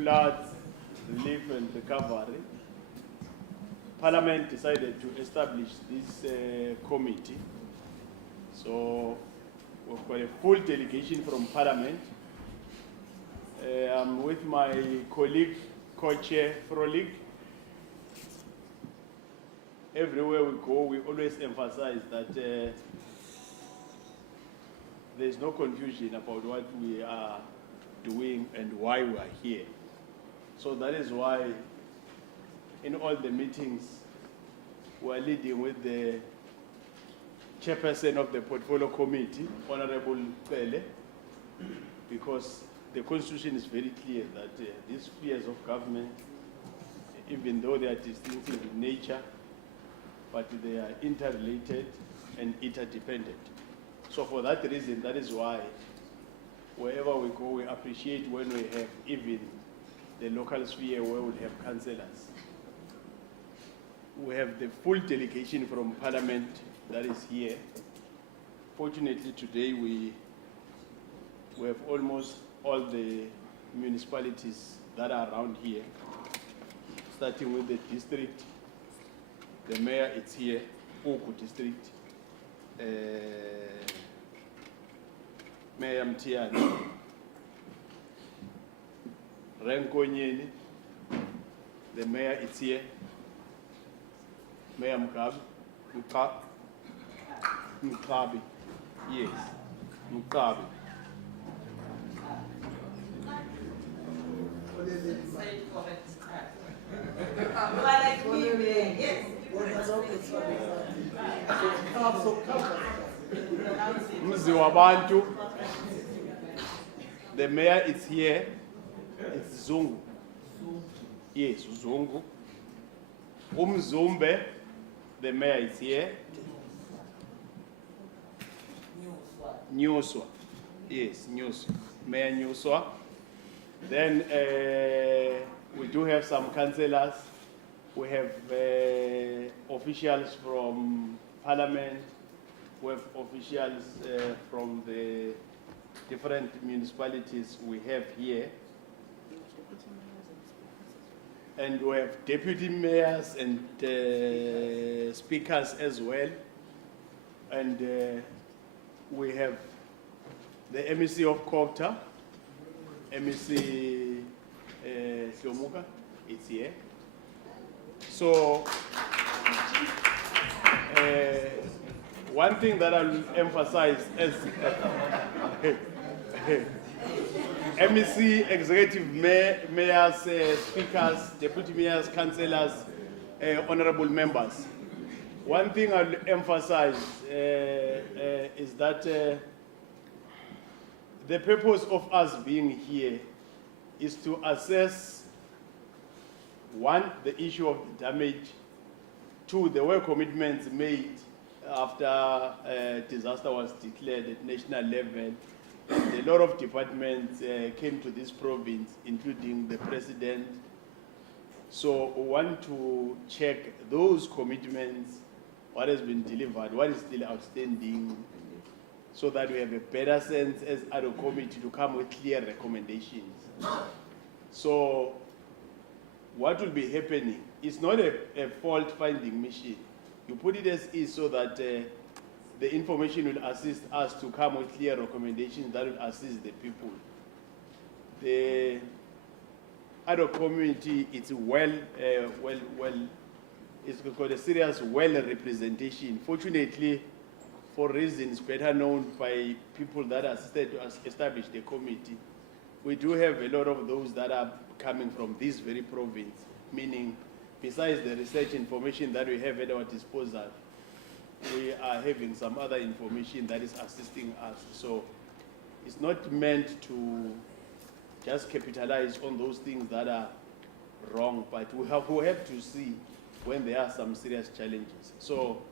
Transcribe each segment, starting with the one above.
flood relief and recovery, Parliament decided to establish this committee. So we've got a full delegation from Parliament. I'm with my colleague, co-chair Frolik. Everywhere we go, we always emphasize that there's no confusion about what we are doing and why we are here. So that is why in all the meetings we are leading with the chairperson of the portfolio committee, Honorable Pele, because the constitution is very clear that these spheres of government, even though they are distinctive in nature, but they are interrelated and interdependent. So for that reason, that is why wherever we go, we appreciate when we have even the local sphere where we have councillors. We have the full delegation from Parliament that is here. Fortunately, today we have almost all the municipalities that are around here, starting with the district. The mayor is here, Oku district. Mayor Mtiani, Renkonyeni, the mayor is here. Mayor Mkabi, yes, Mkabi. Mzi wabantu, the mayor is here. It's Zungu. Yes, Zungu. Umzumbe, the mayor is here. Nyuswa. Yes, Nyuswa. Mayor Nyuswa. Then we do have some councillors. We have officials from Parliament. We have officials from the different municipalities we have here. And we have deputy mayors and speakers as well. And we have the MEC of Kota, MEC Slomuka, it's here. So, one thing that I'll emphasize as MEC, executive mayors, speakers, deputy mayors, councillors, honorable members. One thing I'll emphasize is that the purpose of us being here is to assess, one, the issue of the damage, two, the work commitments made after disaster was declared at national level. A lot of departments came to this province, including the president. So we want to check those commitments, what has been delivered, what is still outstanding, so that we have a better sense as a committee to come with clear recommendations. So what will be happening is not a fault-finding mission. You put it as is so that the information will assist us to come with clear recommendations that will assist the people. The other community, it's it's got a serious representation. Fortunately, for reasons better known by people that assisted to establish the committee, we do have a lot of those that are coming from this very province, meaning besides the research information that we have at our disposal, we are having some other information that is assisting us. So it's not meant to just capitalize on those things that are wrong, but we have to see when there are some serious challenges. So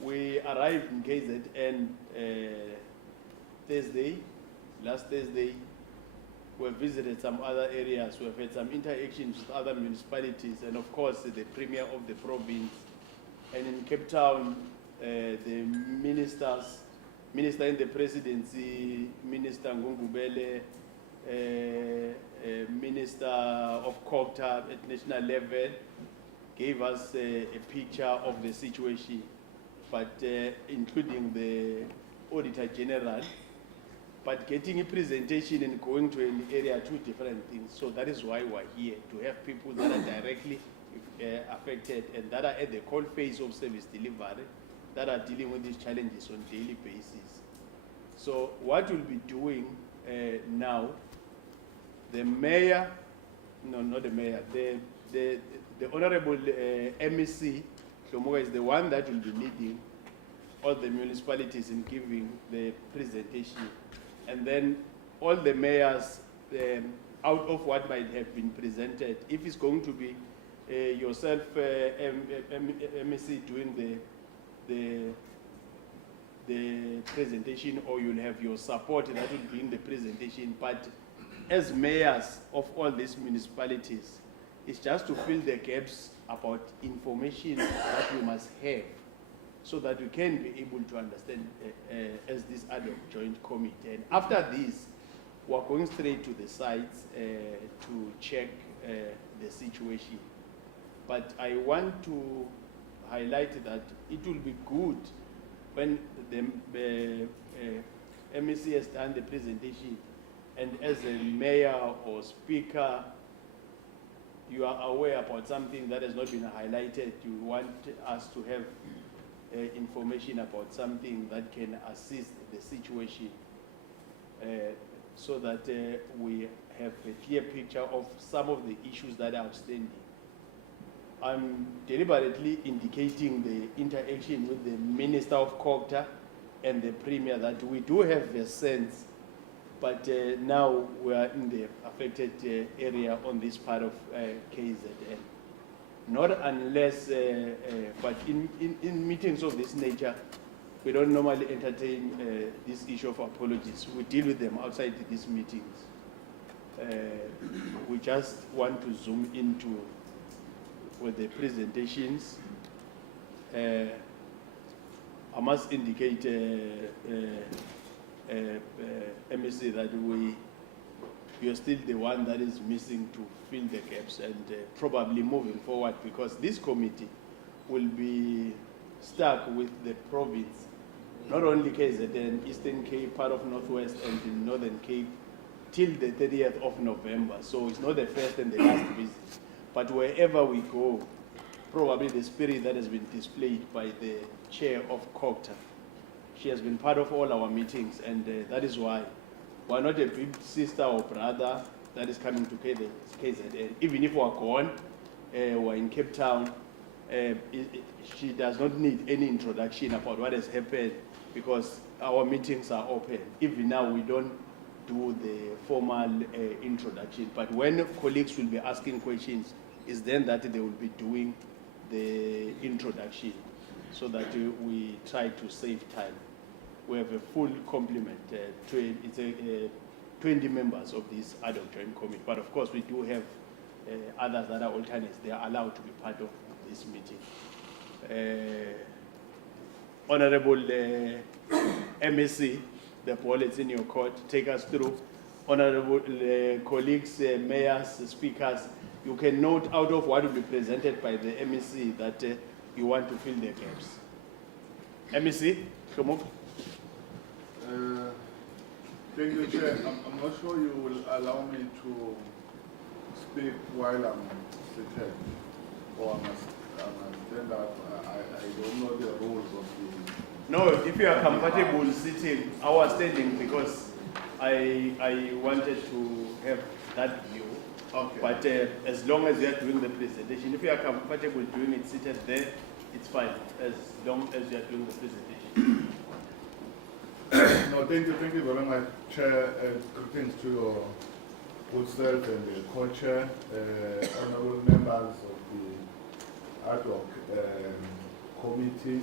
we arrived in KZN last Thursday. We have visited some other areas. We have had some interactions with other municipalities and of course the Premier of the province. And in Cape Town, the Minister in the Presidency, Minister Ngungubele, Minister of COGTA at national level gave us a picture of the situation, but including the Auditor General. But getting a presentation and going to an area are two different things. So that is why we're here, to have people that are directly affected and that are at the cold phase of service delivery, that are dealing with these challenges on a daily basis. So what we'll be doing now, the mayor, no, not the mayor, the Honorable MEC, Shomoga, is the one that will be leading all the municipalities in giving the presentation. And then all the mayors, out of what might have been presented, if it's going to be yourself, MEC, doing the presentation, or you'll have your support that will be in the presentation. But as mayors of all these municipalities, it's just to fill the gaps about information that we must have, so that we can be able to understand as this ad hoc joint committee. And after this, we're going straight to the sites to check the situation. But I want to highlight that it will be good when the MEC has done the presentation, and as a mayor or speaker, you are aware about something that has not been highlighted, you want us to have information about something that can assist the situation, so that we have a clear picture of some of the issues that are outstanding. I'm deliberately indicating the interaction with the Minister of COGTA and the Premier that we do have a sense, but now we are in the affected area on this part of KZN. Not unless, but in meetings of this nature, we don't normally entertain this issue of apologies. We deal with them outside these meetings. We just want to zoom into with the presentations. I must indicate, MSC, that you're still the one that is missing to fill the gaps, and probably moving forward, because this committee will be stuck with the province, not only KZN, Eastern Cape, part of Northwest, and in Northern Cape, till the 30th of November. So it's not the first and the last visit. But wherever we go, probably the spirit that has been displayed by the chair of COGTA, she has been part of all our meetings, and that is why we're not a big sister or brother that is coming to KZN. Even if we're gone, we're in Cape Town, she does not need any introduction about what has happened, because our meetings are open. Even now, we don't do the formal introduction, but when colleagues will be asking questions, it's then that they will be doing the introduction, so that we try to save time. We have a full complement. It's 20 members of this ad hoc joint committee, but of course we do have others that are alternates. They are allowed to be part of this meeting. Honorable MSC, the ball is in your court. Take us through. Honorable colleagues, mayors, speakers, you can note out of what will be presented by the MEC that you want to fill the gaps. MEC, come on. Thank you, Chair. I'm not sure you will allow me to speak while I'm seated, or I must stand up. I don't know the rules of the... No, if you are comfortable sitting, I was standing because I wanted to have that view. Okay. But as long as you are doing the presentation, if you are comfortable doing it seated there, it's fine, as long as you are doing the presentation. No, thank you very much, Chair, and greetings to your good self and the co-chair, honorable members of the ad hoc committee,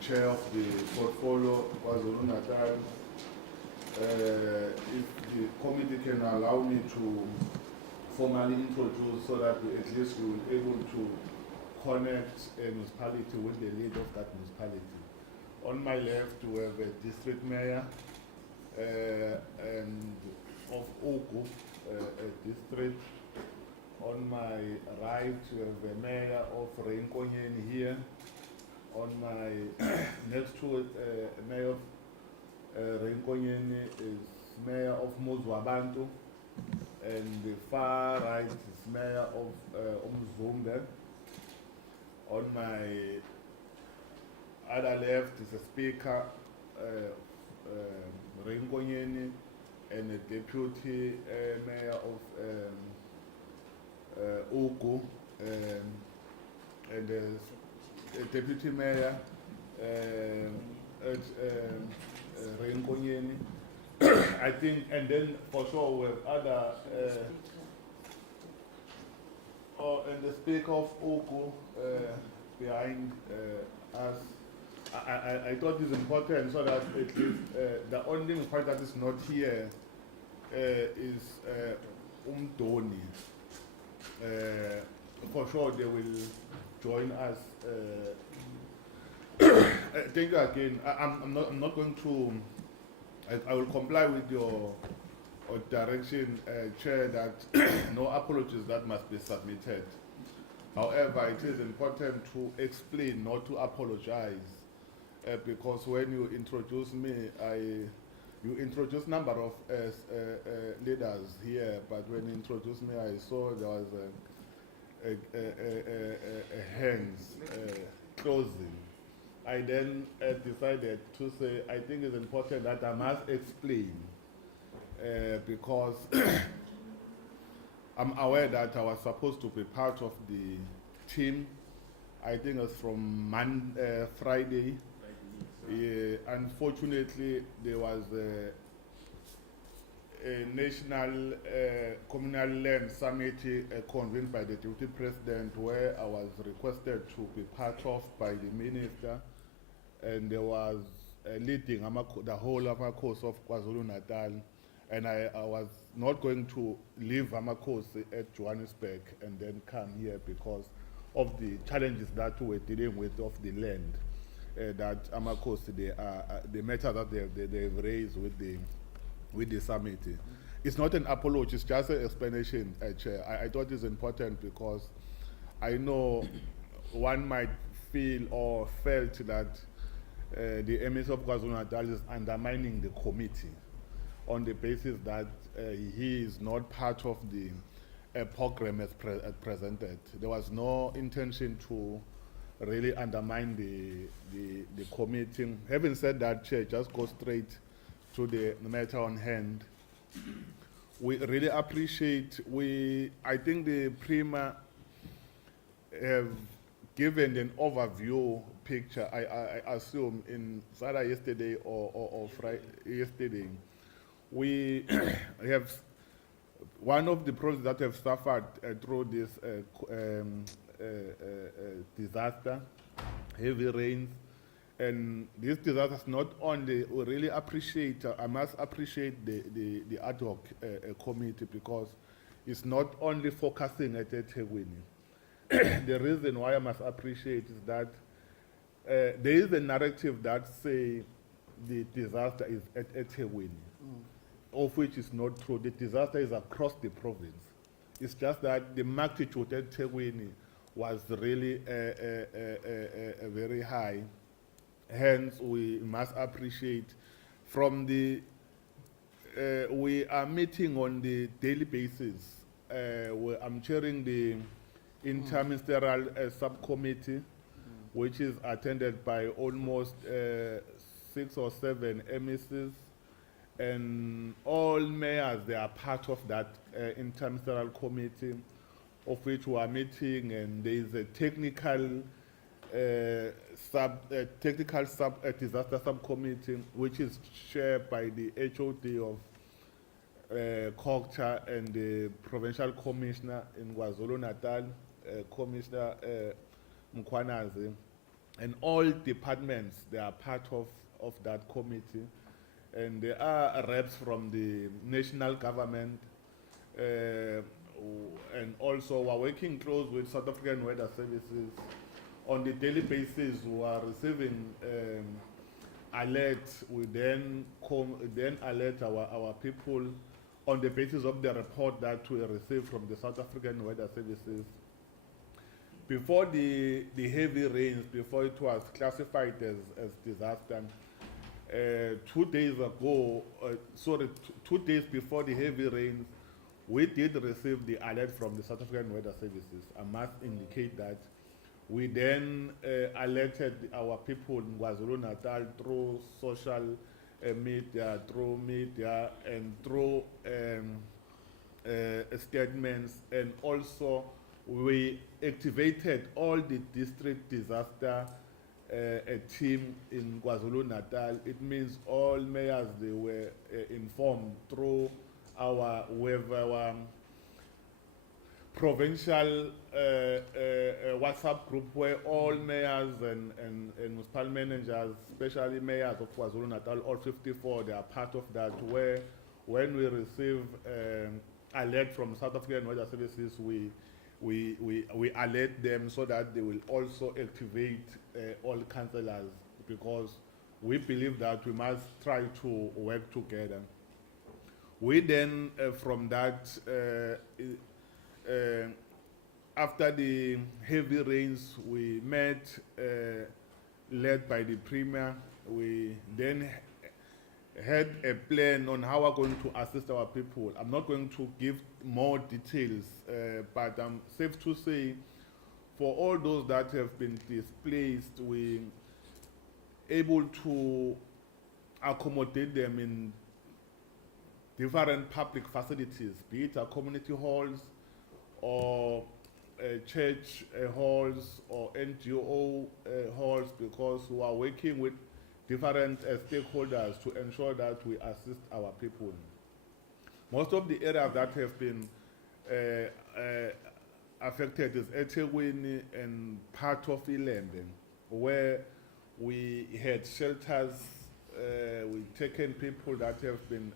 chair of the portfolio, KwaZulu Natal. If the committee can allow me to formally introduce, so that at least we will be able to connect a municipality with the lead of that municipality. On my left, we have a district mayor and of Oku, a district, On my right, you have the mayor of Reinkonyeni here. On my next to it, mayor of Reinkonyeni is mayor of Muzwabantu. And the far right is mayor of Umzumbe. On my other left is a speaker, Reinkonyeni, and a deputy mayor of Ugu, and a deputy mayor at Reinkonyeni. I think, and then for sure we have other, and the speaker of Ugu behind us. I thought it's important so that at least the only part that is not here is Umdoni. For sure they will join us. Thank you again. I'm not going to. I will comply with your direction, Chair, that no apologies that must be submitted. However, it is important to explain, not to apologize, because when you introduce me, you introduce number of leaders here, but when you introduced me, I saw there was a hands closing. I then decided to say, I think it's important that I must explain, because I'm aware that I was supposed to be part of the team. I think it was from Friday. Unfortunately, there was a national communal land summit convened by the deputy president, where I was requested to be part of by the minister, and there was leading the whole of course of KwaZulu Natal, and I was not going to leave Amakosi at Johannesburg and then come here because of the challenges that we're dealing with of the land. That Amakosi, the matter that they've raised with the summit. It's not an apology, it's just an explanation, Chair. I thought it's important because I know one might feel or felt that the MS of KwaZulu Natal is undermining the committee on the basis that he is not part of the program as presented. There was no intention to really undermine the committee. Having said that, Chair, just go straight to the matter on hand. We really appreciate, I think the Prima have given an overview picture, I assume, in Saturday yesterday or Friday yesterday. We have one of the projects that have suffered through this disaster, heavy rains, and this disaster is not only, we really appreciate, I must appreciate the ad hoc committee, because it's not only focusing at Ethekwini. The reason why I must appreciate is that there is a narrative that say the disaster is at Ethekwini, of which is not true. The disaster is across the province. It's just that the magnitude at Ethekwini was really very high. Hence, we must appreciate from the, we are meeting on the daily basis. I'm chairing the interministerial subcommittee, which is attended by almost 6 or 7 MECs, and all mayors, they are part of that interministerial committee, of which we are meeting, and there is a technical disaster subcommittee, which is chaired by the HOD of Kokcha and the provincial commissioner in KwaZulu Natal, Commissioner Mkwanazi, and all departments, they are part of that committee. And there are reps from the national government, and also we're working close with South African Weather Services. On the daily basis, we are receiving alerts. We then alert our people on the basis of the report that we received from the South African Weather Services. Before the heavy rains, before it was classified as disaster, 2 days ago, 2 days before the heavy rains, we did receive the alert from the South African Weather Services. I must indicate that we then alerted our people in KwaZulu Natal through social media, and through statements, and also we activated all the district disaster team in KwaZulu Natal. It means all mayors, they were informed through our provincial WhatsApp group, where all mayors and municipal managers, especially mayors of KwaZulu Natal, all 54, they are part of that, where when we receive alert from South African Weather Services, we alert them so that they will also activate all councillors, because we believe that we must try to work together. We then, from that, after the heavy rains, we met, led by the Premier. We then had a plan on how we're going to assist our people. I'm not going to give more details, but I'm safe to say, for all those that have been displaced, we able to accommodate them in different public facilities, be it our community halls, or church halls, or NGO halls, because we are working with different stakeholders to ensure that we assist our people. Most of the areas that have been affected is eThekwini and part of Ilembe, where we had shelters. We've taken people that have been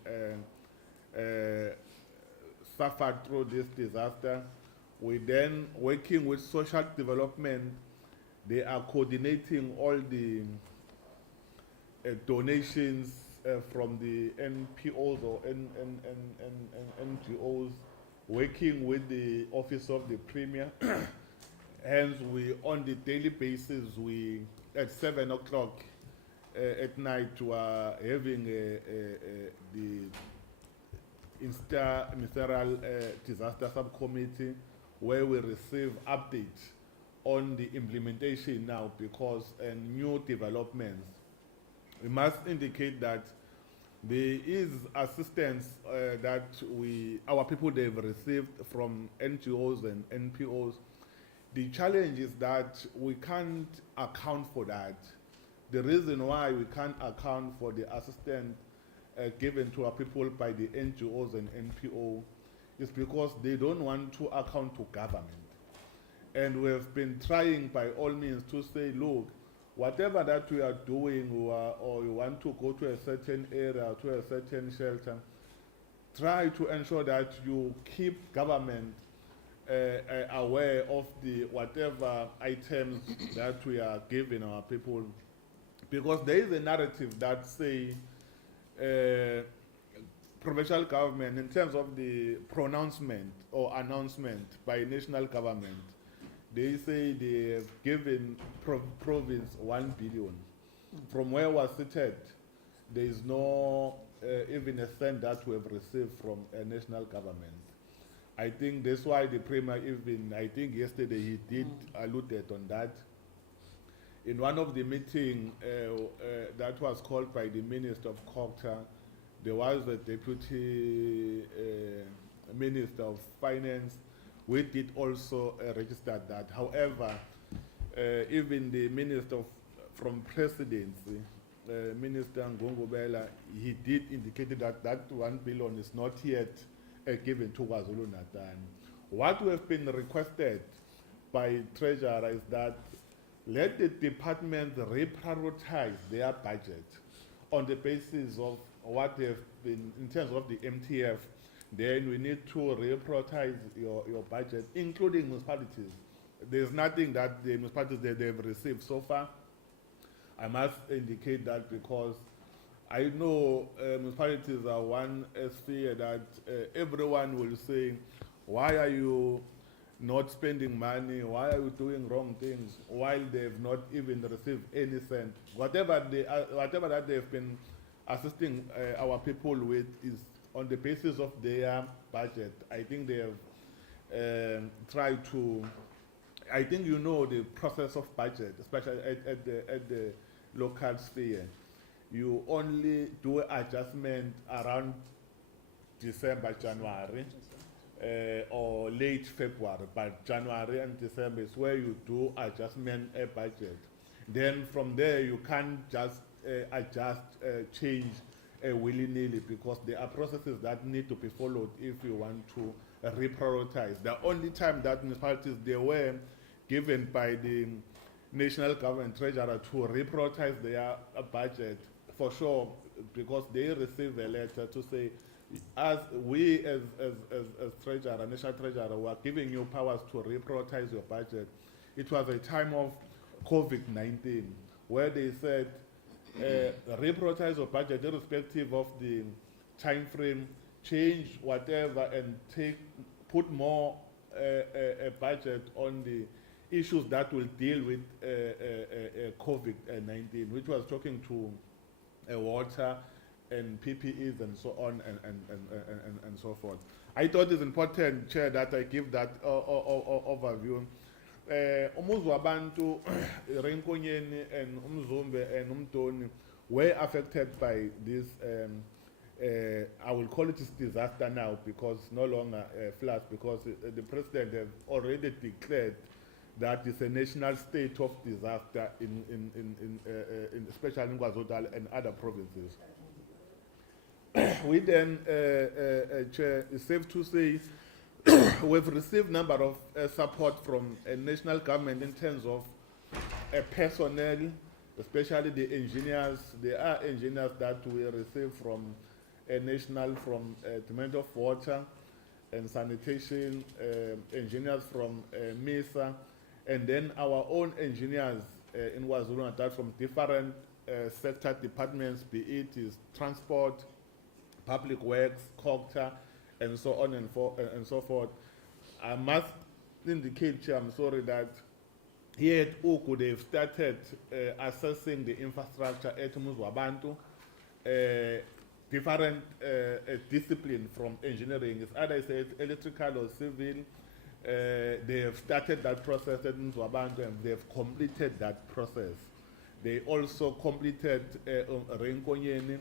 suffered through this disaster. We then working with social development. They are coordinating all the donations from the NPOs or NGOs, working with the Office of the Premier. Hence, we on the daily basis, we at 7 o'clock at night, we are having the Ministerial Disaster Subcommittee, where we receive updates on the implementation now, because new developments. We must indicate that there is assistance that our people, they've received from NGOs and NPOs. The challenge is that we can't account for that. The reason why we can't account for the assistance given to our people by the NGOs and NPO is because they don't want to account to government. And we have been trying by all means to say, look, whatever that we are doing, or you want to go to a certain area, to a certain shelter, try to ensure that you keep government aware of the whatever items that we are giving our people. Because there is a narrative that say provincial government, in terms of the pronouncement or announcement by national government, they say they have given province 1 billion. From where was seated, there is no even a cent that we have received from a national government. I think that's why the Premier, even I think yesterday he did alluded on that. In one of the meetings that was called by the Minister of Culture, there was a Deputy Minister of Finance. We did also register that. However, even the Minister from Presidency, Minister Ngongobela, he did indicate that that 1 billion is not yet given to KwaZulu Natal. What we have been requested by Treasurer is that let the department reprioritize their budget on the basis of what they have been, in terms of the MTF. Then we need to reprioritize your budget, including municipalities. There's nothing that the municipalities that they've received so far. I must indicate that because I know municipalities are one sphere that everyone will say, why are you not spending money? Why are you doing wrong things while they've not even received any cent? Whatever that they've been assisting our people with is on the basis of their budget. I think they have tried to. I think you know the process of budget, especially at the local sphere. You only do adjustment around December, January, or late February, but January and December is where you do adjustment a budget. Then from there you can't just adjust, change willy-nilly, because there are processes that need to be followed if you want to reprioritize. The only time that municipalities, they were given by the national government treasurer to reprioritize their budget, for sure, because they receive a letter to say, as we as treasurer, national treasurer, we are giving you powers to reprioritize your budget. It was a time of COVID-19 where they said, reprioritize your budget irrespective of the time frame, change whatever and put more a budget on the issues that will deal with COVID-19, which was talking to water and PPEs and so on and so forth. I thought it's important, Chair, that I give that overview. Umuzwa abantu Renkonyeni and Umzumbe and Umtoni were affected by this, I will call it a disaster now, because no longer floods, because the President has already declared that it's a national state of disaster in especially in KwaZulu and other provinces. We then, Chair, it's safe to say we've received number of support from a national government in terms of personnel, especially the engineers. There are engineers that we receive from a national, from Department of Water and Sanitation, engineers from MISA, and then our own engineers in KwaZulu-Natal from different sector departments, be it is transport, public works, COGTA, and so on and so forth. I must indicate, Chair, I'm sorry, that here at Uku they've started assessing the infrastructure at Muzwabantu, different discipline from engineering. It's either I say electrical or civil. They have started that process at Muzwabantu and they've completed that process. They also completed Renkonyeni.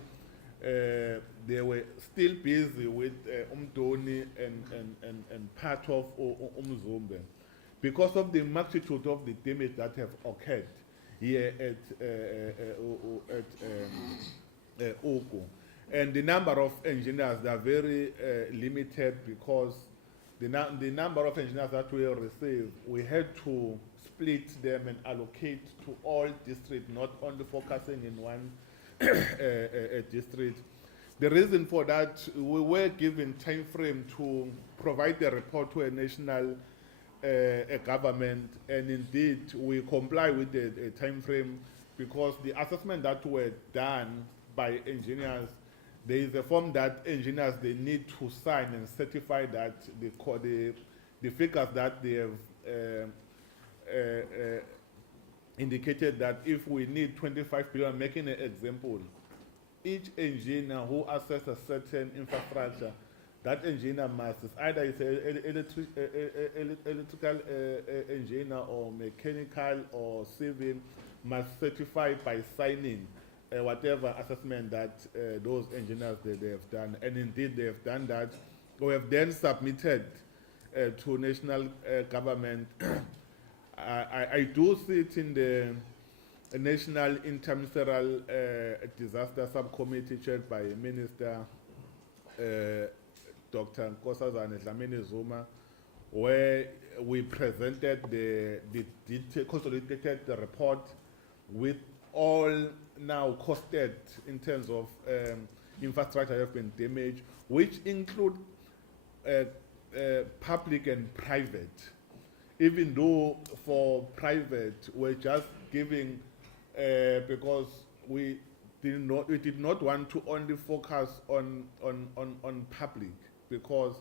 They were still busy with Umdoni and part of Umzumbe. Because of the magnitude of the damage that have occurred here at Oku. And the number of engineers, they are very limited, because the number of engineers that we received, we had to split them and allocate to all districts, not only focusing in one district. The reason for that, we were given time frame to provide the report to a national government, and indeed we comply with the time frame, because the assessment that were done by engineers, there is a form that engineers, they need to sign and certify that the figures that they have indicated that if we need 25 billion, making an example, each engineer who assesses a certain infrastructure, that engineer must either is an electrical engineer or mechanical or civil, must certify by signing whatever assessment that those engineers they have done. And indeed they have done that. We have then submitted to national government. I do see it in the National Interministerial Disaster Subcommittee chaired by Minister Dr. Nkosazana Dlamini Zuma, where we presented the consolidated report with all now costed in terms of infrastructure that have been damaged, which include public and private. Even though for private, we're just giving, because did not want to only focus on public, because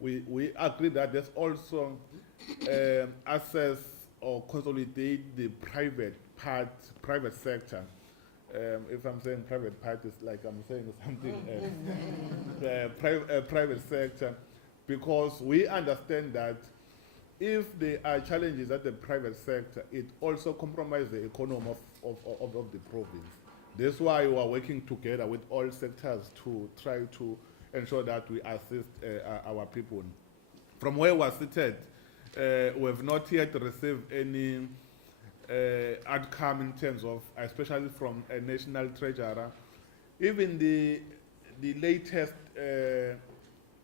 we agree that there's also access or consolidate the private sector. If I'm saying private part, it's like I'm saying something private sector, because we understand that if there are challenges at the private sector, it also compromises the economy of the province. That's why we are working together with all sectors to try to ensure that we assist our people. From where we are seated, we have not yet received any outcome in terms of, especially from a national treasurer. Even the latest,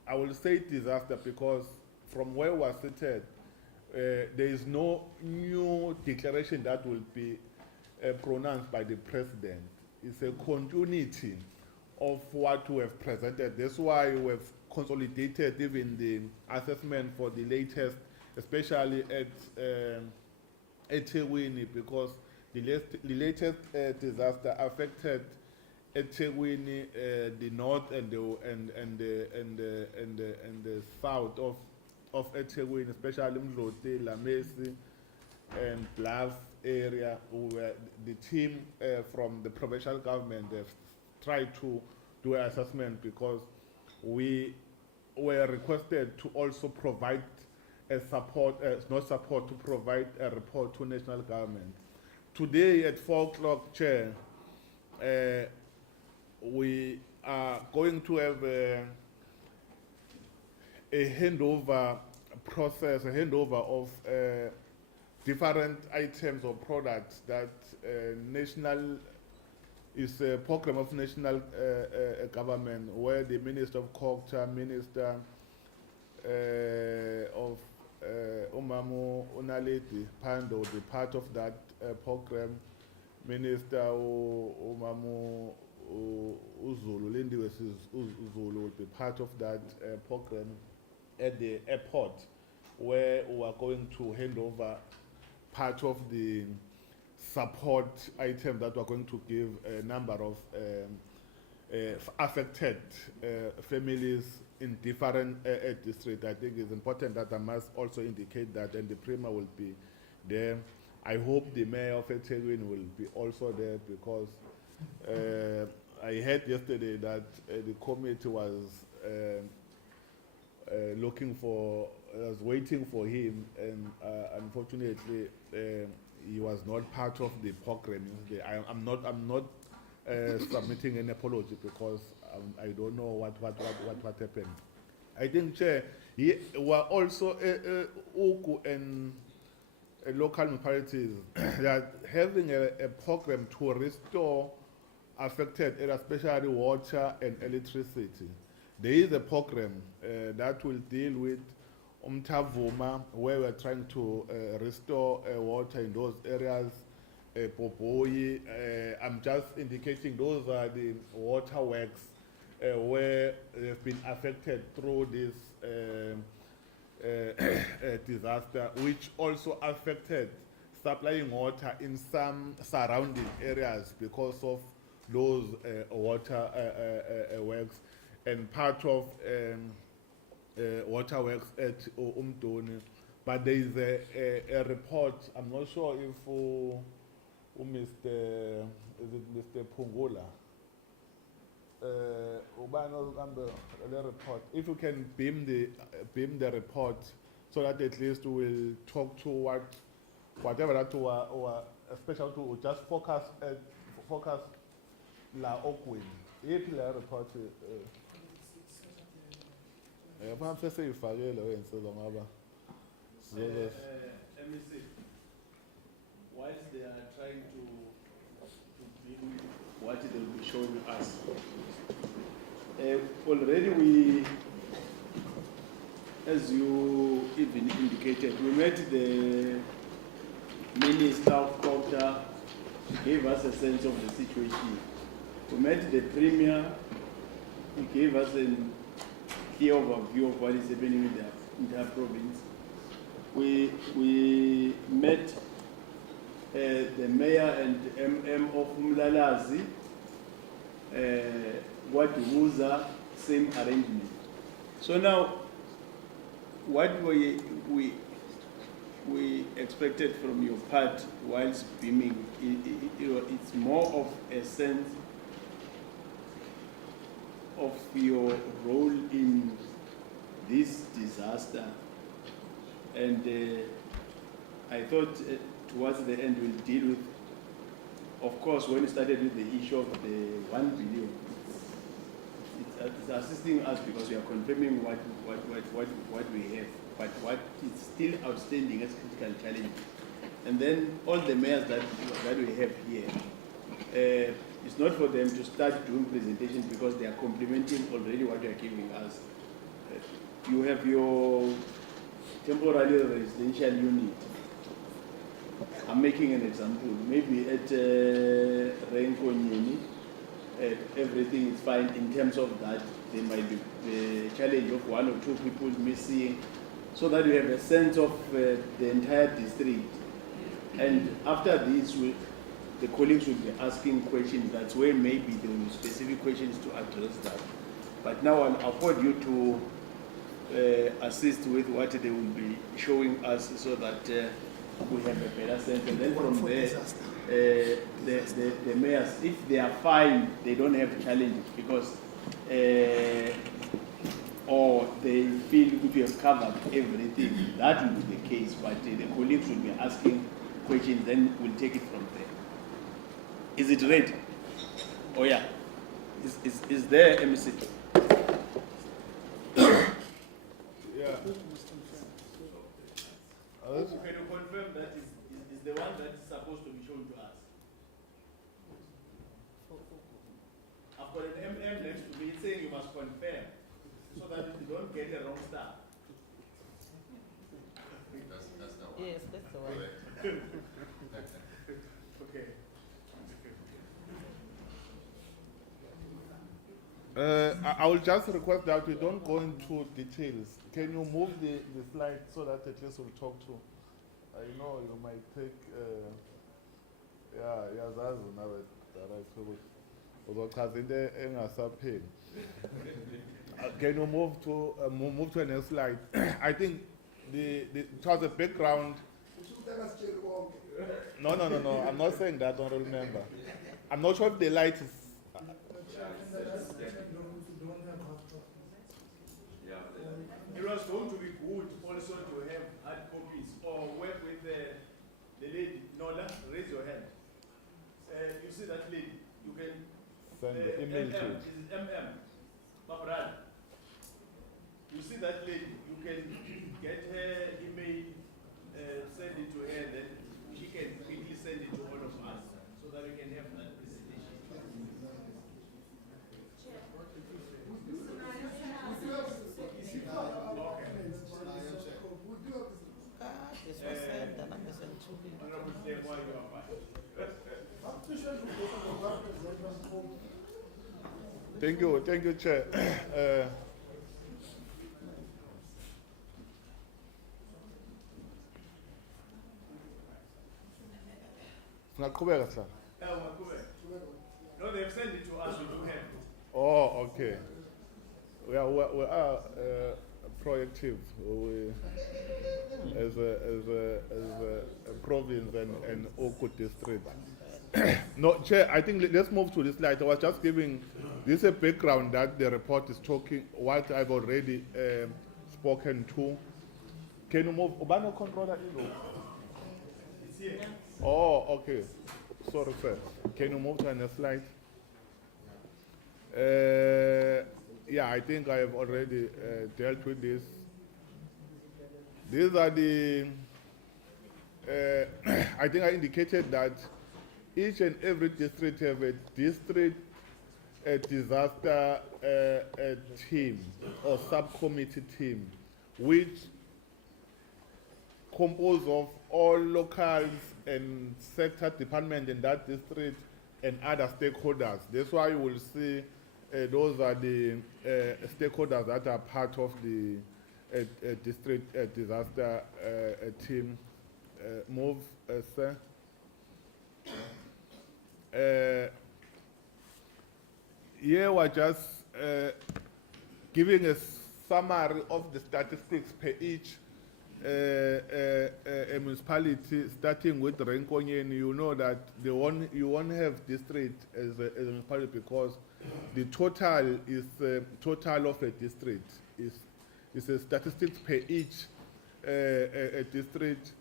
I will say disaster, because from where we are seated, there is no new declaration that will be pronounced by the president. It's a continuity of what we have presented. That's why we have consolidated even the assessment for the latest, especially at eThekwini, because the latest disaster affected eThekwini, the north and the south of eThekwini, especially Mdloti, Lamesi, and Bluff area, where the team from the provincial government have tried to do an assessment, because we were requested to also provide a support, to provide a report to national government. Today at 4 o'clock, Chair, we are going to have a handover process, a handover of different items or products that national is a program of national government, where the Minister of Culture, Minister of Umamu Unaleti Pando will be part of that program. Minister Umamu Uzulu, Lindiwe Uzulu will be part of that program at the airport, where we are going to hand over part of the support item that we're going to give a number of affected families in different districts. I think it's important that I must also indicate that, and the Premier will be there. I hope the Mayor of eThekwini will be also there, because I heard yesterday that the committee was waiting for him, and unfortunately he was not part of the program. I'm not submitting an apology, because I don't know what happened. I think, Chair, we are also Oku and local municipalities that having a program to restore affected areas, especially water and electricity. There is a program that will deal with Umtavuma, where we're trying to restore water in those areas. Popoyi, I'm just indicating those are the waterworks where they've been affected through this disaster, which also affected supplying water in some surrounding areas because of those water works, and part of waterworks at Umdoni. But there is a report, I'm not sure if Mr. Pungula, report. If you can beam the report, so that at least we will talk to whatever that or especially to just focus la Okwin. If the report let me see. Whilst they are trying to bring what they will be showing us, already we, as you even indicated, we met the Minister of Culture, gave us a sense of the situation. We met the Premier, he gave us a clear overview of what is happening in their province. We met the Mayor and MM of Umlalazi, KwaZulu, same arrangement. So now, what we expected from your part whilst beaming, it's more of a sense of your role in this disaster. And I thought towards the end we'll deal with, of course, when we started with the issue of the 1 billion, it's assisting us because we are confirming what we have, but what is still outstanding as critical challenge. And then all the mayors that we have here, it's not for them to start doing presentations because they are complementing already what you are giving us. You have your temporary residential unit. I'm making an example. Maybe at Renkonyeni, everything is fine in terms of that. There might be the challenge of 1 or 2 people missing, so that you have a sense of the entire district. And after this, the colleagues will be asking questions. That's where maybe there will be specific questions to address that. But now I'll afford you to assist with what they will be showing us so that we have a better sense. And then from there, the mayors, if they are fine, they don't have challenges because, or they feel if you have covered everything, that will be the case. But the colleagues will be asking questions, then we'll take it from there. Is it ready? Oh yeah. Is there MC? Yeah. Can you confirm that is the one that is supposed to be shown to us? I've got an MM next to me saying you must confirm so that you don't get a wrong start. That's the one. Yes, that's the one. Okay. I will just request that we don't go into details. Can you move the slide so that at least we'll talk to? I know you might take, that's another direction. Can you move to the next slide? I think it was a background. No, I'm not saying that, don't remember. I'm not sure if the light is. It was going to be good also to have hard copies or work with the lady. Nola, raise your hand. You see that lady? You can Send the email to it. Is it MM? My brother. You see that lady? You can get her email, send it to her, then she can quickly send it to all of us so that we can have that presentation. Thank you, Chair. Ngaqhubeka sir. No, they've sent it to us, we do have it. Oh, okay. We are proactive as a province and Oko district. No, Chair, I think let's move to this slide. I was just giving this a background that the report is talking, what I've already spoken to. Can you move? Ubano controller? It's here. Oh, okay. Sorry, sir. Can you move to the next slide? Yeah, I think I have already dealt with this. These are the, I think I indicated that each and every district have a district disaster team or subcommittee team, which composed of all locals and sector department in that district and other stakeholders. That's why you will see those are the stakeholders that are part of the district disaster team. Move, sir. Here we're just giving a summary of the statistics per each municipality, starting with Renkonyeni. You know that you won't have district as a municipality because the total is total of a district is a statistics per each a district.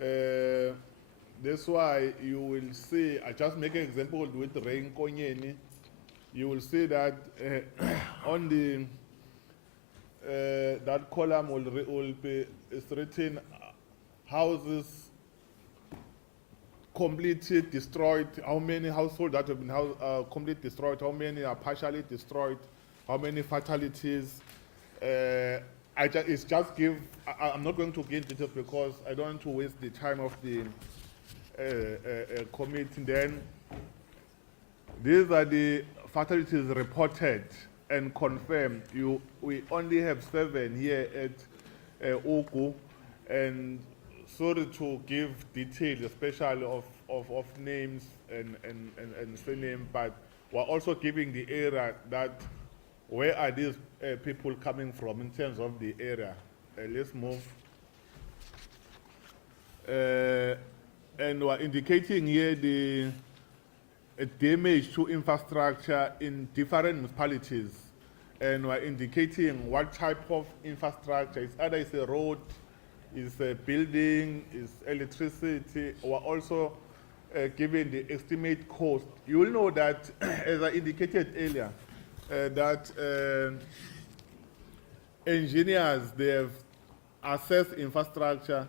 That's why you will see. I just make an example with Renkonyeni. You will see that on the that column will be written houses completely destroyed, how many households that have been completely destroyed, how many are partially destroyed, how many fatalities. I'm not going to give details because I don't want to waste the time of the committee. Then these are the fatalities reported and confirmed. We only have 7 here at Oku, and sorry to give details, especially of names and surname, but we're also giving the area that where are these people coming from in terms of the area. Let's move. And we're indicating here the damage to infrastructure in different municipalities, and we're indicating what type of infrastructure. It's either it's a road, it's a building, it's electricity. We're also giving the estimate cost. You will know that, as I indicated earlier, that engineers, they have assessed infrastructure,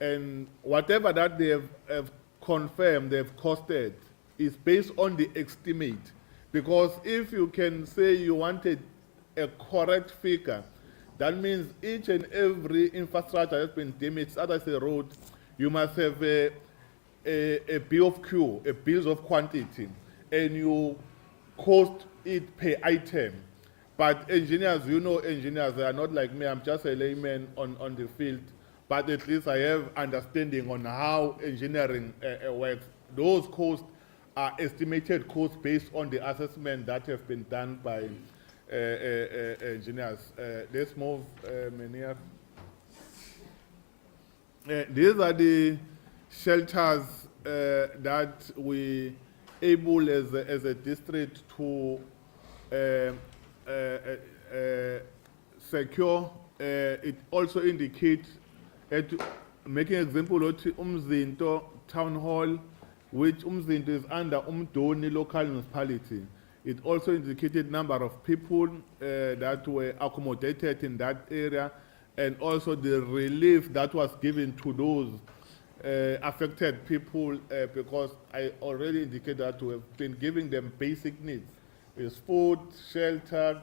and whatever that they have confirmed, they've costed, is based on the estimate. Because if you can say you wanted a correct figure, that means each and every infrastructure has been damaged, as I say road, you must have a bill of queue, a bills of quantity, and you cost it per item. But engineers, you know engineers, they are not like me, I'm just a layman on the field, but at least I have understanding on how engineering works. Those costs are estimated costs based on the assessment that have been done by engineers. Let's move, Menier. These are the shelters that we able as a district to secure. It also indicates, making example of Umzinto Town Hall, which Umzinto is under Umdoni local municipality. It also indicated number of people that were accommodated in that area, and also the relief that was given to those affected people, because I already indicated that we have been giving them basic needs. It's food, shelter,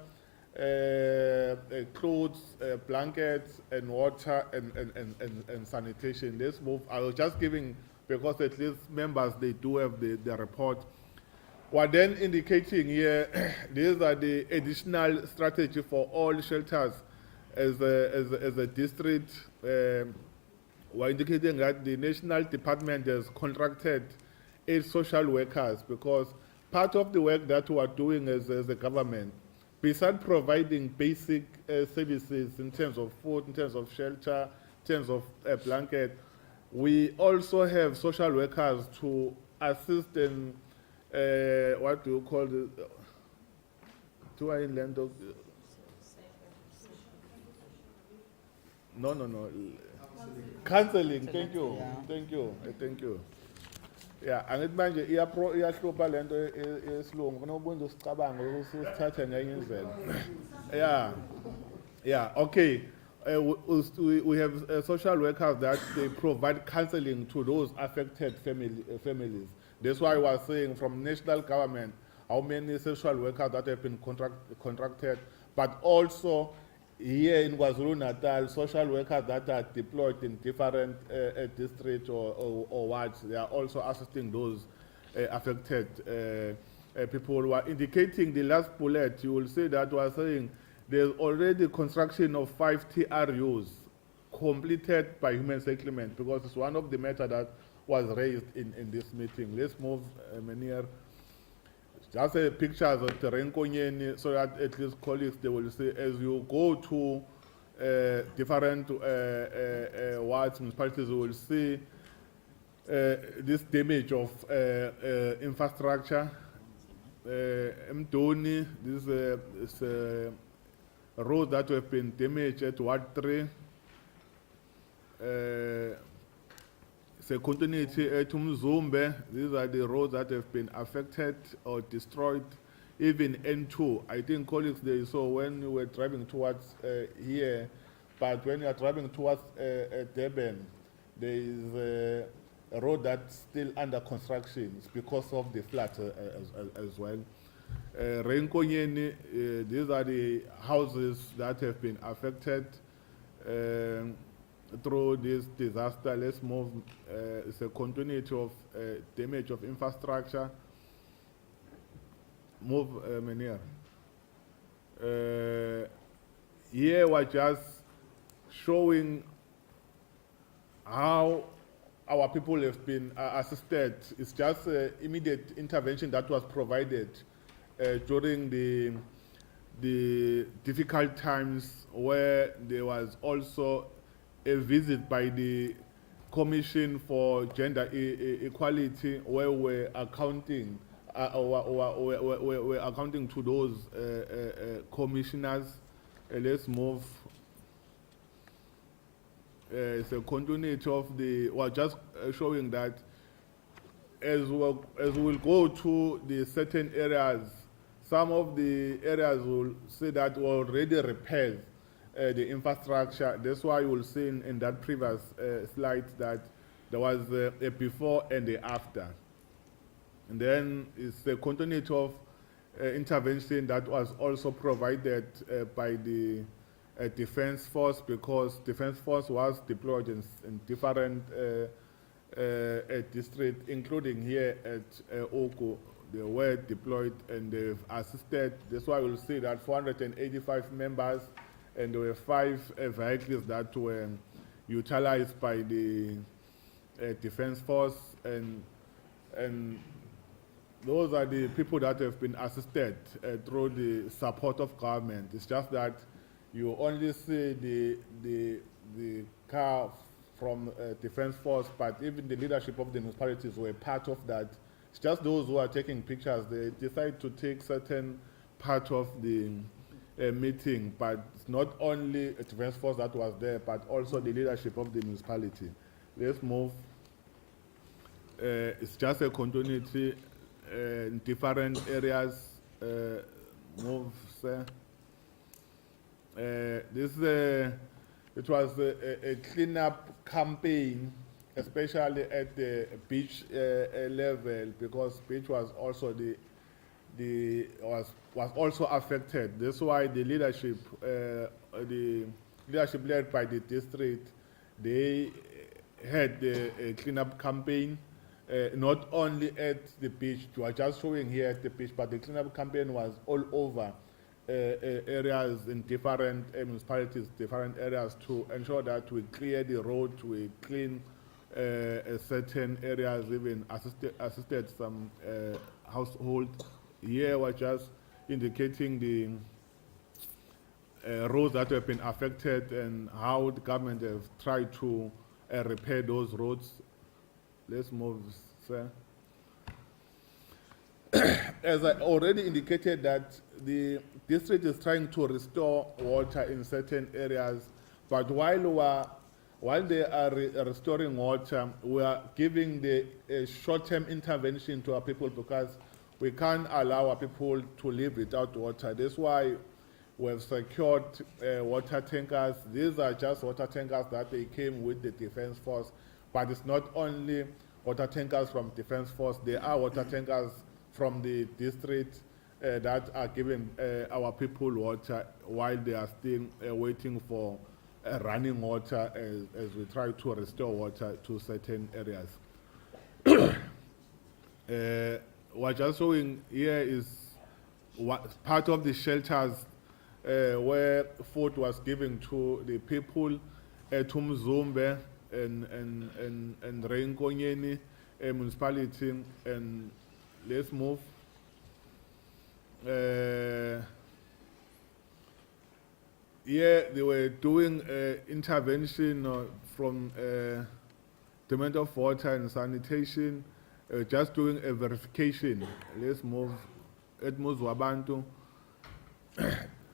clothes, blankets, and water, and sanitation. Let's move. I was just giving, because at least members, they do have the report. We're then indicating here, these are the additional strategy for all shelters as a district. We're indicating that the national department has contracted 8 social workers, because part of the work that we are doing as a government, besides providing basic services in terms of food, in terms of shelter, in terms of blanket, we also have social workers to assist in what do you call it? No. Counseling. Thank you. Yeah, angithi manje iyahlupha lento esilungu kunobunza usicabanga ukuthi usithathe ngenye indlela. Yeah, okay. We have social workers that they provide counseling to those affected families. That's why we are saying from national government how many social workers that have been contracted, but also here in KwaZulu Natal, social workers that are deployed in different districts or wards, they are also assisting those affected people. Who are indicating the last bullet, you will see that we are saying there's already construction of 5 TRUs completed by human settlement, because it's one of the matters that was raised in this meeting. Let's move, Menier. just pictures of the Renkonyeni, so that at least colleagues, they will see as you go to different wards, municipalities, you will see this damage of infrastructure. Mdoni, this is a road that have been damaged at Ward 3. It's a continuity at Umzumbe. These are the roads that have been affected or destroyed. Even N2, I think colleagues they saw when you were driving towards here, but when you are driving towards Durban, there is a road that's still under construction because of the floods as well. Renkonyeni, these are the houses that have been affected through this disaster. Let's move. It's a continuity of damage of infrastructure. Move, Menier. Here we're just showing how our people have been assisted. It's just immediate intervention that was provided during the difficult times, where there was also a visit by the Commission for Gender Equality, where we're accounting we're accounting to those commissioners. Let's move. It's a continuity of the, we're just showing that as we'll go to the certain areas, some of the areas will see that we already repaired the infrastructure. That's why you will see in that previous slide that there was a before and a after. And then it's a continuity of intervention that was also provided by the Defense Force, because Defense Force was deployed in different districts, including here at Oku. They were deployed and they've assisted. That's why we'll see that 485 members, and there were 5 vehicles that were utilized by the Defense Force, and those are the people that have been assisted through the support of government. It's just that you only see the car from Defense Force, but even the leadership of the municipalities were part of that. It's just those who are taking pictures, they decide to take certain part of the meeting, but it's not only a Defense Force that was there, but also the leadership of the municipality. Let's move. It's just a continuity in different areas. Move, sir. It was a cleanup campaign, especially at the beach level, because beach was also was also affected. That's why the leadership led by the district, they had a cleanup campaign. Not only at the beach, we are just showing here at the beach, but the cleanup campaign was all over areas in different municipalities, different areas, to ensure that we clear the road, we clean certain areas, even assisted some households. Here we're just indicating the roads that have been affected and how the government have tried to repair those roads. Let's move, sir. As I already indicated, that the district is trying to restore water in certain areas, but while they are restoring water, we are giving the short-term intervention to our people, because we can't allow our people to live without water. That's why we have secured water tankers. These are just water tankers that they came with the Defense Force, but it's not only water tankers from Defense Force. There are water tankers from the district that are giving our people water while they are still waiting for running water as we try to restore water to certain areas. What just showing here is part of the shelters where food was given to the people at Umzumbe and Renkonyeni municipality. And let's move. they were doing intervention from Department of Water and Sanitation, just doing a verification. Let's move. It moves Wabantu.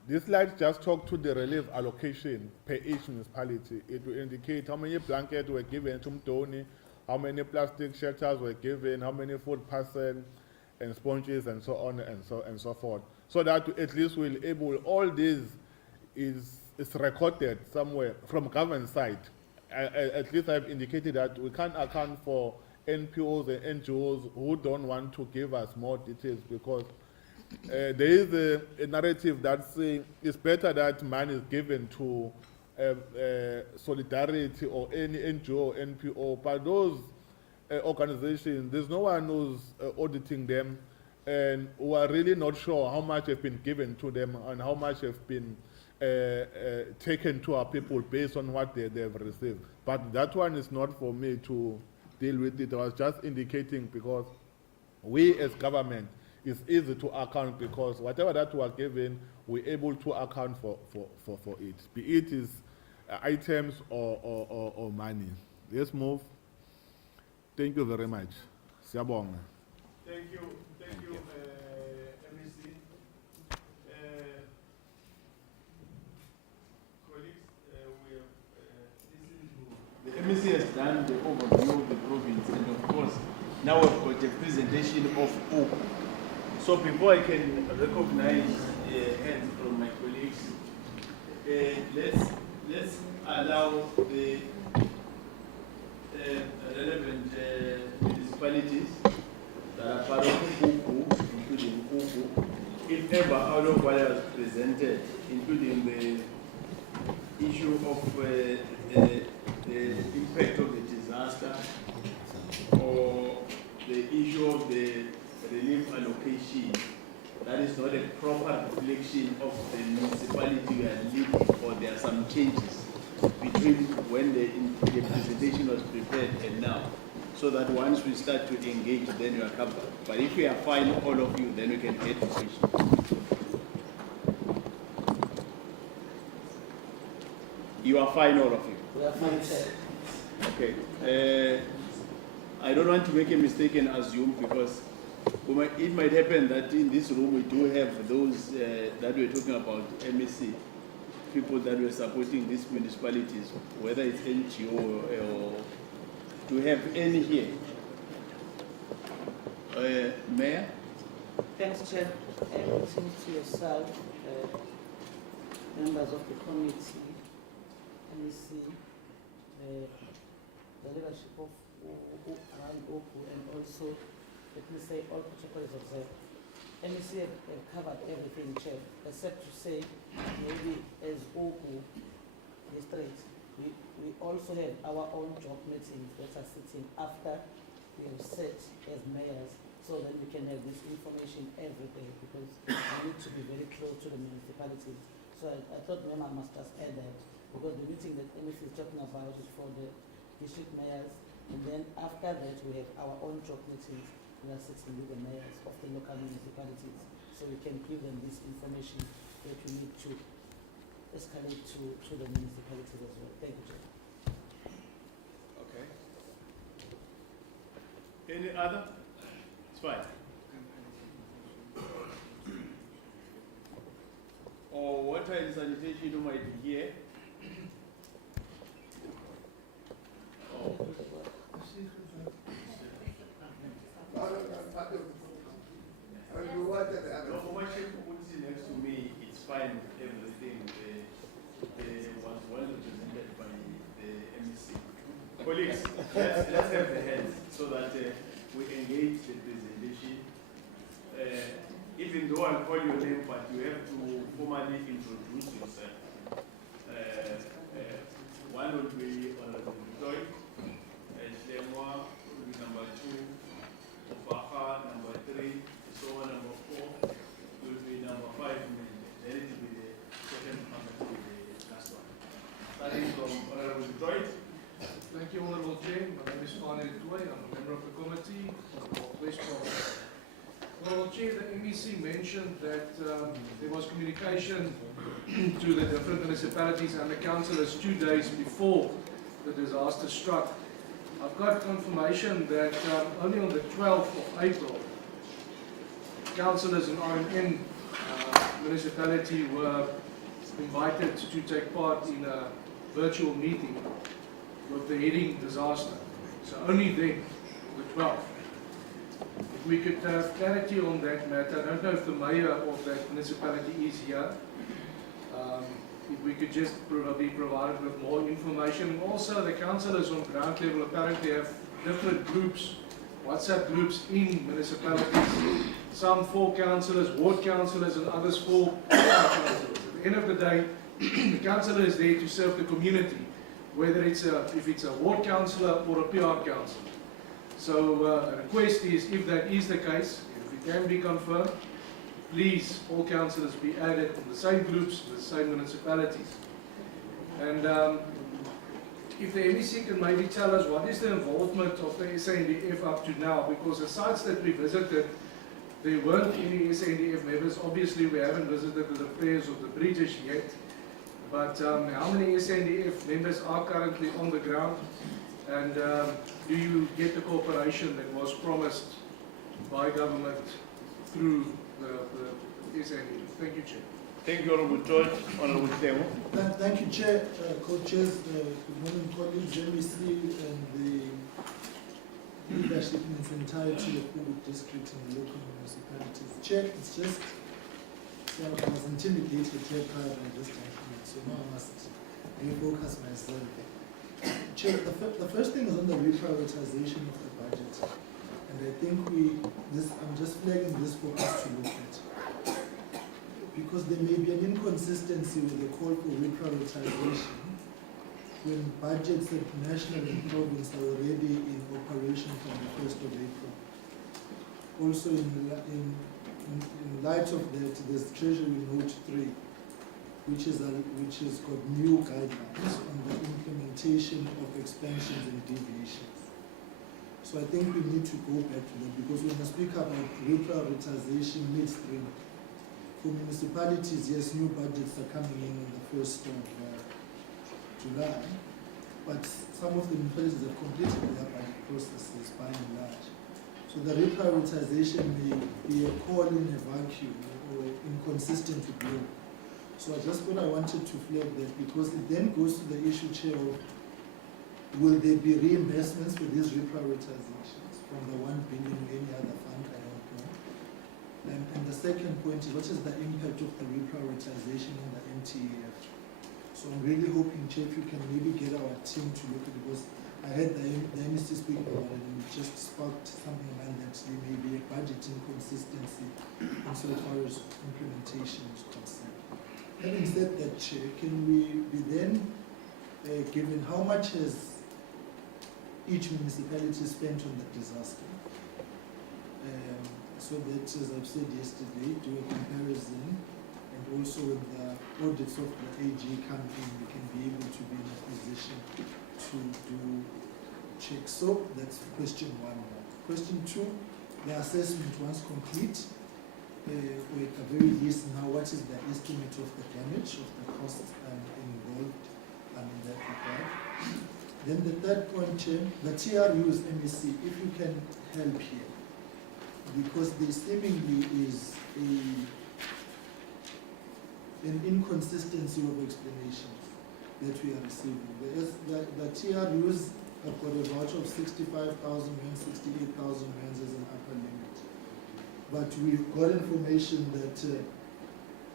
This slide just talk to the relief allocation per each municipality. It will indicate how many blankets were given to Mtoni, how many plastic shelters were given, how many food parcels and sponges and so on and so forth. So that at least we'll able, all this is recorded somewhere from government side. At least I've indicated that we can't account for NPOs and NGOs who don't want to give us more details, because there is a narrative that saying it's better that money is given to Solidarity or any NGO or NPO, but those organizations, there's no one who's auditing them, and we are really not sure how much have been given to them and how much have been taken to our people based on what they have received. But that one is not for me to deal with it. I was just indicating, because we as government, it's easy to account, because whatever that was given, we're able to account for it, be it is items or money. Let's move. Thank you very much. Siyabonga. Thank you, MEC. Colleagues, we have listened to the MEC has done the overview of the province, and of course, now we've got a presentation of OPU. So before I can recognize hands from my colleagues, let's allow the relevant municipalities that are part of OPU, including OPU, if ever out of what I was presented, including the issue of the impact of the disaster, or the issue of the relief allocation, that is not a proper reflection of the municipality we are living, or there are some changes between when the presentation was prepared and now, so that once we start to engage, then you are covered. But if we are fine, all of you, then we can get to questions. You are fine, all of you? We are fine, sir. Okay. I don't want to make a mistake and assume, because it might happen that in this room we do have those that we're talking about, MSC, people that were supporting these municipalities, whether it's NGO or to have any here. Mayor? Thanks, Chair. Everything to yourself, members of the committee, MEC, the leadership of around OPU, and also, let me say, all protocols observed. MEC have covered everything, Chair, except to say, maybe as OPU district, we also have our own job meetings that are sitting after we have set as mayors, so that we can have this information every day, because we need to be very close to the municipalities. So I thought, ma'am, I must just add that, because the meeting that MEC is talking about is for the district mayors, and then after that we have our own job meetings. We are sitting with the mayors of the local municipalities, so we can give them this information that we need to escalate to the municipalities as well. Thank you, Chair. Okay. Any other? It's fine. Or water and sanitation, you might be here. Oh. Next to me, it's fine with everything. Was well represented by the MEC. Colleagues, let's have the hands so that we engage the presentation. Even though I'll call your name, but you have to formally introduce yourself. One will be Honorable Victoria, Shlemwa will be number 2, Ofaha number 3, Soa number 4, will be number 5, then it will be the second number, the last one. Starting from Honorable Victoria. Thank you, Honorable Chair. My name is Fane Toy. I'm a member of the committee of West Province. Well, Chair, the MEC mentioned that there was communication to the different municipalities and the councillors 2 days before the disaster struck. I've got confirmation that only on the 12th of April, councillors in RMN municipality were invited to take part in a virtual meeting with the heading disaster. So only then, the 12th. If we could have clarity on that matter, I don't know if the mayor of that municipality is here. If we could just be provided with more information. Also, the councillors on ground level apparently have different groups, WhatsApp groups in municipalities. Some for councillors, ward councillors, and others for councillors. At the end of the day, the councillor is there to serve the community, whether it's if it's a ward councillor or a PR councillor. So the request is, if that is the case, if it can be confirmed, please, all councillors be added in the same groups, the same municipalities. And if the MEC can maybe tell us what is the involvement of the SANDF up to now, because the sites that we visited, there weren't any SANDF members. Obviously, we haven't visited the repairs of the bridges yet. But how many SANDF members are currently on the ground? And do you get the cooperation that was promised by government through the SANDF? Thank you, Chair. Thank you, Honorable George. Honorable Temo. Thank you, Chair, co-chairs, good morning, colleagues, MEC, and the leadership in its entirety of Kubu District and the local municipalities. Chair, it's just, I was intimidated here prior to this document, so now I must refocus myself. Chair, the first thing is on the reprioritization of the budget, and I think I'm just flagging this for us to look at. Because there may be an inconsistency with the call for reprioritization when budgets at national and province are already in operation from the 1st of April. Also in light of that, there's Treasury Note 3, which has got new guidelines on the implementation of expansions and deviations. So I think we need to go back to that, because when I speak about reprioritization midstream, for municipalities, yes, new budgets are coming in on the 1st of July, but some of the municipalities have completed their budget processes by and large. So the reprioritization may be a call in a vacuum or inconsistent with law. So I just thought I wanted to flag that, because it then goes to the issue, Chair, of will there be reimbursements for these reprioritizations from the 1 billion or any other fund? I don't know. And the second point is, what is the impact of the reprioritization on the MTEF? So I'm really hoping, Chair, if you can maybe get our team to look at it, because I heard the MEC speaking about it, and it just sparked something like that there may be a budget inconsistency insofar as implementation is concerned. Having said that, Chair, can we be then given how much has each municipality spent on the disaster? So that, as I've said yesterday, do a comparison, and also with the audits of the AG campaign, we can be able to be in a position to do checks. So that's question 1. Question 2, the assessment once complete, with a very least now, what is the estimate of the damage, of the costs involved in that regard? Then the third point, Chair, the TRU's MEC, if you can help here, because there seemingly is an inconsistency of explanations that we are receiving. The TRUs have got a voucher of 65,000 rand, 68,000 rand as an upper limit. But we've got information that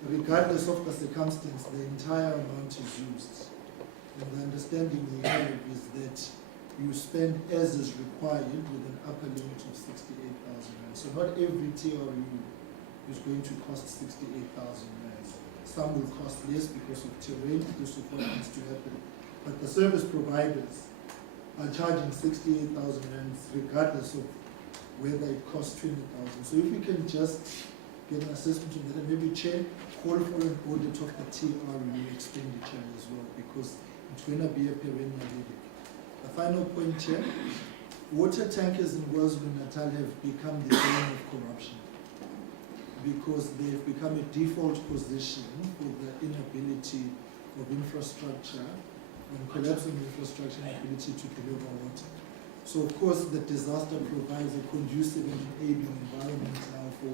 regardless of the circumstance, the entire amount is used. And the understanding we have is that you spend as is required with an upper limit of 68,000 rand. So not every TRU is going to cost 68,000 rand. Some will cost less because of terrain, because of what needs to happen. But the service providers are charging 68,000 rand regardless of whether it costs 20,000. So if we can just get an assessment of that, and maybe Chair, call for an audit of the TRU expenditure as well, because it's going to be a perennial headache. The final point, Chair, water tankers in KwaZulu Natal have become the bane of corruption. because they've become a default position for the inability of infrastructure and collapse of infrastructure and ability to deliver water. So of course the disaster provides a conducive and enabling environment now for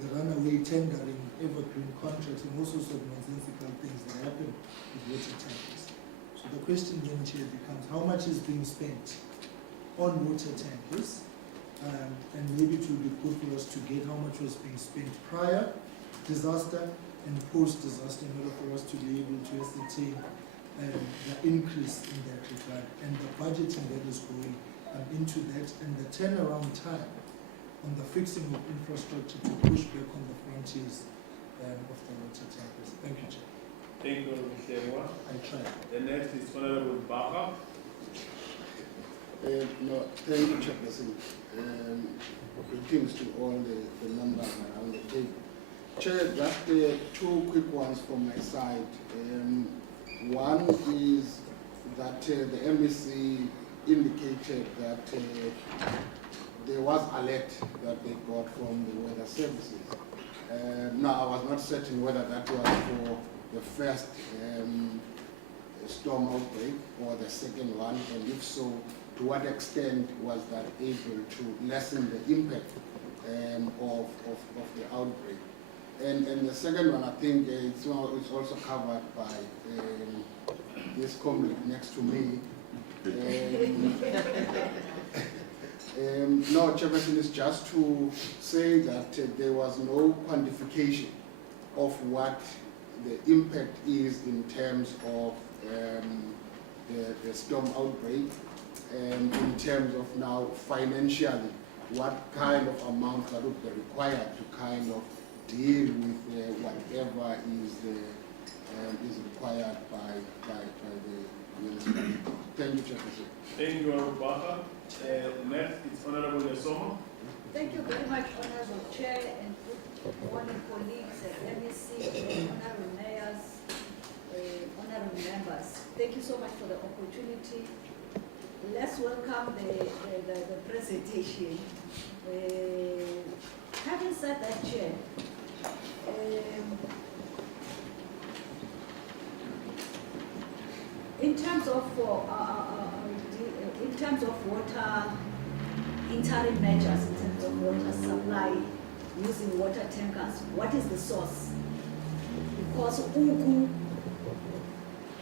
the runaway tendering, evergreen contracts, and all sorts of nonsensical things that happen with water tankers. So the question then, Chair, becomes how much is being spent on water tankers? And maybe it would be good for us to get how much was being spent prior disaster and post-disaster in order for us to be able to ascertain the increase in that regard and the budgeting that is going into that and the turnaround time on the fixing of infrastructure to push back on the frontiers of the water tankers. Thank you, Chair. Thank you, Honorable Mhlengwa. I tried. The next is Honorable Baka. No, thank you, Chairperson. Greetings to all the members around the table. Chair, just two quick ones from my side. One is that the MEC indicated that there was alert that they got from the weather services. Now, I was not certain whether that was for the first storm outbreak or the second one, and if so, to what extent was that able to lessen the impact of the outbreak? And the second one, I think it's also covered by this comrade next to me. No, Chairperson, is just to say that there was no quantification of what the impact is in terms of the storm outbreak, and in terms of now financially, what kind of amount that would be required to kind of deal with whatever is required by the municipality. Thank you, Chairperson. Thank you, Honorable Baka. Next is Honorable Nesoma. Thank you very much, Honorable Chair, and good morning, colleagues at MEC, honorable mayors, honorable members. Thank you so much for the opportunity. Let's welcome the presentation. Having said that, Chair, in terms of water interim measures, in terms of water supply using water tankers, what is the source? Because Ugu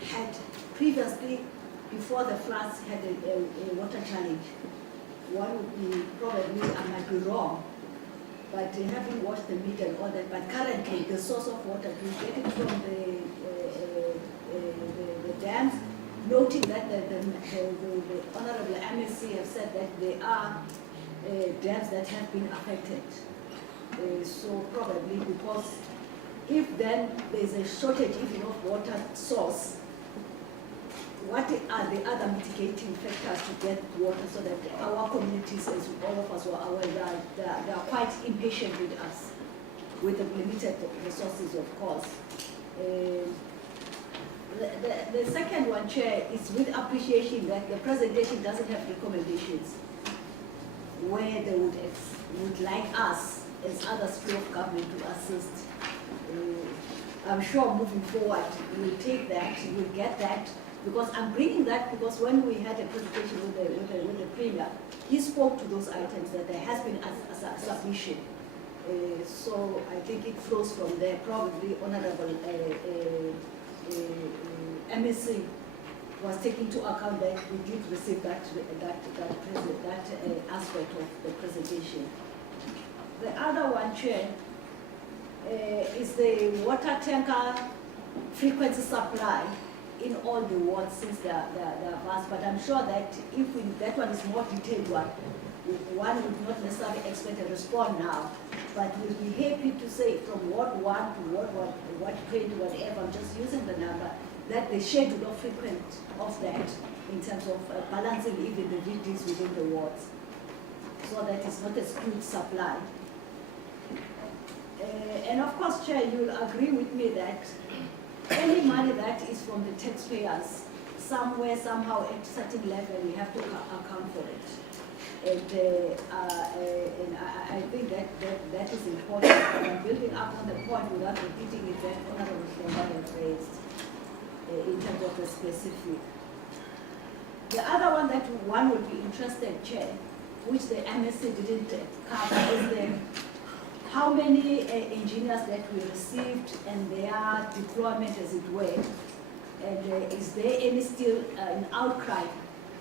had previously, before the floods, had a water challenge. One would be probably, I might be wrong, but having watched the media and all that, but currently the source of water, we get it from the dams, noting that the Honorable MEC have said that there are dams that have been affected. So probably because if then there's a shortage even of water source, what are the other mitigating factors to get water so that our communities, as all of us are aware, they are quite impatient with us, with the limited resources, of course. The second one, Chair, is with appreciation that the presentation doesn't have recommendations where they would like us, as other sphere of government, to assist. I'm sure moving forward, we'll take that, we'll get that, because I'm bringing that because when we had a presentation with the Premier, he spoke to those items that there has been a submission. So I think it flows from there. Probably Honorable MSC was taking into account that we did receive that aspect of the presentation. The other one, Chair, is the water tanker frequency supply in all the wards, since they are vast. But I'm sure that if that one is more detailed one would not necessarily expect a response now, but we'll be happy to say from Ward 1 to Ward 20, whatever, I'm just using the number, that the schedule of frequent of that in terms of balancing even the VDs within the wards, so that it's not a skewed supply. And of course, Chair, you'll agree with me that any money that is from the taxpayers somewhere, somehow, at a certain level, we have to account for it. And I think that is important. And building up on the point without repeating it, that Honorable Shomba has raised in terms of the specific. The other one that one would be interested, Chair, which the MSC didn't cover, is how many engineers that we received and their deployment, as it were, and is there any still an outcry,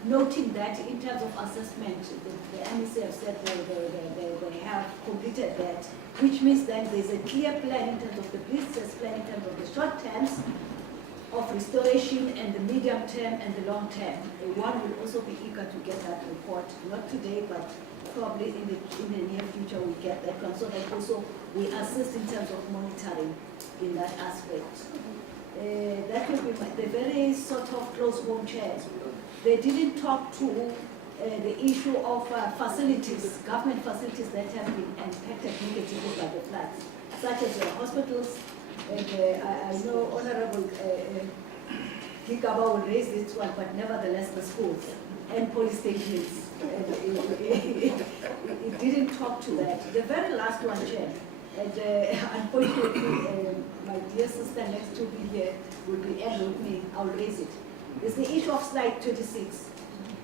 noting that in terms of assessment, the MSC have said they have completed that, which means that there's a clear plan in terms of the business plan, in terms of the short terms of restoration and the medium term and the long term. One will also be eager to get that report, not today, but probably in the near future we get that one, so that also we assist in terms of monitoring in that aspect. That will be the very sort of close home, Chair. They didn't talk to the issue of facilities, government facilities that have been impacted negatively by the floods, such as hospitals. And I know Honorable Gigaba will raise this one, but nevertheless the schools and police stations. It didn't talk to that. The very last one, Chair, and unfortunately my dear sister next to me here will be angry with me, I'll raise it. It's the issue of slide 26.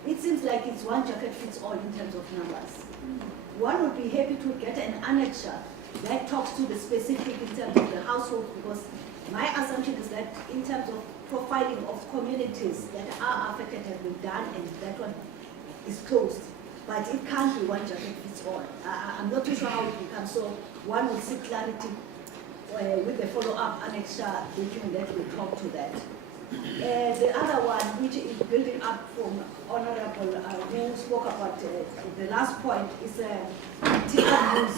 It seems like it's one jacket fits all in terms of numbers. One would be happy to get an annexure that talks to the specific in terms of the household, because my assumption is that in terms of profiling of communities that are affected has been done, and that one is closed. But it can't be one jacket fits all. I'm not too sure how it becomes, so one will seek clarity with the follow-up annexure document that will talk to that. The other one, which is building up from Honorable who spoke about the last point, is ticker news.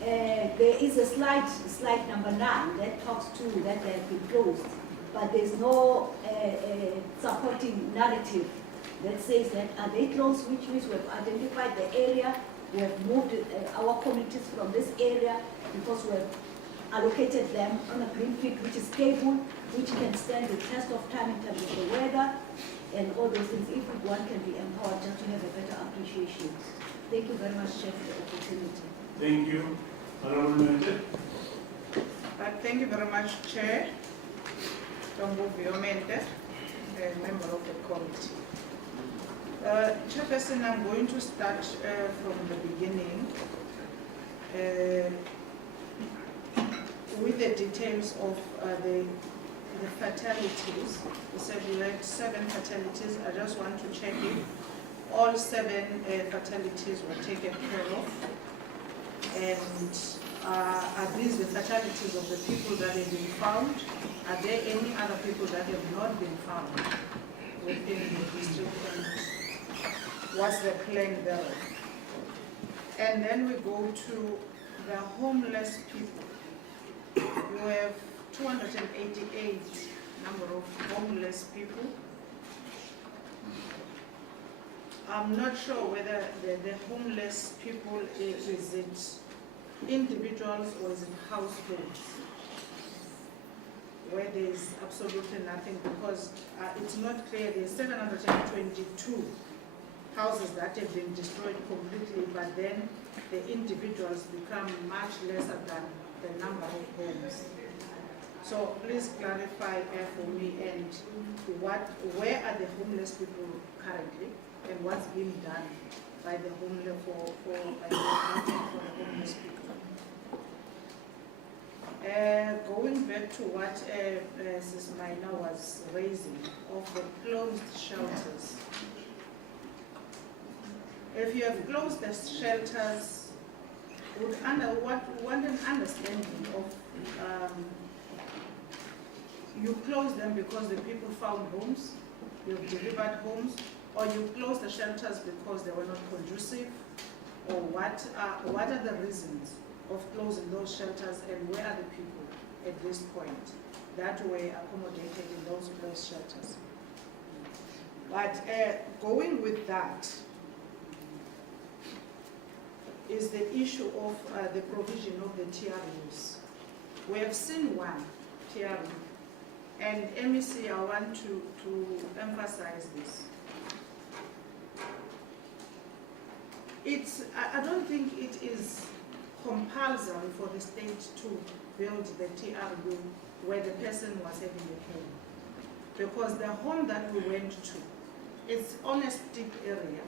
There is a slide number 9 that talks to that they have been closed, but there's no supporting narrative that says that are they closed, which means we have identified the area, we have moved our communities from this area because we have allocated them on a green field which is stable, which can stand the test of time in terms of the weather and all those things. If one can be empowered just to have a better appreciation. Thank you very much, Chair, for the opportunity. Thank you. Honorable Member. Thank you very much, Chair. Tombo Viomende, member of the committee. Chairperson, I'm going to start from the beginning with the details of the fatalities. We said we had 7 fatalities. I just want to check if all 7 fatalities were taken care of. And are these the fatalities of the people that have been found? Are there any other people that have not been found within the district? And what's the plan thereof? And then we go to the homeless people. You have 288 number of homeless people. I'm not sure whether the homeless people, is it individuals or is it households where there's absolutely nothing, because it's not clear. There's 722 houses that have been destroyed completely, but then the individuals become much lesser than the number of homes. So please clarify for me, and where are the homeless people currently, and what's being done by the homeless for the homeless people. Going back to what Ms. Maina was raising of the closed shelters. If you have closed the shelters, want an understanding of you close them because the people found homes, you've delivered homes, or you close the shelters because they were not conducive, or what are the reasons of closing those shelters, and where are the people at this point that were accommodated in those closed shelters? But going with that is the issue of the provision of the TRUs. We have seen one TRU, And MEC, I want to emphasize this. I don't think it is compulsory for the state to build the TRU where the person was having a home. Because the home that we went to, it's on a steep area,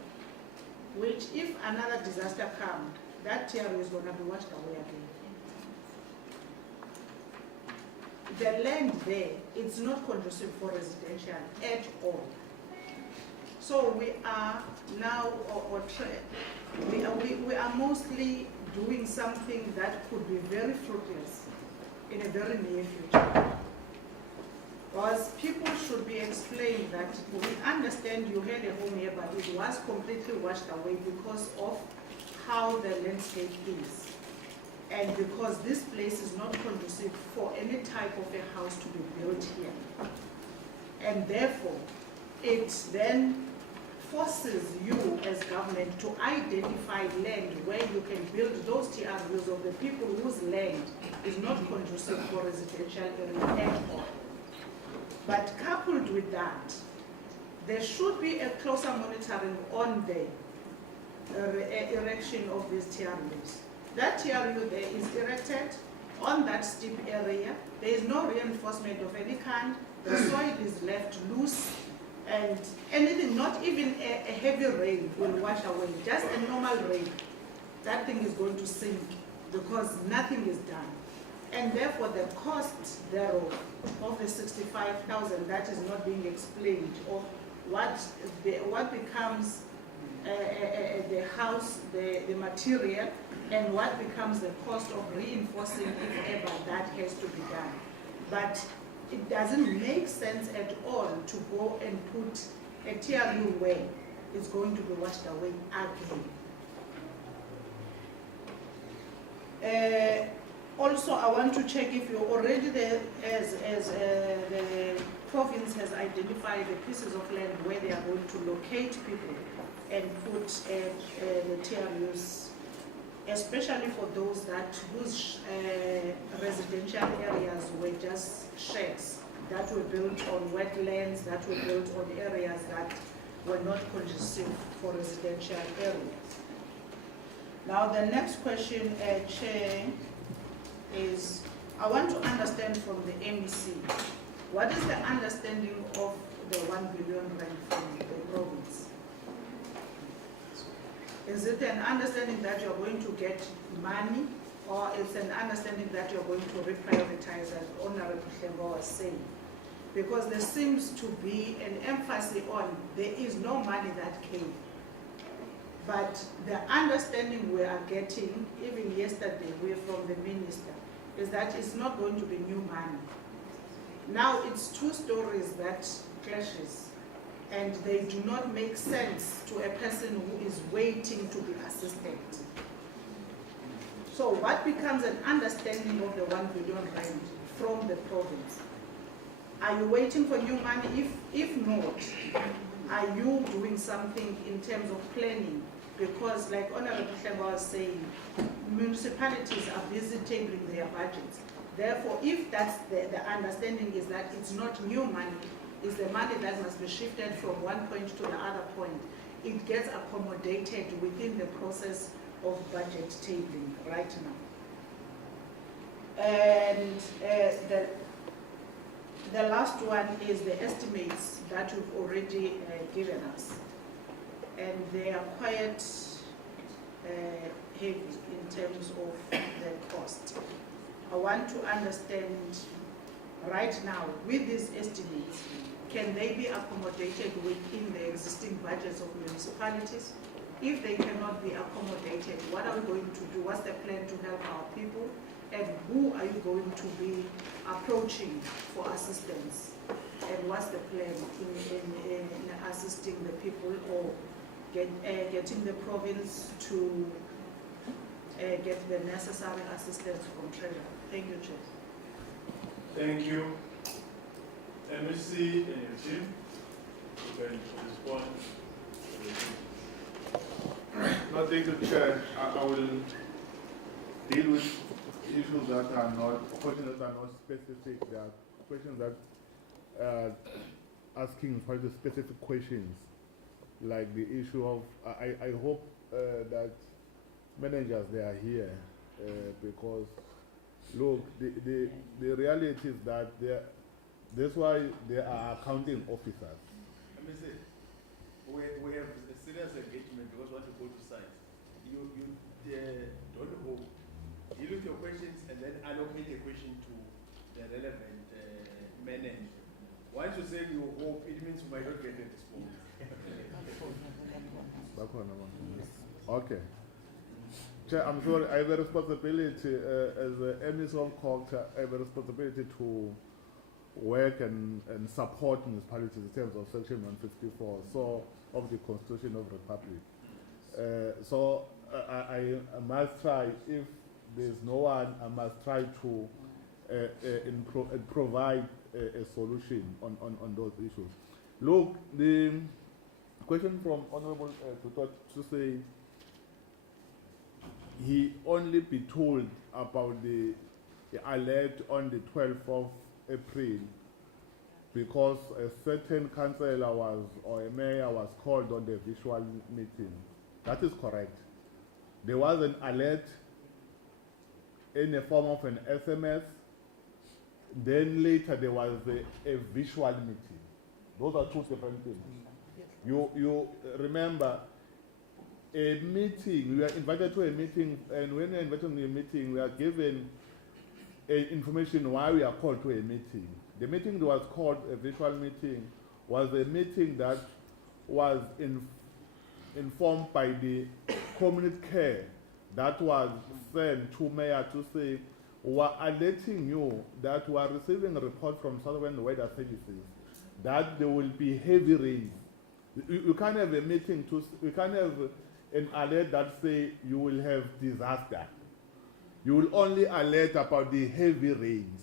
which if another disaster comes, that TRU is going to be washed away again. The land there, it's not conducive for residential at all. So we are now, we are mostly doing something that could be very fruitless in a very near future. Because people should be explained that we understand you had a home here, but it was completely washed away because of how the landscape is. And because this place is not conducive for any type of a house to be built here. And therefore, it then forces you as government to identify land where you can build those TRUs of the people whose land is not conducive for residential area at all. But coupled with that, there should be a closer monitoring on the erection of these TRUs. That TRU there is erected on that steep area. There is no reinforcement of any kind. The soil is left loose, and anything, not even a heavy rain will wash away. Just a normal rain, that thing is going to sink because nothing is done. And therefore the cost thereof, of the 65,000 that is not being explained, or what becomes the house, the material, and what becomes the cost of reinforcing if ever that has to be done. But it doesn't make sense at all to go and put a TRU where it's going to be washed away again. Also, I want to check if you're already there, as the province has identified the pieces of land where they are going to locate people and put the TRUs, especially for those whose residential areas were just sheds that were built on wetlands, that were built on areas that were not conducive for residential areas. Now, the next question, Chair, is I want to understand from the MEC, what is the understanding of the 1 billion rand from the province? Is it an understanding that you're going to get money, or it's an understanding that you're going to reprioritize, as Honorable Hlengo was saying? Because there seems to be an emphasis on there is no money that came. But the understanding we are getting, even yesterday, from the minister, is that it's not going to be new money. Now it's two stories that clashes, and they do not make sense to a person who is waiting to be assisted. So what becomes an understanding of the 1 billion rand from the province? Are you waiting for new money? If not, are you doing something in terms of planning? Because like Honorable Hlengo was saying, municipalities are busy tabling their budgets. Therefore, if that's the understanding is that it's not new money, it's the money that must be shifted from one point to the other point, it gets accommodated within the process of budget tabling right now. And the last one is the estimates that you've already given us. And they are quite heavy in terms of the cost. I want to understand right now, with these estimates, can they be accommodated within the existing budgets of municipalities? If they cannot be accommodated, what are we going to do? What's the plan to help our people? And who are you going to be approaching for assistance? And what's the plan in assisting the people, or getting the province to get the necessary assistance from Treasury? Thank you, Chair. Thank you. MEC and your team, you can respond. No, thank you, Chair. I will deal with issues that are not, questions that are not specific. There are questions that asking for the specific questions, like the issue of, I hope that managers, they are here, because look, the reality is that that's why there are accounting officers. Let me say, we have a serious engagement because we want to go to science. You don't hold. Deal with your questions and then allocate a question to the relevant manager. Once you say you hope, it means you might not get a response. Okay. Chair, I'm sorry, I have a responsibility as an emissary of culture, I have a responsibility to work and support municipalities in terms of Section 154 of the Constitution of the Republic. So I must try, if there's no one, I must try to provide a solution on those issues. Look, the question from Honorable to say he only be told about the alert on the 12th of April because a certain councillor or a mayor was called on the visual meeting. That is correct. There was an alert in the form of an SMS. Then later there was a visual meeting. Those are two different things. You remember a meeting, we are invited to a meeting, and when we are invited to a meeting, we are given information why we are called to a meeting. The meeting that was called a visual meeting was a meeting that was informed by the communique that was sent to mayor to say, we are alerting you that we are receiving a report from Southern Weather Services that there will be heavy rains. You can't have a meeting we can't have an alert that say you will have disaster. You will only alert about the heavy rains.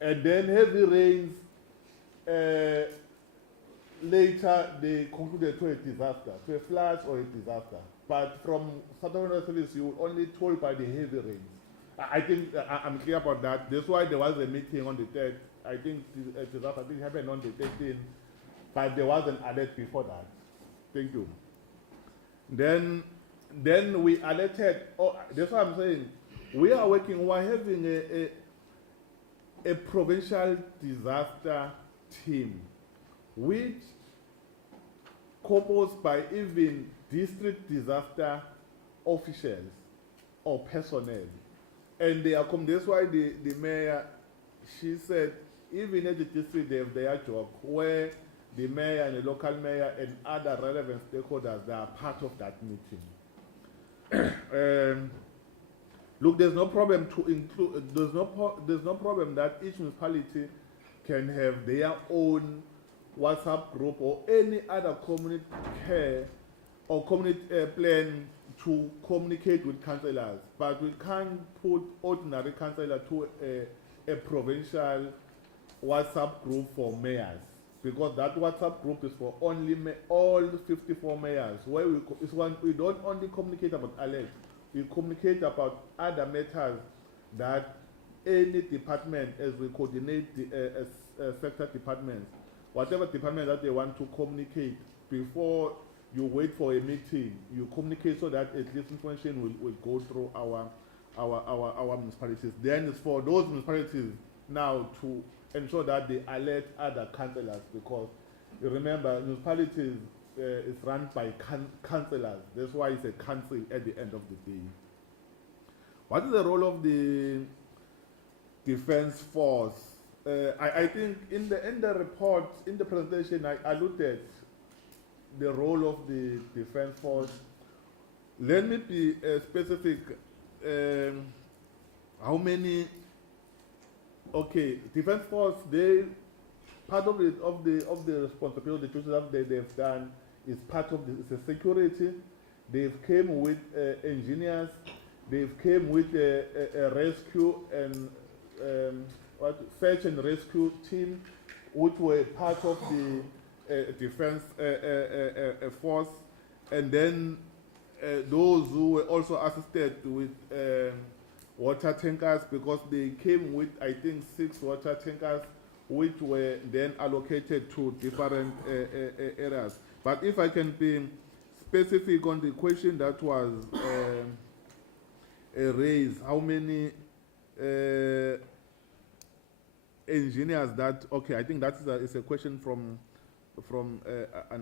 And then heavy rains, later they concluded to a disaster, to a flood or a disaster. But from Southern Weather Service, you were only told by the heavy rains. I think I'm clear about that. That's why there was a meeting on the 3rd. I think disaster happened on the 13th, but there was an alert before that. Thank you. Then we alerted. Oh, that's what I'm saying. We are working. We're having a provincial disaster team, which composed by even district disaster officials or personnel. And they are come. That's why the mayor, she said, even at the district they have their job, where the mayor and the local mayor and other relevant stakeholders, they are part of that meeting. Look, there's no problem to include. There's no problem that each municipality can have their own WhatsApp group or any other community care or community plan to communicate with councillors, but we can't put ordinary councillor to a provincial WhatsApp group for mayors, because that WhatsApp group is for only all 54 mayors, where we don't only communicate about alert, we communicate about other matters that any department, as we coordinate the sector departments, whatever department that they want to communicate, before you wait for a meeting, you communicate so that at least information will go through our municipalities. Then it's for those municipalities now to ensure that they alert other councillors, because you remember municipalities is run by councillors. That's why it's a council at the end of the day. What is the role of the defense force? I think in the report, in the presentation, I alluded the role of the defense force. Let me be specific. How many? Okay, defense force. They part of the responsibility, the duties that they've done is part of the security. They've came with engineers. They've came with a rescue and search and rescue team, which were part of the defense force, and then those who were also assisted with water tankers, because they came with, I think, 6 water tankers, which were then allocated to different areas. But if I can be specific on the question that was raised, how many engineers that, okay, I think that is a question from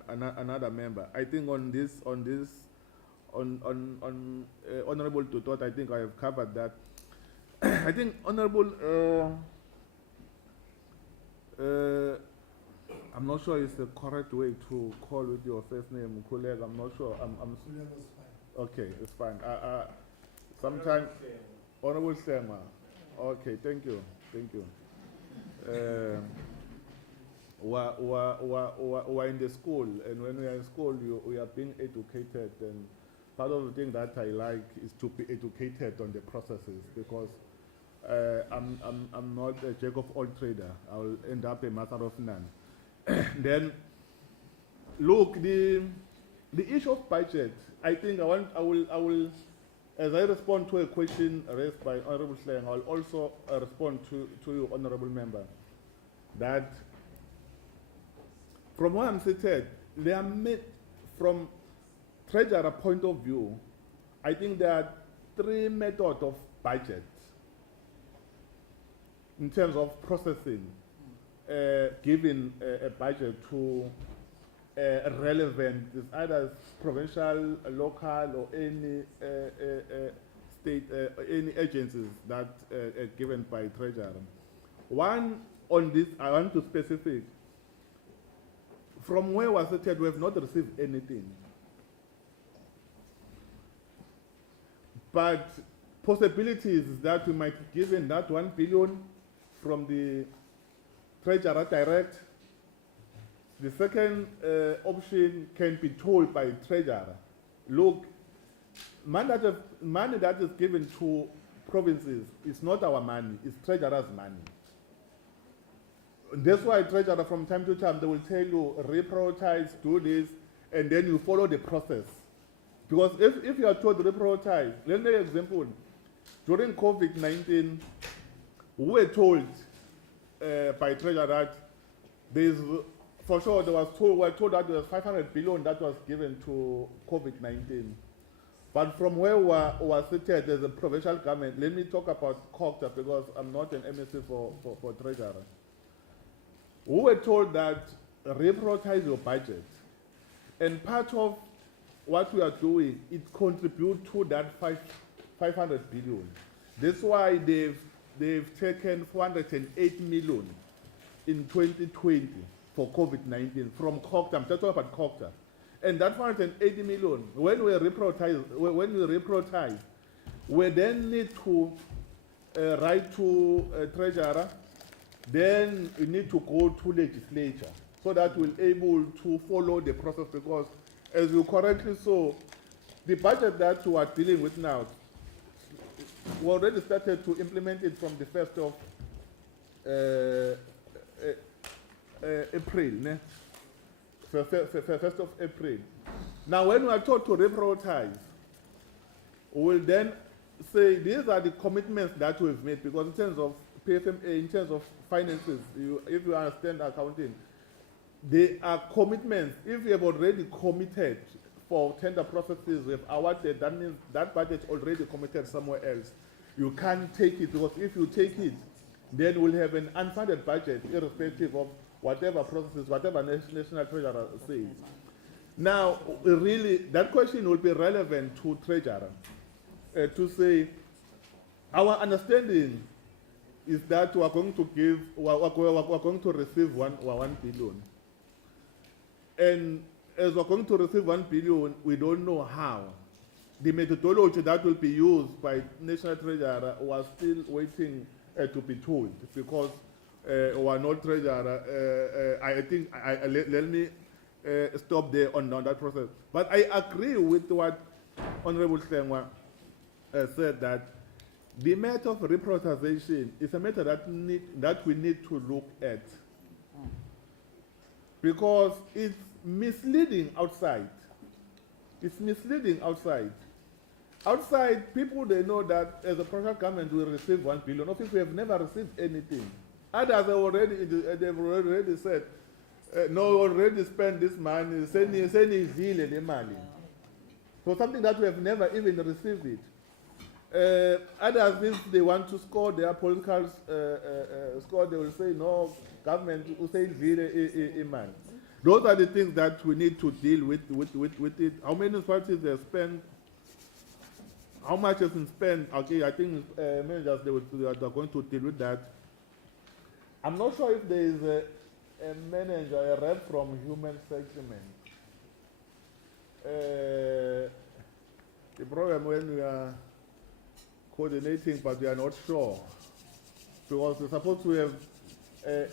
another member. I think on Honorable Tutot, I think I have covered that. I think Honorable, I'm not sure it's the correct way to call with your first name, colleague. I'm not sure. Julia was fine. Okay, it's fine. Sometimes Honorable Sema. Okay, thank you. We're in the school, and when we are in school, we are being educated, and part of the thing that I like is to be educated on the processes, because I'm not a jack of all trader. I will end up a master of none. Then, look, the issue of budget. I think I will, as I respond to a question raised by Honorable Sleng, I'll also respond to you, Honorable Member, that from where I'm seated, they are made from treasurer point of view. I think there are three methods of budget in terms of processing, giving a budget to relevant, it's either provincial, local, or any state, any agencies that are given by treasurer. One on this, I want to specific. From where was it? We have not received anything. But possibilities that we might be given that 1 billion from the treasurer direct. The second option can be told by treasurer, look, money that is given to provinces is not our money, it's treasurer's money. That's why treasurer from time to time, they will tell you, reprioritize, do this, and then you follow the process. Because if you are told reprioritize, let me give an example. During COVID-19, we were told by treasurer that there's, for sure, we were told that there was 500 billion that was given to COVID-19. But from where we were seated as a provincial government, let me talk about KwaZulu because I'm not an MSc for treasurer. We were told that reprioritize your budget. And part of what we are doing, it contributes to that 500 billion. That's why they've taken 408 million in 2020 for COVID-19 from KwaZulu. I'm talking about KwaZulu. And that 480 million, when we reprioritize, we then need to write to treasurer, then we need to go to legislature so that we're able to follow the process, because as you correctly saw, the budget that we are dealing with now, we already started to implement it from the 1st of April. Ne? 1st of April. Now, when we are told to reprioritize, we will then say these are the commitments that we've made, because in terms of PFMA, in terms of finances, if you understand accounting, they are commitments. If you have already committed for tender processes, we have awarded, that means that budget already committed somewhere else. You can't take it, because if you take it, then we'll have an unfunded budget, irrespective of whatever processes, whatever national treasurer says. Now, really, that question will be relevant to treasurer to say, our understanding is that we are going to give, we are going to receive 1 billion. And as we're going to receive 1 billion, we don't know how. The methodology that will be used by National Treasurer was still waiting to be told, because we are not treasurer. I think, let me stop there on that process. But I agree with what Honorable Slengwa said, that the method of reprioritization is a method that we need to look at, because it's misleading outside. It's misleading outside. Outside, people, they know that as a provincial government we receive 1 billion. Of people have never received anything. Others have already said, no, already spent this money, send the money. So something that we have never even received it. Others, if they want to score their political score, they will say, no, government will say money. Those are the things that we need to deal with it. How many parties they spend? How much has been spent? Okay, I think managers they are going to deal with that. I'm not sure if there is a manager, a rep from Human Settlement. The problem when we are coordinating, but we are not sure, because we're supposed to have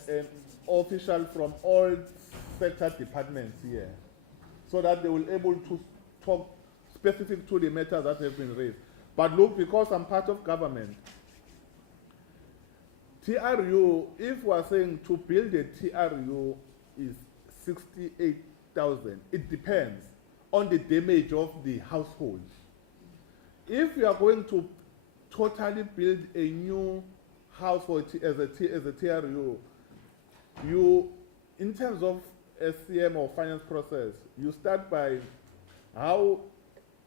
an official from all sector departments here, so that they will able to talk specific to the matters that have been raised. But look, because I'm part of government, TRU, if we are saying to build a TRU is 68,000, it depends on the damage of the household. If you are going to totally build a new house for as a TRU, you, in terms of SCM or finance process, you start by how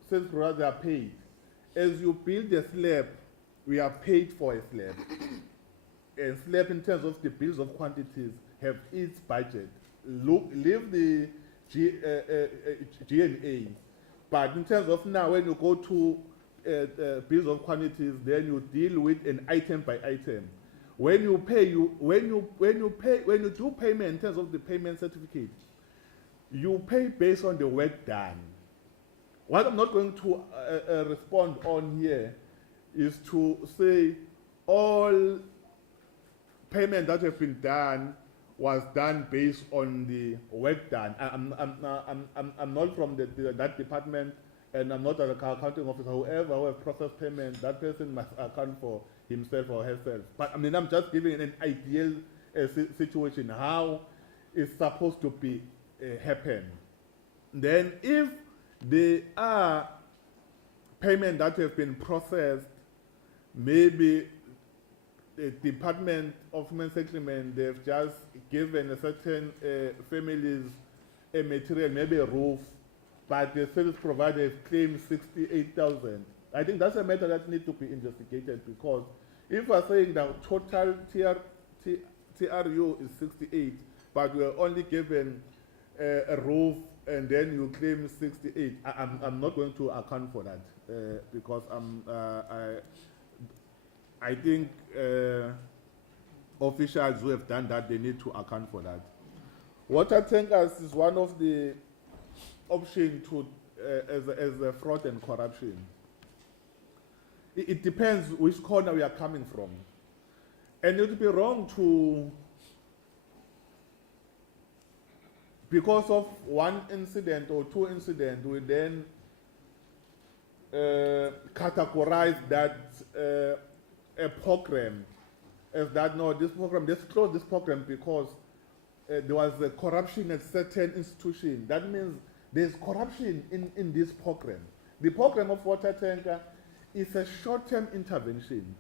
sales providers are paid. As you build a slab, we are paid for a slab. A slab in terms of the bills of quantities have its budget. Leave the G&A. But in terms of now, when you go to bills of quantities, then you deal with an item by item. When you pay, when you do payment in terms of the payment certificate, you pay based on the work done. What I'm not going to respond on here is to say all payment that have been done was done based on the work done. I'm not from that department, and I'm not an accounting officer. Whoever who have processed payment, that person must account for himself or herself. But I mean, I'm just giving an ideal situation, how it's supposed to be happen. Then if there are payments that have been processed, maybe the Department of Human Settlement, they've just given a certain families a material, maybe a roof, but the service provider has claimed 68,000. I think that's a matter that needs to be investigated, because if we're saying that total TRU is 68, but we're only given a roof and then you claim 68, I'm not going to account for that, because I think officials who have done that, they need to account for that. Water tankers is one of the options to as a fraud and corruption. It depends which corner we are coming from, and it would be wrong to, because of one incident or two incidents, we then categorize that a program as that, no, this program, let's close this program because there was a corruption at certain institution. That means there's corruption in this program. The program of water tanker is a short-term intervention.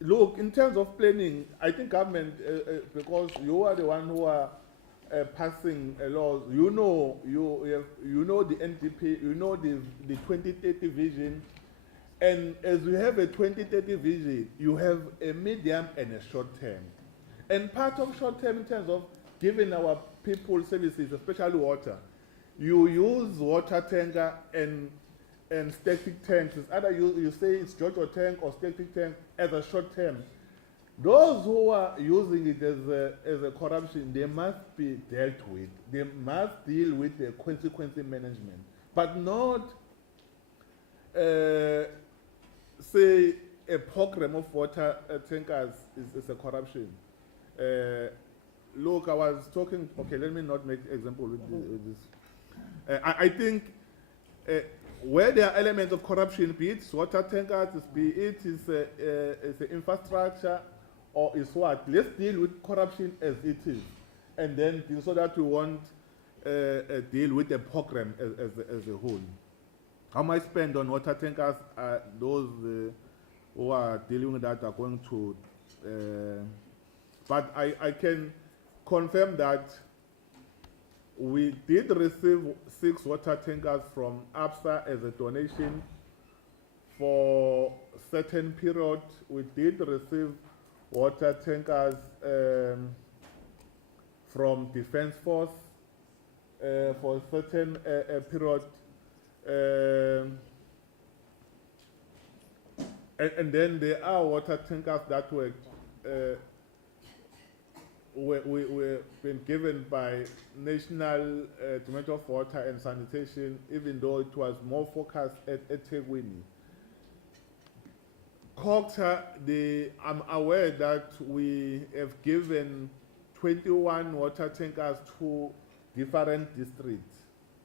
Look, in terms of planning, I think government, because you are the one who are passing laws, you know the NDP, you know the 2030 vision, and as you have a 2030 vision, you have a medium and a short term. And part of short term in terms of giving our people services, especially water, you use water tanker and static tanks. It's either you say it's Jojo tank or static tank as a short term. Those who are using it as a corruption, they must be dealt with. They must deal with the consequence management, but not say a program of water tankers is a corruption. Look, I was talking, okay, let me not make example with this. I think where there are elements of corruption, be it water tankers, be it is infrastructure, or is what, let's deal with corruption as it is, and then so that we won't deal with the program as a whole. How much spend on water tankers, those who are dealing with that are going to But I can confirm that we did receive 6 water tankers from ABSA as a donation for certain period. We did receive water tankers from Defence Force for a certain period. And then there are water tankers that were been given by National Department of Water and Sanitation, even though it was more focused at Tegwini. I'm aware that we have given 21 water tankers to different districts.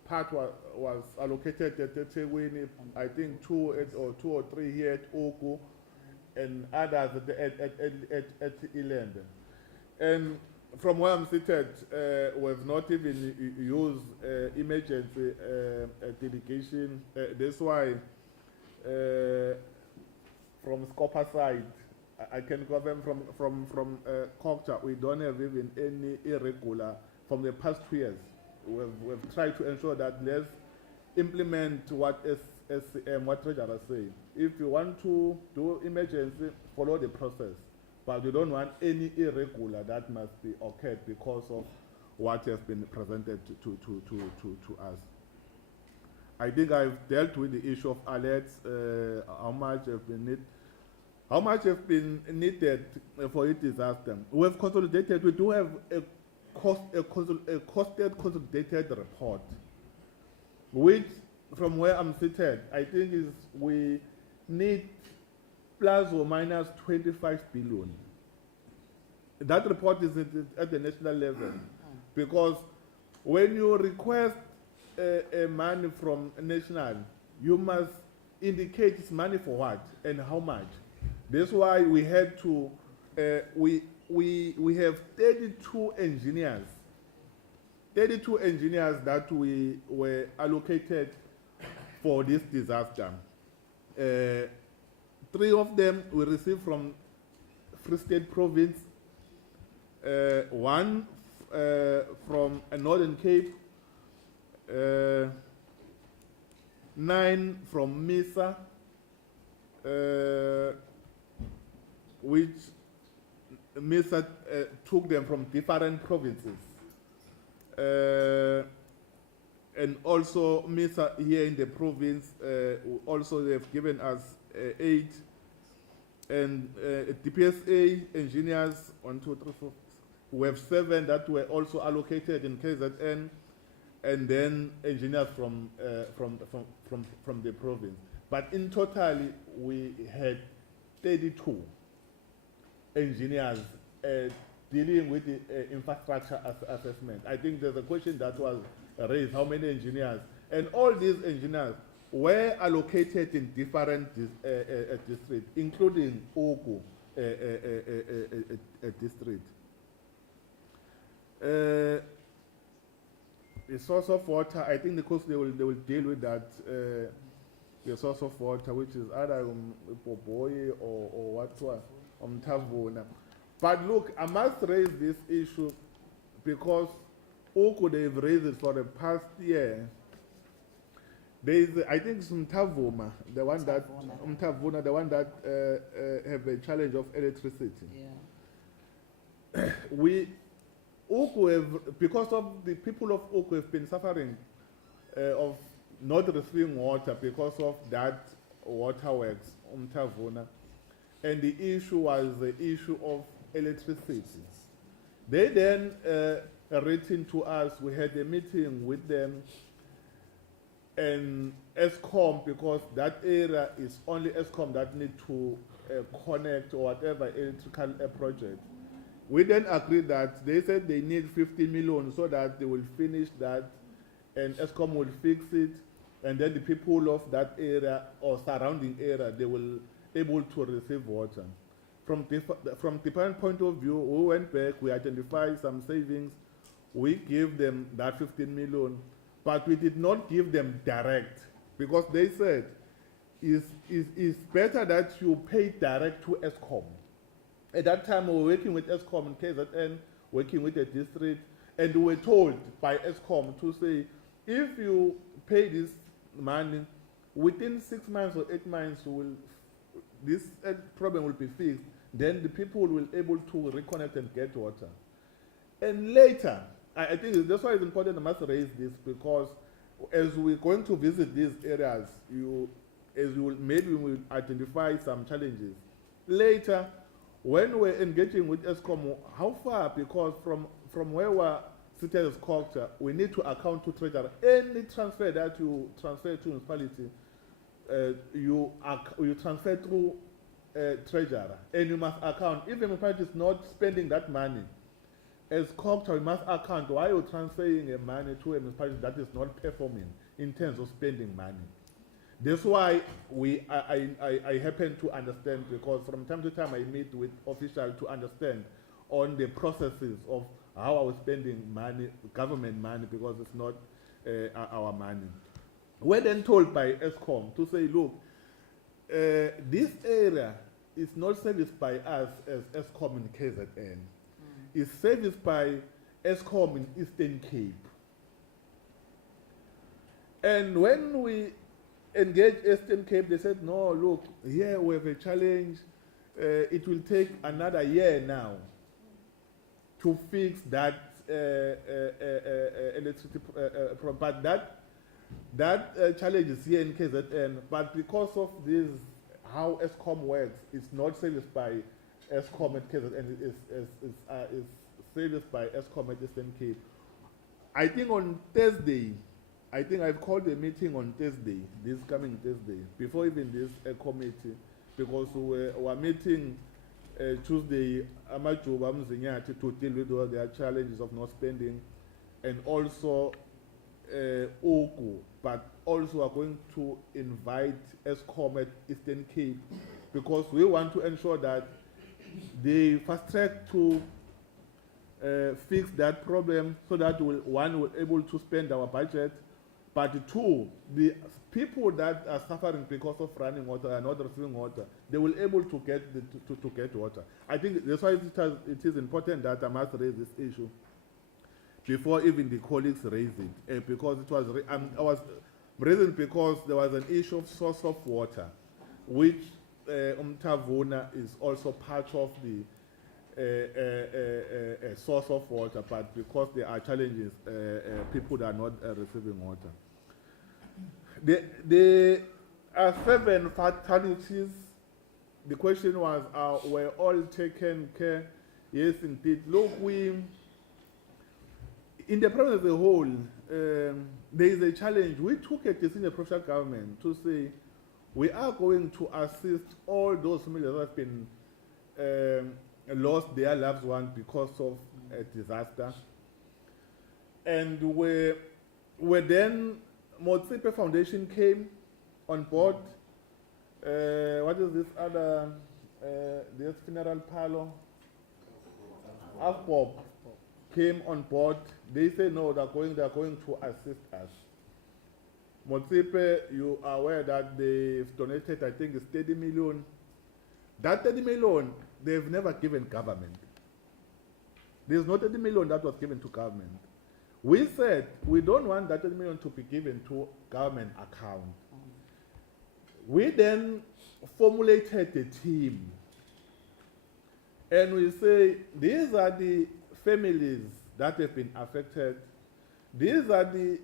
Part was allocated at Tegwini, I think 2 or 3 here at Oku, and others at Iland. And from where I'm seated, we've not even used emergency delegation. That's why from Scopa side, I can confirm from Kokcha, we don't have even any irregular from the past 2 years. We've tried to ensure that let's implement what SCM, what treasurer say. If you want to do emergency, follow the process. But we don't want any irregular that must be occurred because of what has been presented to us. I think I've dealt with the issue of alerts, how much have been needed for a disaster. We have consolidated. We do have a costed consolidated report, which, from where I'm seated, I think is we need plus or minus 25 billion. That report is at the national level, because when you request money from national, you must indicate it's money for what and how much. That's why we had to, we have 32 engineers that we were allocated for this disaster. 3 of them we received from Free State Province, 1 from Northern Cape, 9 from MISA, which MISA took them from different provinces. And also MISA here in the province, also they have given us 8. And DPSA engineers, 1, 2, 3, 4, we have 7 that were also allocated in KZN, and then engineers from the province. But in total, we had 32 engineers dealing with the infrastructure assessment. I think there's a question that was raised, how many engineers? And all these engineers were allocated in different districts, including Oku district. The source of water, I think the coast they will deal with that. The source of water, which is either Poboy or what Tavona. But look, I must raise this issue because Oku they've raised it for the past year. There is, I think, it's Mtavoma, the one that have a challenge of electricity. Yeah. Oku have, because of the people of Oku have been suffering of not receiving water because of that waterworks, Mtavona, and the issue was the issue of electricity. They then written to us. We had a meeting with them. And ESCOM, because that area is only ESCOM that need to connect or whatever electrical project. We then agreed that they said they need 50 million so that they will finish that and ESCOM will fix it, and then the people of that area or surrounding area, they will able to receive water. From different point of view, we went back, we identified some savings, we gave them that 15 million. But we did not give them direct, because they said it's better that you pay direct to ESCOM At that time, we were working with ESCOM and KZN, working with the district, and we were told by ESCOM to say, if you pay this money, within 6 months or 8 months, this problem will be fixed. Then the people will be able to reconnect and get water. And later, I think that's why it's important I must raise this, because as we're going to visit these areas, maybe we will identify some challenges. Later, when we're engaging with ESCOM, how far? Because from where we're seated as culture, we need to account to treasurer. Any transfer that you transfer to municipality, you transfer through treasurer, and you must account. If the municipality is not spending that money, as culture, you must account why you're transferring money to a municipality that is not performing in terms of spending money. That's why I happen to understand, because from time to time I meet with officials to understand on the processes of how I was spending money, government money, because it's not our money. We're then told by ESCOM to say, look, this area is not serviced by us as ESCOM in KZN. It's serviced by ESCOM in Eastern Cape. And when we engaged Eastern Cape, they said, no, look, here we have a challenge. It will take another year now to fix that electricity problem. But that challenge is here in KZN. But because of this, how ESCOM works, it's not serviced by ESCOM at KZN, is serviced by ESCOM at Eastern Cape. I think on Thursday, I've called a meeting on Thursday, this coming Thursday, before even this committee, because we were meeting Tuesday, Amajuba Mzinyati, to deal with all their challenges of not spending, and also Oku, but also are going to invite ESCOM at Eastern Cape, because we want to ensure that they fast track to fix that problem, so that one will able to spend our budget, but two, the people that are suffering because of running water and not receiving water, they will able to get to get water. I think that's why it is important that I must raise this issue before even the colleagues raise it, because it was I was raising because there was an issue of source of water, which Umtavuna is also part of the source of water, but because there are challenges, people are not receiving water. There are 7 fatalities. The question was, were all taken care? Yes, indeed. Look, in the province as a whole, there is a challenge. We took a decision in the provincial government to say, we are going to assist all those families that have been lost their loved ones because of a disaster. And we then, Municipality Foundation came on board. What is this other, this funeral parlor? Afbob came on board. They say no, they're going to assist us. Municipality, you are aware that they've donated, I think it's 30 million. That 30 million, they've never given government. There's no 30 million that was given to government. We said we don't want that 30 million to be given to government account. We then formulated a team, and we say these are the families that have been affected. These are the,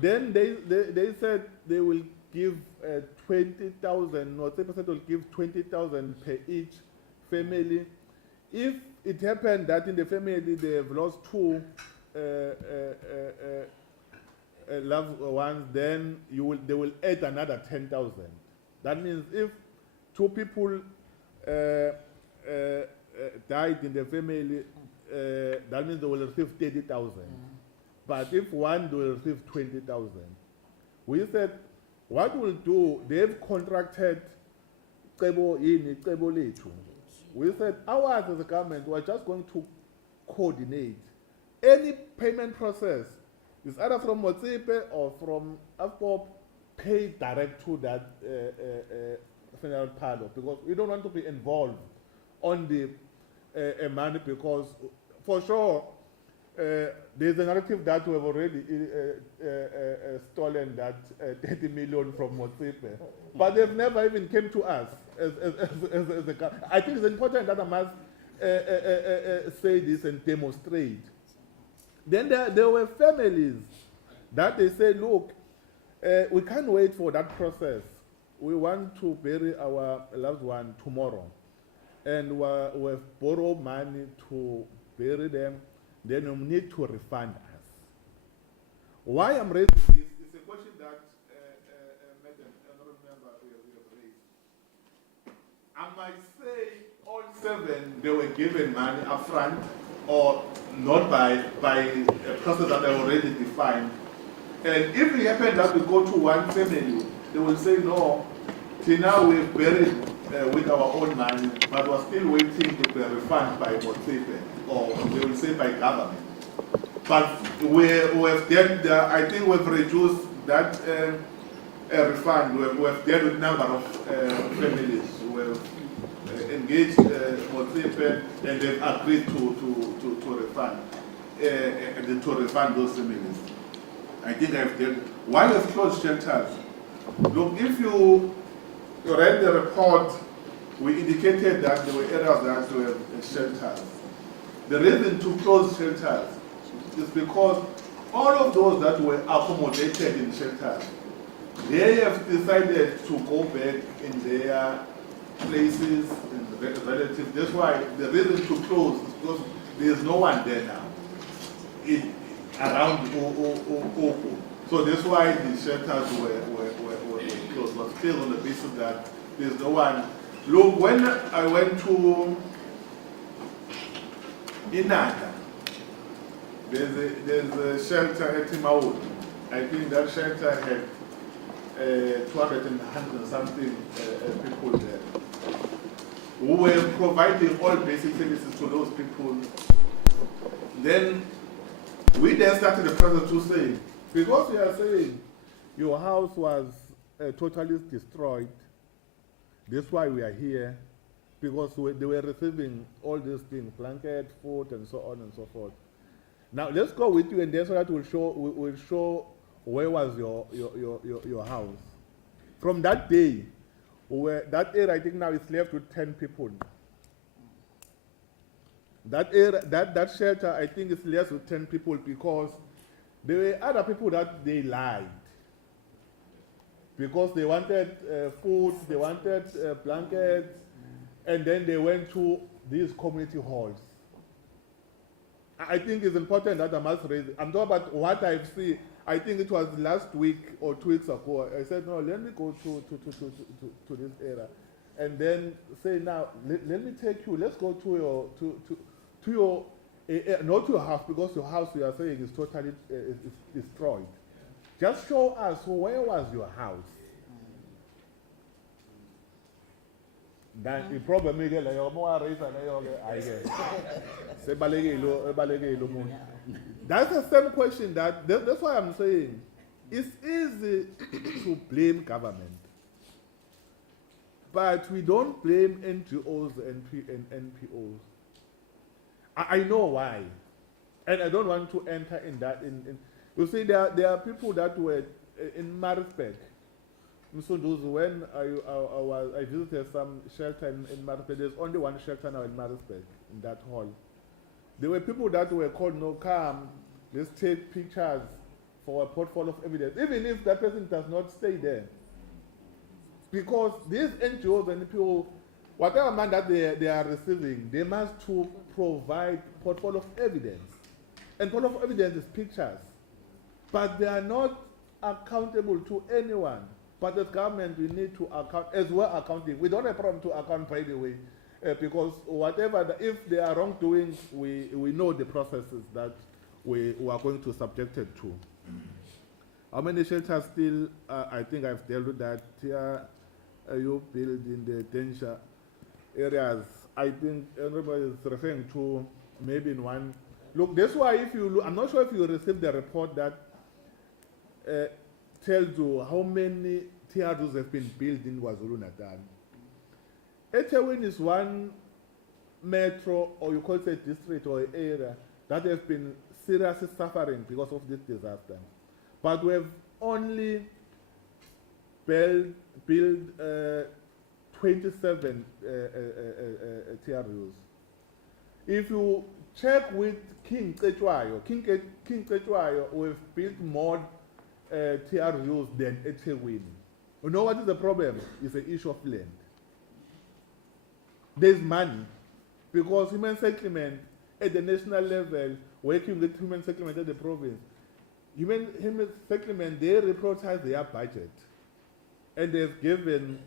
then they said they will give 20,000, or 10% will give 20,000 per each family. If it happened that in the family they have lost 2 loved ones, then they will add another 10,000. That means if 2 people died in the family, that means they will receive 30,000. But if one, they will receive 20,000. We said, what we'll do, they've contracted we said, ours as a government, we're just going to coordinate. Any payment process is either from Motsipe or from Afbob, pay direct to that funeral parlor, because we don't want to be involved on the money because, for sure, there's a narrative that we have already stolen that 30 million from Motsepe, but they've never even came to us as a. I think it's important that I must say this and demonstrate. Then there were families that they say, look, we can't wait for that process. We want to bury our loved one tomorrow, and we've borrowed money to bury them. Then we need to refund us. Why I'm raising this is a question that Madam Honourable Member we have raised. I might say all 7 they were given money upfront, or not by a process that I already defined. And if it happens that we go to one family, they will say no. Till now we've buried with our own money, but we're still waiting to be refunded by Motsepe, or they will say by government. But we've dealt, I think we've reduced that refund. We've dealt with a number of families. We've engaged Motsepe, and they've agreed to refund and to refund those families. I think I've dealt. Why we've closed shelters? Look, if you read the report, we indicated that there were areas that were shelters. The reason to close shelters is because all of those that were accommodated in shelters, they have decided to go back in their places and relatives. That's why the reason to close is because there's no one there now around Oku. So that's why the shelters were closed, but still on the basis that there's no one. Look, when I went to Natal, there's a shelter at Timawood. I think that shelter had 200 and something people there, who were providing all basic services to those people. Then we then started the process to say, because we are saying your house was totally destroyed, that's why we are here, because they were receiving all these things, blanket, food, and so on and so forth. Now let's go with you, and that's what will show where was your house. From that day, that area I think now is left with 10 people. That area, that shelter I think is left with 10 people because there were other people that they lied. Because they wanted food, they wanted blankets, and then they went to these community halls. I think it's important that I must raise it. I'm talking about what I've seen. I think it was last week or 2 weeks ago. I said, no, let me go to this area. And then say, now, let me take you, let's go to your not your house, because your house you are saying is totally is destroyed. Just show us where was your house. Then the problem is that's the same question that's why I'm saying it's easy to blame government, but we don't blame NGOs and NPOs. I know why, and I don't want to enter in that. You see, there are people that were in Maritzburg. So those when I visited some shelter in Maritzburg, there's only one shelter now in Maritzburg, in that hall. There were people that were called, no, come, let's take pictures for a portfolio of evidence, even if that person does not stay there. Because these NGOs and people, whatever money that they are receiving, they must to provide portfolio of evidence. And portfolio of evidence is pictures. But they are not accountable to anyone. But as government, we need to account, as well accounting. We don't have a problem to account, by the way, because whatever, if there are wrongdoings, we know the processes that we are going to subject it to. How many shelters still, I think I've dealt with that, here you build in the danger areas. I think everybody is referring to maybe in one. Look, that's why if you look, I'm not sure if you received the report that tells you how many TRUs have been built in KwaZulu Natal. Etewin is one metro, or you call it a district or an area, that have been seriously suffering because of this disaster. But we have only built 27 TRUs. If you check with King Cetshwayo, we've built more TRUs than Ethekwini. You know what is the problem? It's an issue of land. There's money, because human settlement at the national level, working with human settlement at the province, human settlement, they reprioritize their budget, and they've given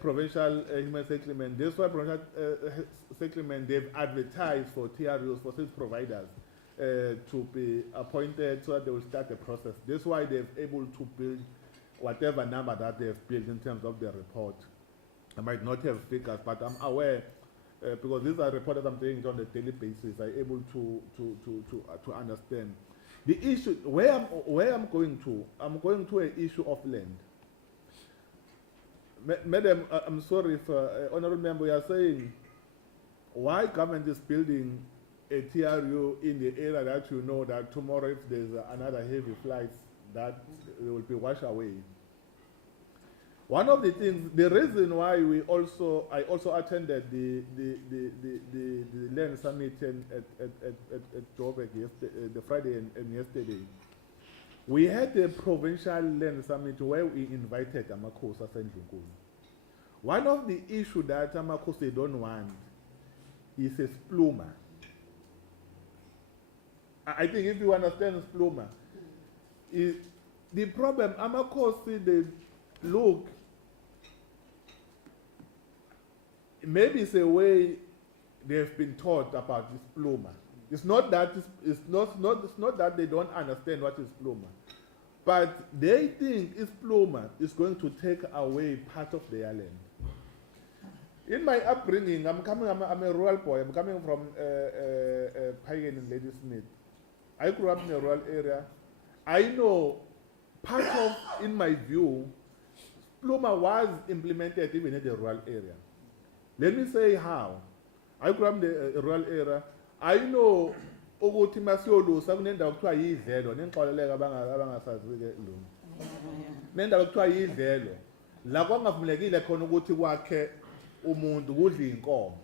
provincial human settlement. That's why provincial settlement, they've advertised for TRUs, for service providers, to be appointed so that they will start the process. That's why they're able to build whatever number that they've built in terms of their report. I might not have figures, but I'm aware, because these are reports that I'm doing on a daily basis, I'm able to understand. The issue, where I'm going to an issue of land. Madam, I'm sorry if, Honorable Member, you are saying, why government is building a TRU in the area that you know that tomorrow if there's another heavy flight, that it will be washed away. One of the things, the reason why I also attended the land summit at Joburg yesterday, the Friday and yesterday. We had a provincial land summit where we invited Amakosa Sendlunkulu. One of the issues that Amakosa don't want is a spluma. I think if you understand spluma, the problem, Amakosa, they look, maybe it's a way they've been taught about this spluma. It's not that that they don't understand what is spluma, but they think spluma is going to take away part of their land. In my upbringing, I'm a rural boy. I'm coming from Pagan and Ladysmith. I grew up in a rural area. I know part of, in my view, spluma was implemented even in the rural area. Let me say how. I grew up in the rural area. I know ukuthi masiyolusa kunendawo kuthiwa yidlelo nenqoleleka abangasazi-ke lo. Nendawo kuthiwa yidlelo la kwangavumelekile khona ukuthi kwakhe umuntu kudla inkomo.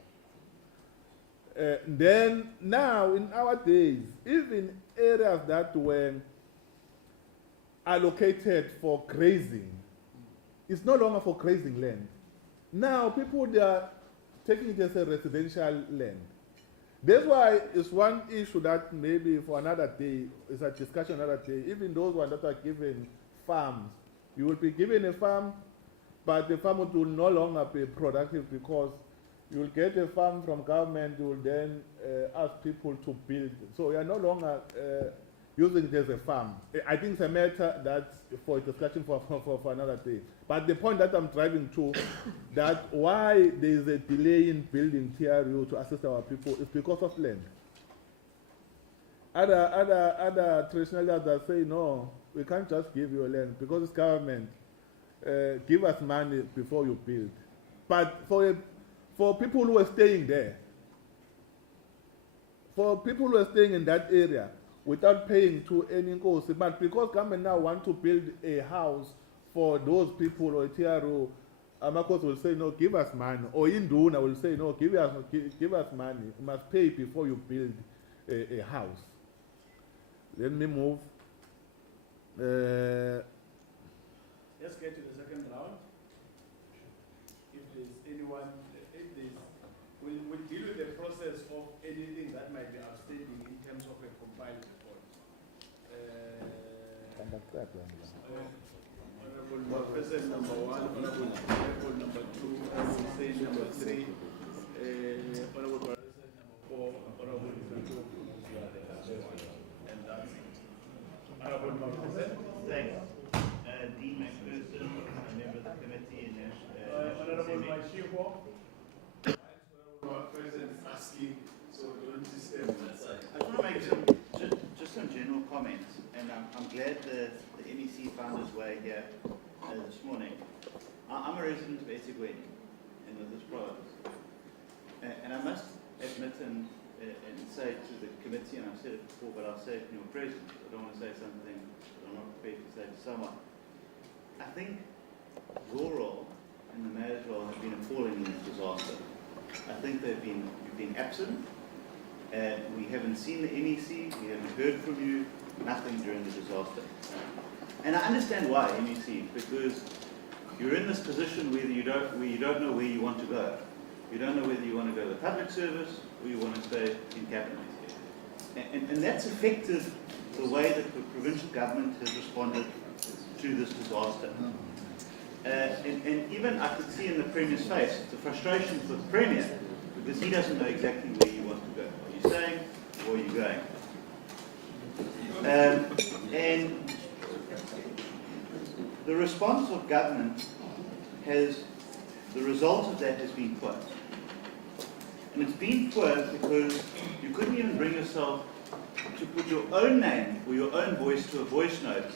Then now in our days, even areas that were allocated for grazing, it's no longer for grazing land. Now people, they are taking it as a residential land. That's why it's one issue that maybe for another day, it's a discussion another day. Even those ones that are given farms, you will be given a farm, but the farm will no longer be productive because you will get a farm from government, you will then ask people to build. So we are no longer using it as a farm. I think it's a matter that's for a discussion for another day. But the point that I'm driving to, that why there is a delay in building TRU to assist our people is because of land. Other traditional leaders say, no, we can't just give you land because it's government. Give us money before you build. But for people who are staying there, for people who are staying in that area, without paying to any cost, but because government now want to build a house for those people or a TRO, Amakos will say, no, give us money. Or Induna will say, no, give us money. You must pay before you build a house. Let me move. Let's get to the second round. If there's anyone, we'll deal with the process of anything that might be outstanding in terms of a compiled report. Honorable President number 1, Honorable number 2, Honorable Say number 3, Honorable President number 4, Honorable number 2, and that's it. Honorable President. Thanks. Dean McPherson, a member of the committee and Honorable Mashiho. Honorable President is asking, so don't disturb that. I just want to make just some general comments, and I'm glad the NEC founders were here this morning. I'm a resident of Ethekwini in this province. And I must admit and say to the committee, and I've said it before, but I'll say it in your presence, I don't want to say something that I'm not prepared to say to someone. I think your role and the mayor's role have been appalling in this disaster. I think you've been absent. We haven't seen the NEC, we haven't heard from you, nothing during the disaster. And I understand why, NEC, because you're in this position where you don't know where you want to go. You don't know whether you want to go to public service or you want to stay in cabinet. And that's affected the way that the provincial government has responded to this disaster. And even I could see in the Premier's face the frustration for the Premier, because he doesn't know exactly where you want to go. Are you staying or are you going? And the response of government the result of that has been poor. And it's been poor because you couldn't even bring yourself to put your own name or your own voice to a voice note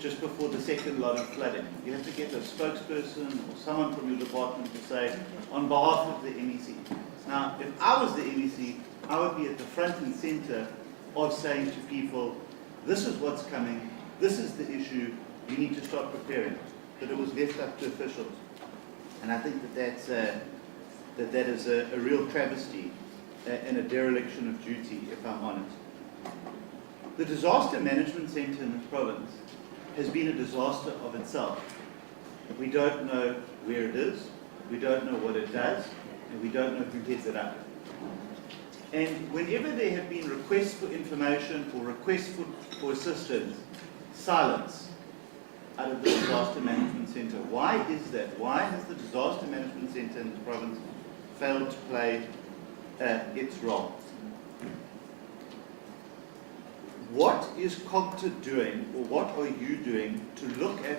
just before the second lot of flooding. You have to get a spokesperson or someone from your department to say, on behalf of the NEC. Now, if I was the NEC, I would be at the front and center of saying to people, this is what's coming, this is the issue, you need to start preparing. But it was left up to officials. And I think that is a real travesty and a dereliction of duty, if I'm honest. The Disaster Management Centre in this province has been a disaster of itself. We don't know where it is, we don't know what it does, and we don't know who heads it up. And whenever there have been requests for information or requests for assistance, silence out of the Disaster Management Centre. Why is that? Why has the Disaster Management Centre in the province failed to play its role? What is COGTA doing, or what are you doing to look at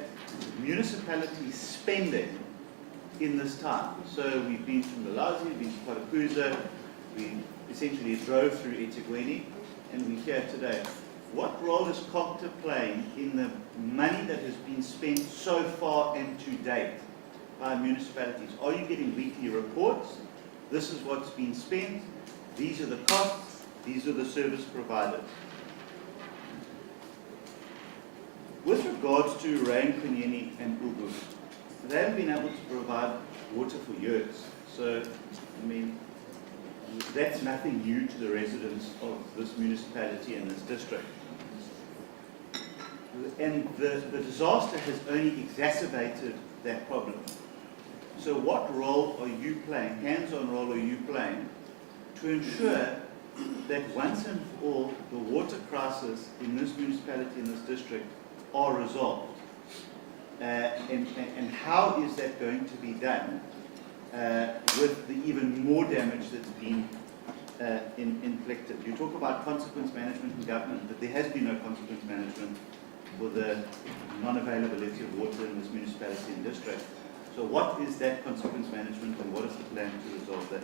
municipality spending in this time? So we've been to Malazi, we've been to Parakuza, we essentially drove through eThekwini, and we're here today. What role is COGTA playing in the money that has been spent so far and to date by municipalities? Are you getting weekly reports? This is what's been spent, these are the costs, these are the service providers. With regards to Rain, Kunyeni and Ugu, they haven't been able to provide water for years. So, I mean, that's nothing new to the residents of this municipality and this district. And the disaster has only exacerbated that problem. So what role are you playing, hands-on role are you playing, to ensure that once and for all the water crisis in this municipality, in this district, are resolved? And how is that going to be done with the even more damage that's been inflicted? You talk about consequence management in government, but there has been no consequence management for the non-availability of water in this municipality and district. So what is that consequence management and what is the plan to resolve that?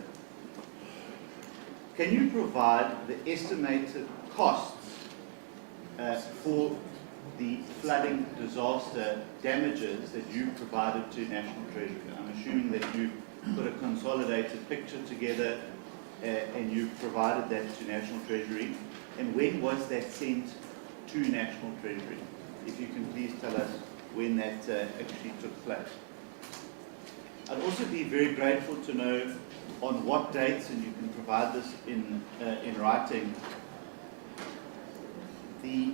Can you provide the estimated costs for the flooding disaster damages that you provided to National Treasury? I'm assuming that you put a consolidated picture together and you provided that to National Treasury. And when was that sent to National Treasury? If you can please tell us when that actually took place. I'd also be very grateful to know on what dates, and you can provide this in writing, the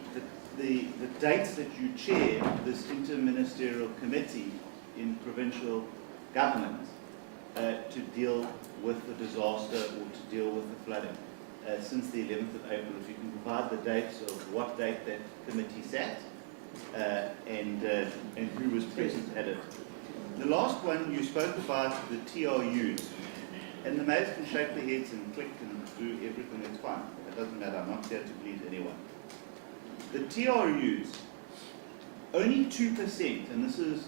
dates that you chair this interministerial committee in provincial government to deal with the disaster or to deal with the flooding since the 11th of April. If you can provide the dates of what date that committee sat and who was present at it. The last one, you spoke about the TRUs, and the mayors can shake their heads and click and do everything, that's fine. It doesn't matter, I'm not here to please anyone. The TRUs, only 2%, and this is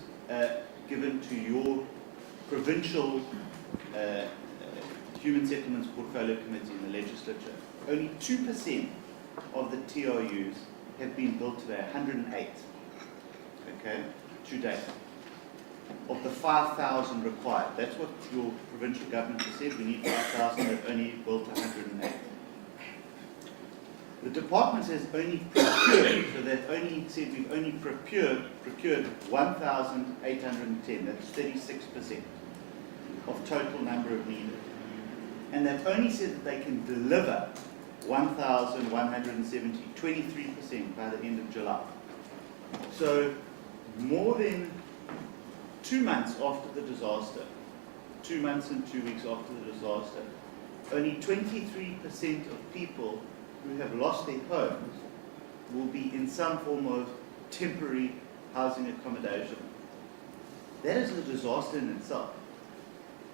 given to your provincial Human Settlements Portfolio Committee in the legislature, only 2% of the TRUs have been built today, 108, okay, to date. of the 5,000 required. That's what your provincial government has said. We need 5,000, they've only built 108. The department has only procured, so they've only said we've only procured 1,810. That's 36% of total number of needed. And they've only said that they can deliver 1,170, 23% by the end of July. So more than 2 months after the disaster, 2 months and 2 weeks after the disaster, only 23% of people who have lost their homes will be in some form of temporary housing accommodation. That is a disaster in itself.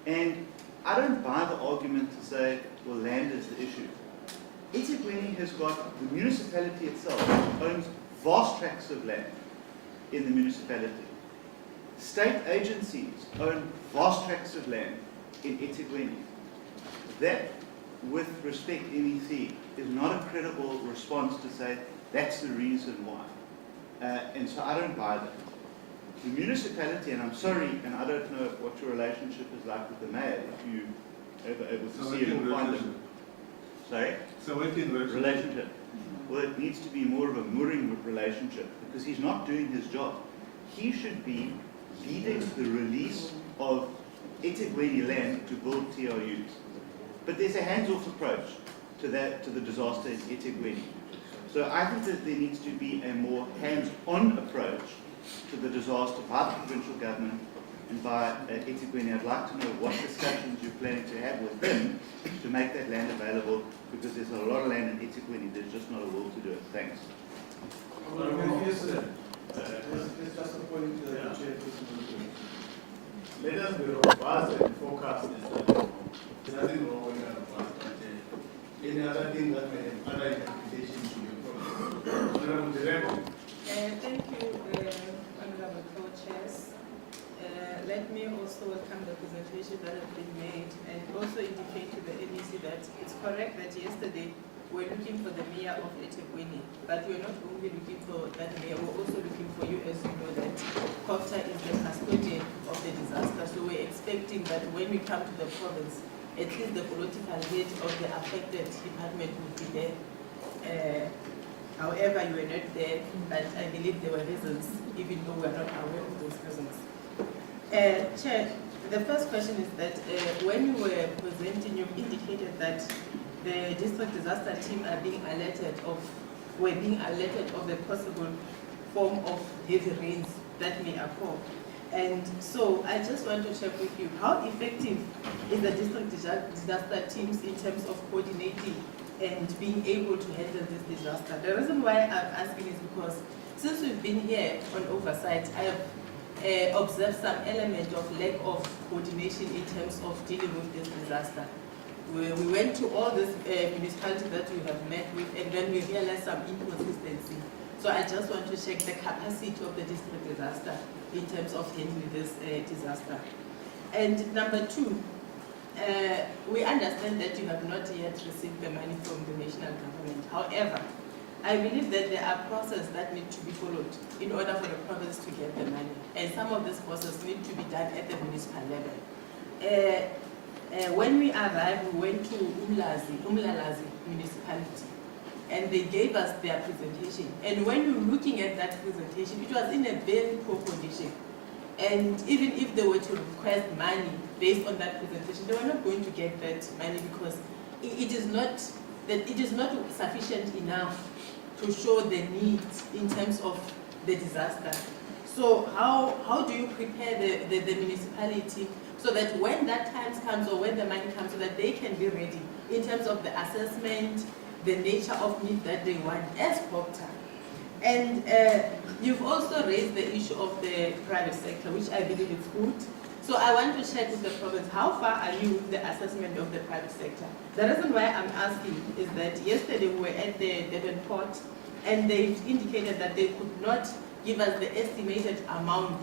And I don't buy the argument to say, well, land is the issue. eThekwini has got, the municipality itself owns vast tracts of land in the municipality. State agencies own vast tracts of land in eThekwini. That, with respect, NEC, is not a credible response to say that's the reason why. And so I don't buy that. The municipality, and I'm sorry, and I don't know what your relationship is like with the mayor, if you ever able to see him or find him. Sorry? So working Relationship. Well, it needs to be more of a mooring relationship because he's not doing his job. He should be leading the release of eThekwini land to build TRUs. But there's a hands-off approach to that, to the disaster in eThekwini. So I think that there needs to be a more hands-on approach to the disaster by the provincial government and by eThekwini. I'd like to know what discussions you're planning to have with them to make that land available, because there's a lot of land in eThekwini, there's just not a will to do it. Thanks. Just a point, Chairperson. Let us be robust and focused. There's nothing wrong with that. Any other thing that may have other interpretations to your problem? Honorable Director. Thank you, Honorable Co-Chairs. Let me also welcome the presentation that has been made and also indicate to the NEC that it's correct that yesterday we're looking for the mayor of eThekwini, but we're not only looking for that mayor, we're also looking for you, as you know that KwaZulu is the custodian of the disaster, so we're expecting that when we come to the province, at least the political head of the affected department will be there. However, you were not there, but I believe there were reasons, even though we're not aware of those reasons. Chair, the first question is that when you were presenting, you indicated that the district disaster team are being alerted of, were being alerted of the possible form of heavy rains that may occur. And so I just want to check with you, how effective is the district disaster teams in terms of coordinating and being able to handle this disaster? The reason why I'm asking is because since we've been here on Oversight, I have observed some element of lack of coordination in terms of dealing with this disaster. We went to all these municipalities that we have met with, and then we realized some inconsistency. So I just want to check the capacity of the district disaster in terms of handling this disaster. And number two, we understand that you have not yet received the money from the national government. However, I believe that there are processes that need to be followed in order for the province to get the money. And some of these processes need to be done at the municipal level. When we arrived, we went to Umlalazi Municipality, and they gave us their presentation. And when you're looking at that presentation, it was in a very poor condition. And even if they were to request money based on that presentation, they were not going to get that money because it is not sufficient enough to show the need in terms of the disaster. So how do you prepare the municipality so that when that time comes or when the money comes, so that they can be ready in terms of the assessment, the nature of need that they want as Proctor? And you've also raised the issue of the private sector, which I believe is good. So I want to check with the province, how far are you with the assessment of the private sector? The reason why I'm asking is that yesterday we were at the Devon port, and they indicated that they could not give us the estimated amount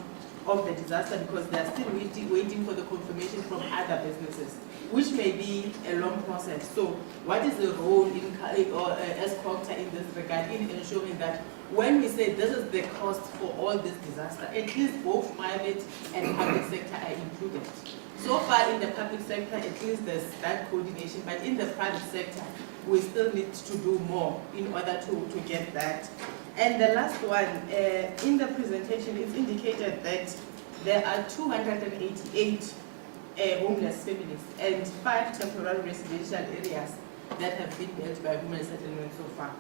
of the disaster because they are still waiting for the confirmation from other businesses, which may be a long process. So what is the role as Proctor in this regard in ensuring that when we say this is the cost for all this disaster, at least both private and public sector are included. So far in the public sector, at least there's that coordination, but in the private sector, we still need to do more in order to get that. And the last one, in the presentation, it's indicated that there are 288 homeless families and 5 temporary residential areas that have been built by women settlement so far.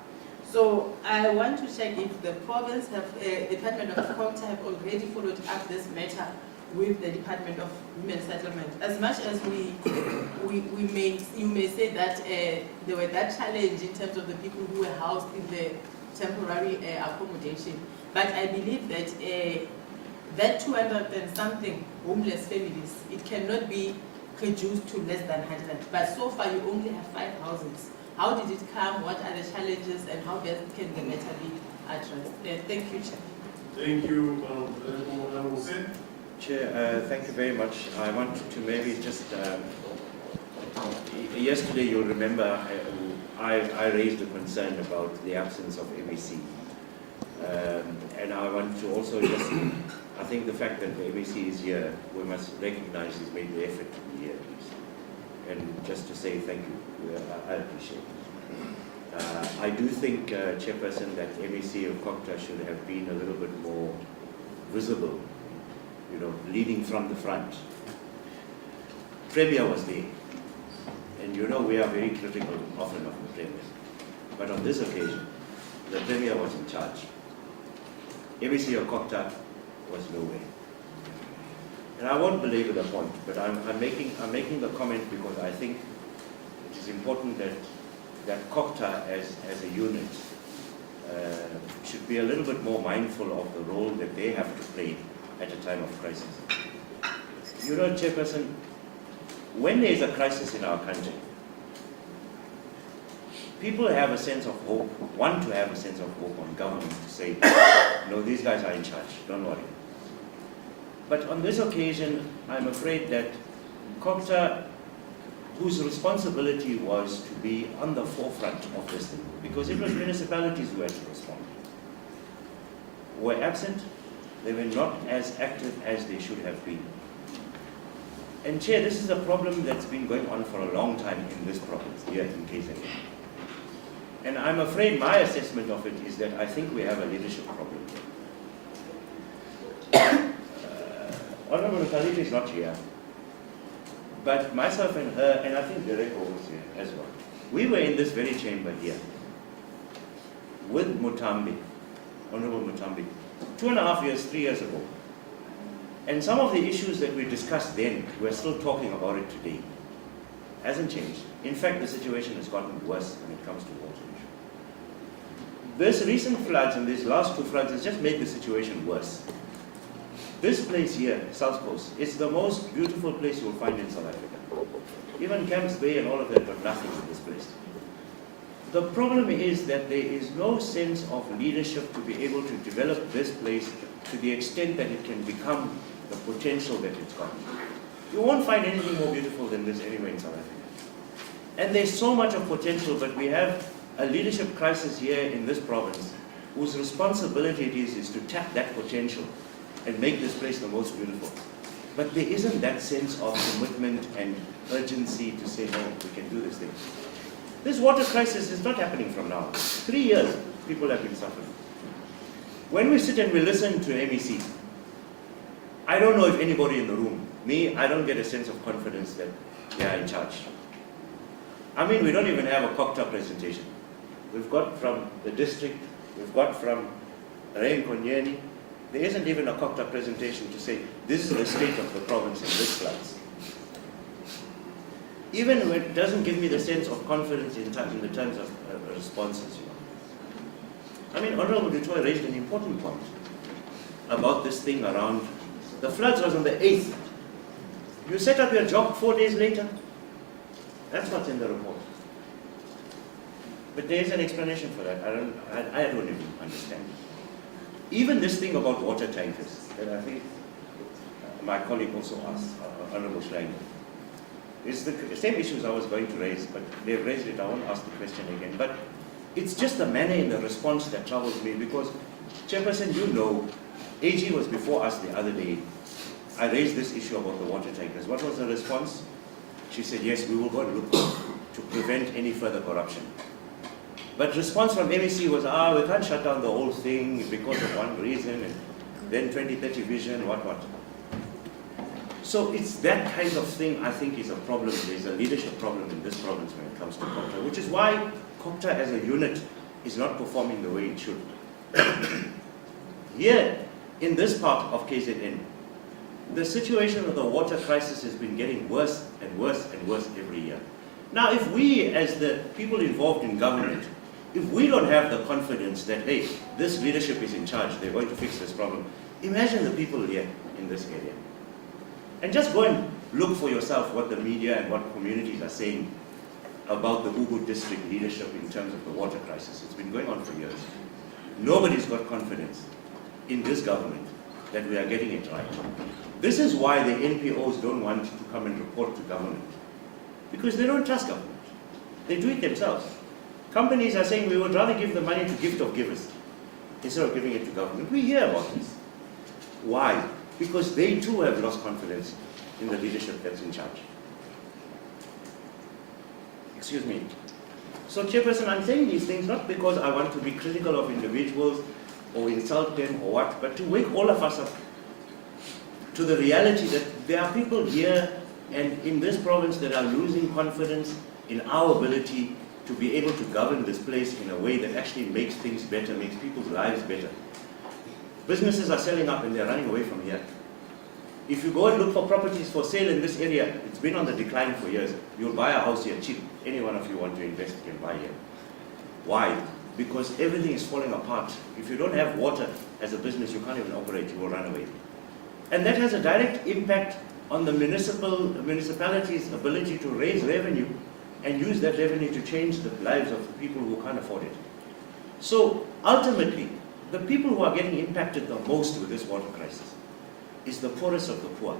So I want to check if the province have, Department of Culture have already followed up this matter with the Department of Women Settlement. As much as you may say that there were that challenge in terms of the people who were housed in the temporary accommodation, but I believe that that 200 and something homeless families, it cannot be reduced to less than 100. But so far you only have 5 houses. How did it come? What are the challenges, and how best can the matter be addressed? Thank you, Chair. Thank you, Honorable Hussein. Chair, thank you very much. I want to maybe just, yesterday you'll remember I raised a concern about the absence of MEC. And I want to also just, I think the fact that the MEC is here, we must recognize he's made the effort to be here, please. And just to say thank you, I appreciate it. I do think, Chairperson, that MEC of Kokta should have been a little bit more visible, you know, leading from the front. Premier was there, and you know we are very critical often of the Premier. But on this occasion, the Premier was in charge. MEC of Kokta was nowhere. And I won't belabor the point, but I'm making the comment because I think it is important that Kokta as a unit should be a little bit more mindful of the role that they have to play at a time of crisis. You know, Chairperson, when there is a crisis in our country, people have a sense of hope, want to have a sense of hope on government to say, no, these guys are in charge, don't worry. But on this occasion, I'm afraid that Kokta, whose responsibility was to be on the forefront of this thing, because it was municipalities who had to respond, were absent. They were not as active as they should have been. And Chair, this is a problem that's been going on for a long time in this province, here in KZN. And I'm afraid my assessment of it is that I think we have a leadership problem here. Honorable Khalid is not here, but myself and her, and I think Dereko was here as well. We were in this very chamber here with Mutambi, Honorable Mutambi, 2.5 years, 3 years ago. And some of the issues that we discussed then, we're still talking about it today. Hasn't changed. In fact, the situation has gotten worse when it comes to water issue. This recent floods and these last 2 floods has just made the situation worse. This place here, South Coast, is the most beautiful place you'll find in South Africa. Even Camps Bay and all of that got nothing in this place. The problem is that there is no sense of leadership to be able to develop this place to the extent that it can become the potential that it's got. You won't find anything more beautiful than this anywhere in South Africa. And there's so much of potential, but we have a leadership crisis here in this province whose responsibility it is to tap that potential and make this place the most beautiful. But there isn't that sense of commitment and urgency to say, no, we can do this thing. This water crisis is not happening from now. 3 years, people have been suffering. When we sit and we listen to MEC, I don't know if anybody in the room, me, I don't get a sense of confidence that they are in charge. I mean, we don't even have a Kokta presentation. We've got from the district, we've got from Rain Konyeni. There isn't even a Kokta presentation to say, this is the state of the province in this floods. Even when it doesn't give me the sense of confidence in the terms of responses. I mean, Honorable Dutoy raised an important point about this thing around, the floods was on the 8th. You set up your job 4 days later. That's what's in the report. But there is an explanation for that. I don't even understand. Even this thing about water tankers, that I think my colleague also asked, Honorable Schreiner, it's the same issues I was going to raise, but they've raised it. I won't ask the question again. But It's just the manner in the response that troubles me, because, Chairperson, you know, AG was before us the other day. I raised this issue about the water tankers. What was the response? She said, yes, we will go and look to prevent any further corruption. But response from MEC was, we can't shut down the whole thing because of one reason, and then 2030 vision, what. So it's that kind of thing I think is a problem. There's a leadership problem in this province when it comes to COPTA, which is why COPTA as a unit is not performing the way it should. Here, in this part of KZN, the situation of the water crisis has been getting worse and worse and worse every year. Now, if we, as the people involved in government, if we don't have the confidence that, hey, this leadership is in charge, they're going to fix this problem, imagine the people here in this area. And just go and look for yourself what the media and what communities are saying about the Ubud district leadership in terms of the water crisis. It's been going on for years. Nobody's got confidence in this government that we are getting it right. This is why the NPOs don't want to come and report to government, because they don't trust government. They do it themselves. Companies are saying we would rather give the money to gift of givers instead of giving it to government. We hear about this. Why? Because they too have lost confidence in the leadership that's in charge. Excuse me. So, Chairperson, I'm saying these things not because I want to be critical of individuals or insult them or what, but to wake all of us up to the reality that there are people here and in this province that are losing confidence in our ability to be able to govern this place in a way that actually makes things better, makes people's lives better. Businesses are selling up and they're running away from here. If you go and look for properties for sale in this area, it's been on the decline for years. You'll buy a house here cheap. Any one of you want to invest can buy here. Why? Because everything is falling apart. If you don't have water as a business, you can't even operate, you will run away. And that has a direct impact on the municipality's ability to raise revenue and use that revenue to change the lives of the people who can't afford it. So ultimately, the people who are getting impacted the most with this water crisis is the poorest of the poor.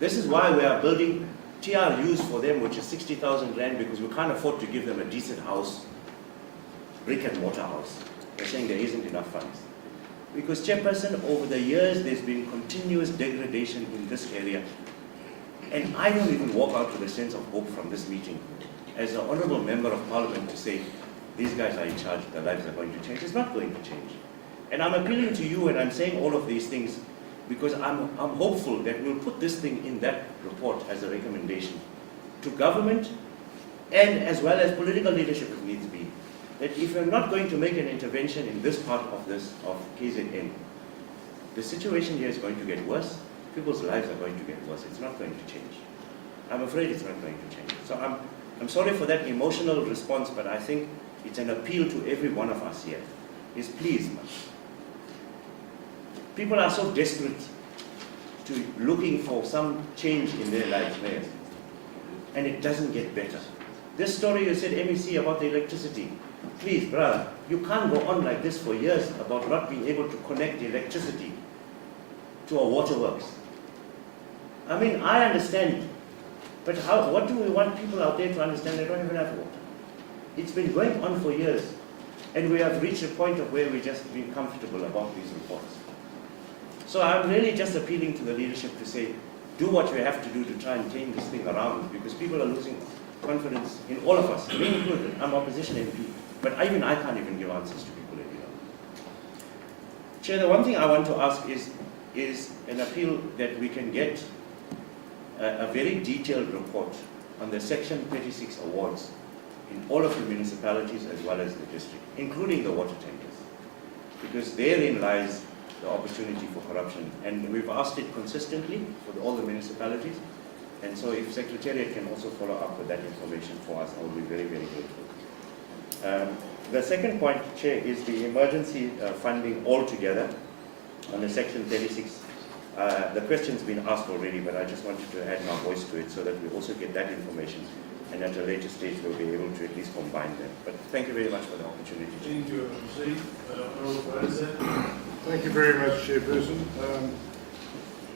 This is why we are building TRUs for them, which is 60,000 rand, because we can't afford to give them a decent house, brick and mortar house. They're saying there isn't enough funds. Because, Chairperson, over the years there's been continuous degradation in this area. And I don't even walk out with a sense of hope from this meeting as an honourable member of parliament to say, these guys are in charge, their lives are going to change. It's not going to change. And I'm appealing to you, and I'm saying all of these things because I'm hopeful that we'll put this thing in that report as a recommendation to government and as well as political leadership if needs be, that if we're not going to make an intervention in this part of KZN, the situation here is going to get worse, people's lives are going to get worse, it's not going to change. I'm afraid it's not going to change. So I'm sorry for that emotional response, but I think it's an appeal to every one of us here, is please, people are so desperate to looking for some change in their lives, and it doesn't get better. This story you said, MEC, about the electricity, please, brother, you can't go on like this for years about not being able to connect the electricity to our waterworks. I mean, I understand, but what do we want people out there to understand? They don't even have water. It's been going on for years, and we have reached a point of where we're just being comfortable about these reports. So I'm really just appealing to the leadership to say, do what we have to do to try and turn this thing around, because people are losing confidence in all of us, me included. I'm opposition MP, but even I can't even give answers to people anymore. Chair, the one thing I want to ask is an appeal that we can get a very detailed report on the Section 36 awards in all of the municipalities as well as the district, including the water tankers, because therein lies the opportunity for corruption. And we've asked it consistently for all the municipalities. And so if Secretariat can also follow up with that information for us, I will be very, very grateful. The second point, Chair, is the emergency funding altogether on the Section 36. The question's been asked already, but I just wanted to add my voice to it so that we also get that information. And at a later stage, we'll be able to at least combine them. But thank you very much for the opportunity. Thank you, President. Thank you very much, Chairperson.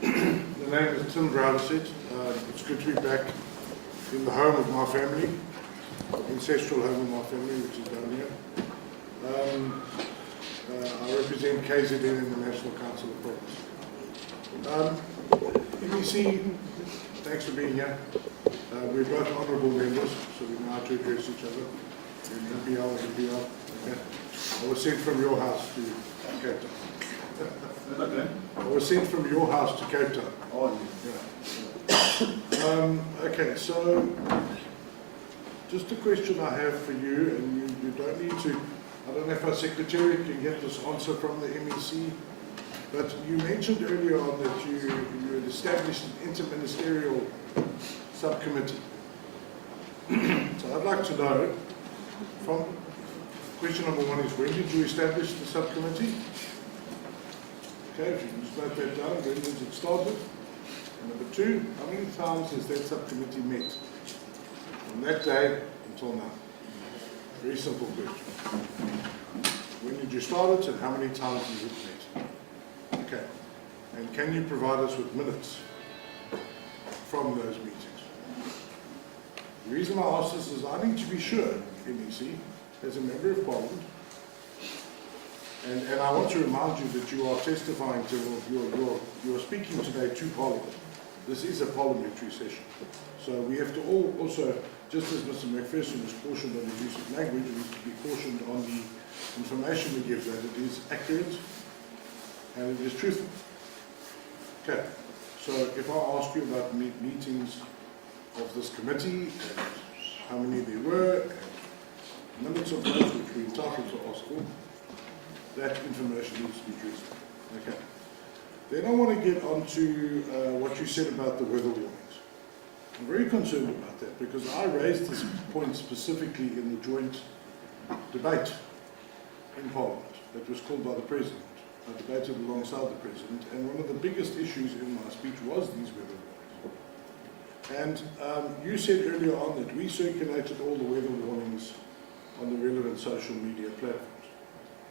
The name is Tim Browerset. It's good to be back in the home of my family. ancestral home of my family, which is down here. I represent KZN in the National Council of Property. MEC, thanks for being here. We're both honourable members, so we know how to address each other. Okay. I was sent from your house to Cape Town. I was sent from your house to Cape Town. Oh, yeah. Okay, so just a question I have for you, and you don't need to, I don't know if our secretary can get this answer from the MEC, but you mentioned earlier on that you had established an interministerial subcommittee. So I'd like to know, from question number one is, when did you establish the subcommittee? Okay, if you can just note that down, when did it start? And number two, how many times has that subcommittee met from that day until now? Very simple question. When did you start it and how many times has it met? Okay. And can you provide us with minutes from those meetings? The reason I ask this is I need to be sure, MEC, as a member of Parliament, and I want to remind you that you are testifying to, you're speaking today to Parliament. This is a parliamentary session. So we have to all also, just as Mr. McPherson was cautioned on the use of language, we need to be cautioned on the information we give, that it is accurate and it is truthful. Okay, so if I ask you about meetings of this committee, and how many there were, and minutes of those which we're entitled to ask for, that information needs to be truthful. Okay. Then I want to get on to what you said about the weather warnings. I'm very concerned about that because I raised this point specifically in the joint debate in Parliament that was called by the President. I debated alongside the President, and one of the biggest issues in my speech was these weather warnings. And you said earlier on that we circulated all the weather warnings on the relevant social media platforms.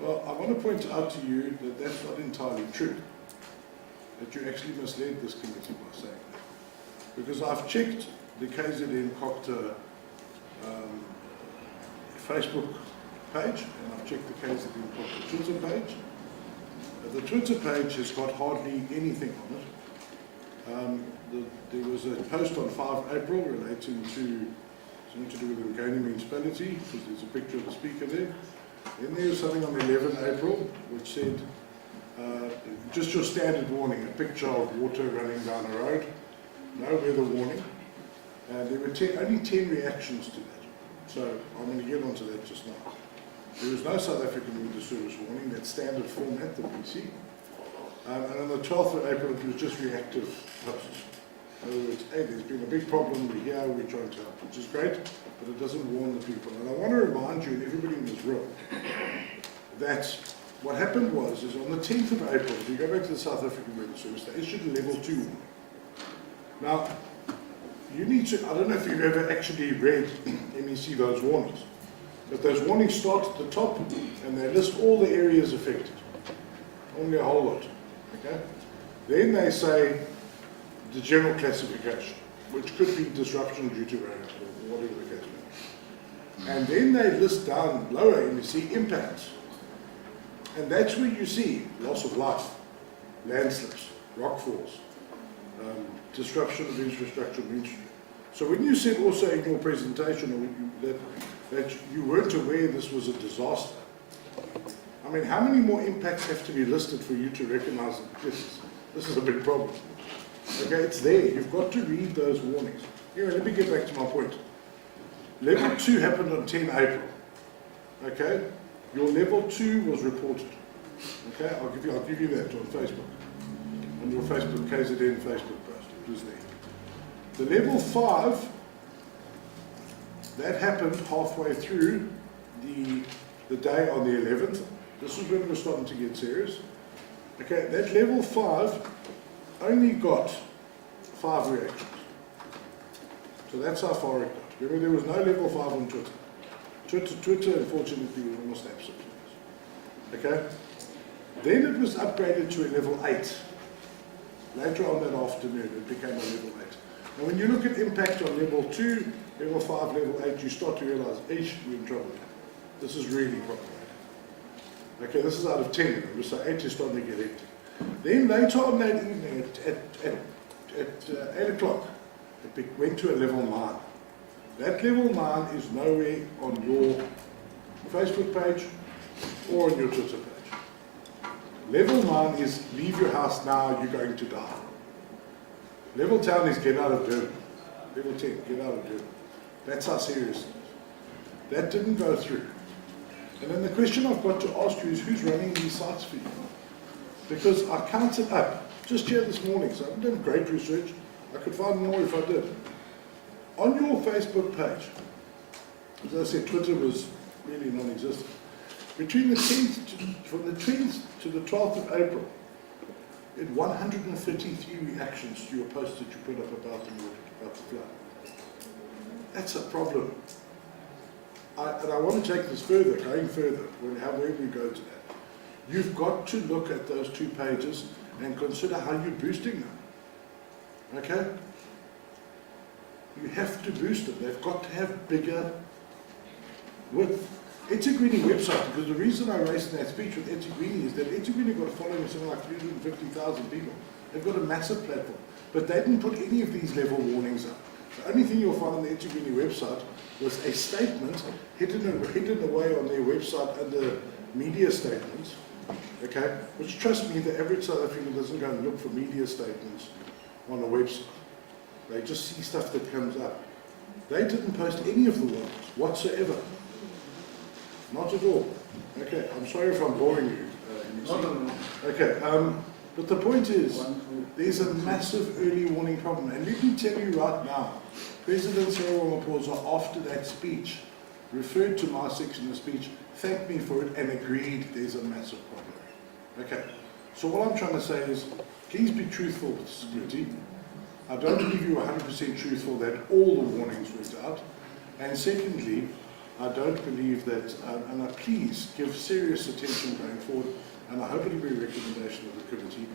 Well, I want to point out to you that that's not entirely true, that you actually misled this committee by saying that. Because I've checked the KZN Cocta Facebook page, and I've checked the KZN Cocta Twitter page. The Twitter page has got hardly anything on it. There was a post on 5 April relating to something to do with the Ngani Municipality, because there's a picture of the speaker there. Then there was something on 11 April which said, just your standard warning, a picture of water running down a road, no weather warning. There were only 10 reactions to that. So I'm going to get onto that just now. There was no South African Weather Service warning, that standard format that we see. And on the 12th of April, it was just reactive posts. In other words, hey, there's been a big problem, we're here, we're trying to help, which is great, but it doesn't warn the people. And I want to remind you and everybody in this room that what happened was, is on the 10th of April, if you go back to the South African Weather Service, they issued a level 2 warning. Now, you need to, I don't know if you've ever actually read MEC those warnings, but those warnings start at the top and they list all the areas affected. Only a whole lot. Okay? Then they say the general classification, which could be disruption due to rain or whatever the case may be. And then they list down lower MEC impacts. And that's where you see loss of life, landslips, rockfalls, disruption of infrastructure. So when you said also in your presentation that you weren't aware this was a disaster, I mean, how many more impacts have to be listed for you to recognize that this is a big problem? Okay, it's there. You've got to read those warnings. Anyway, let me get back to my point. Level 2 happened on 10 April. Okay? Your level 2 was reported. Okay? I'll give you that on Facebook. On your Facebook, KZN Facebook post. It was there. The level 5, that happened halfway through the day on the 11th. This is when it was starting to get serious. Okay, that level 5 only got 5 reactions. So that's how far it got. Remember, there was no level 5 on Twitter. Twitter, unfortunately, was almost absent. Okay? Then it was upgraded to a level 8. Later on that afternoon, it became a level 8. And when you look at impact on level 2, level 5, level 8, you start to realize, we're in trouble here. This is really problematic. Okay, this is out of 10, so 8 is starting to get hectic. Then later on that evening, at 8 o'clock, it went to a level 9. That level 9 is nowhere on your Facebook page or on your Twitter page. Level 9 is leave your house now, you're going to die. Level 10 is get out of Durban. Level 10, get out of Durban. That's how serious it is. That didn't go through. And then the question I've got to ask you is who's running these sites for you? Because I counted up, just here this morning, so I've done great research. I could find more if I did. On your Facebook page, as I said, Twitter was really non-existent. Between the 10th from the 10th to the 12th of April, it had 133 reactions to your post that you put up about the flood. That's a problem. And I want to take this further, going further, however we go to that. You've got to look at those 2 pages and consider how you're boosting them. Okay? You have to boost them. They've got to have bigger width. eThekwini website, because the reason I raised in that speech with eThekwini is that eThekwini got a following of something like 350,000 people. They've got a massive platform. But they didn't put any of these level warnings up. The only thing you'll find on the eThekwini website was a statement hidden away on their website under media statements, okay? Which, trust me, the average South African doesn't go and look for media statements on a website. They just see stuff that comes up. They didn't post any of the warnings whatsoever. Not at all. Okay, I'm sorry if I'm boring you. No. Okay, but the point is, there's a massive early warning problem. And let me tell you right now, President Cyril Ramaphosa, after that speech, referred to my section of the speech, thanked me for it, and agreed there's a massive problem. Okay, so what I'm trying to say is, please be truthful with this committee. I don't believe you were 100% truthful that all the warnings went out. And secondly, I don't believe that, and I please give serious attention going forward, and I hope it will be a recommendation of the committee,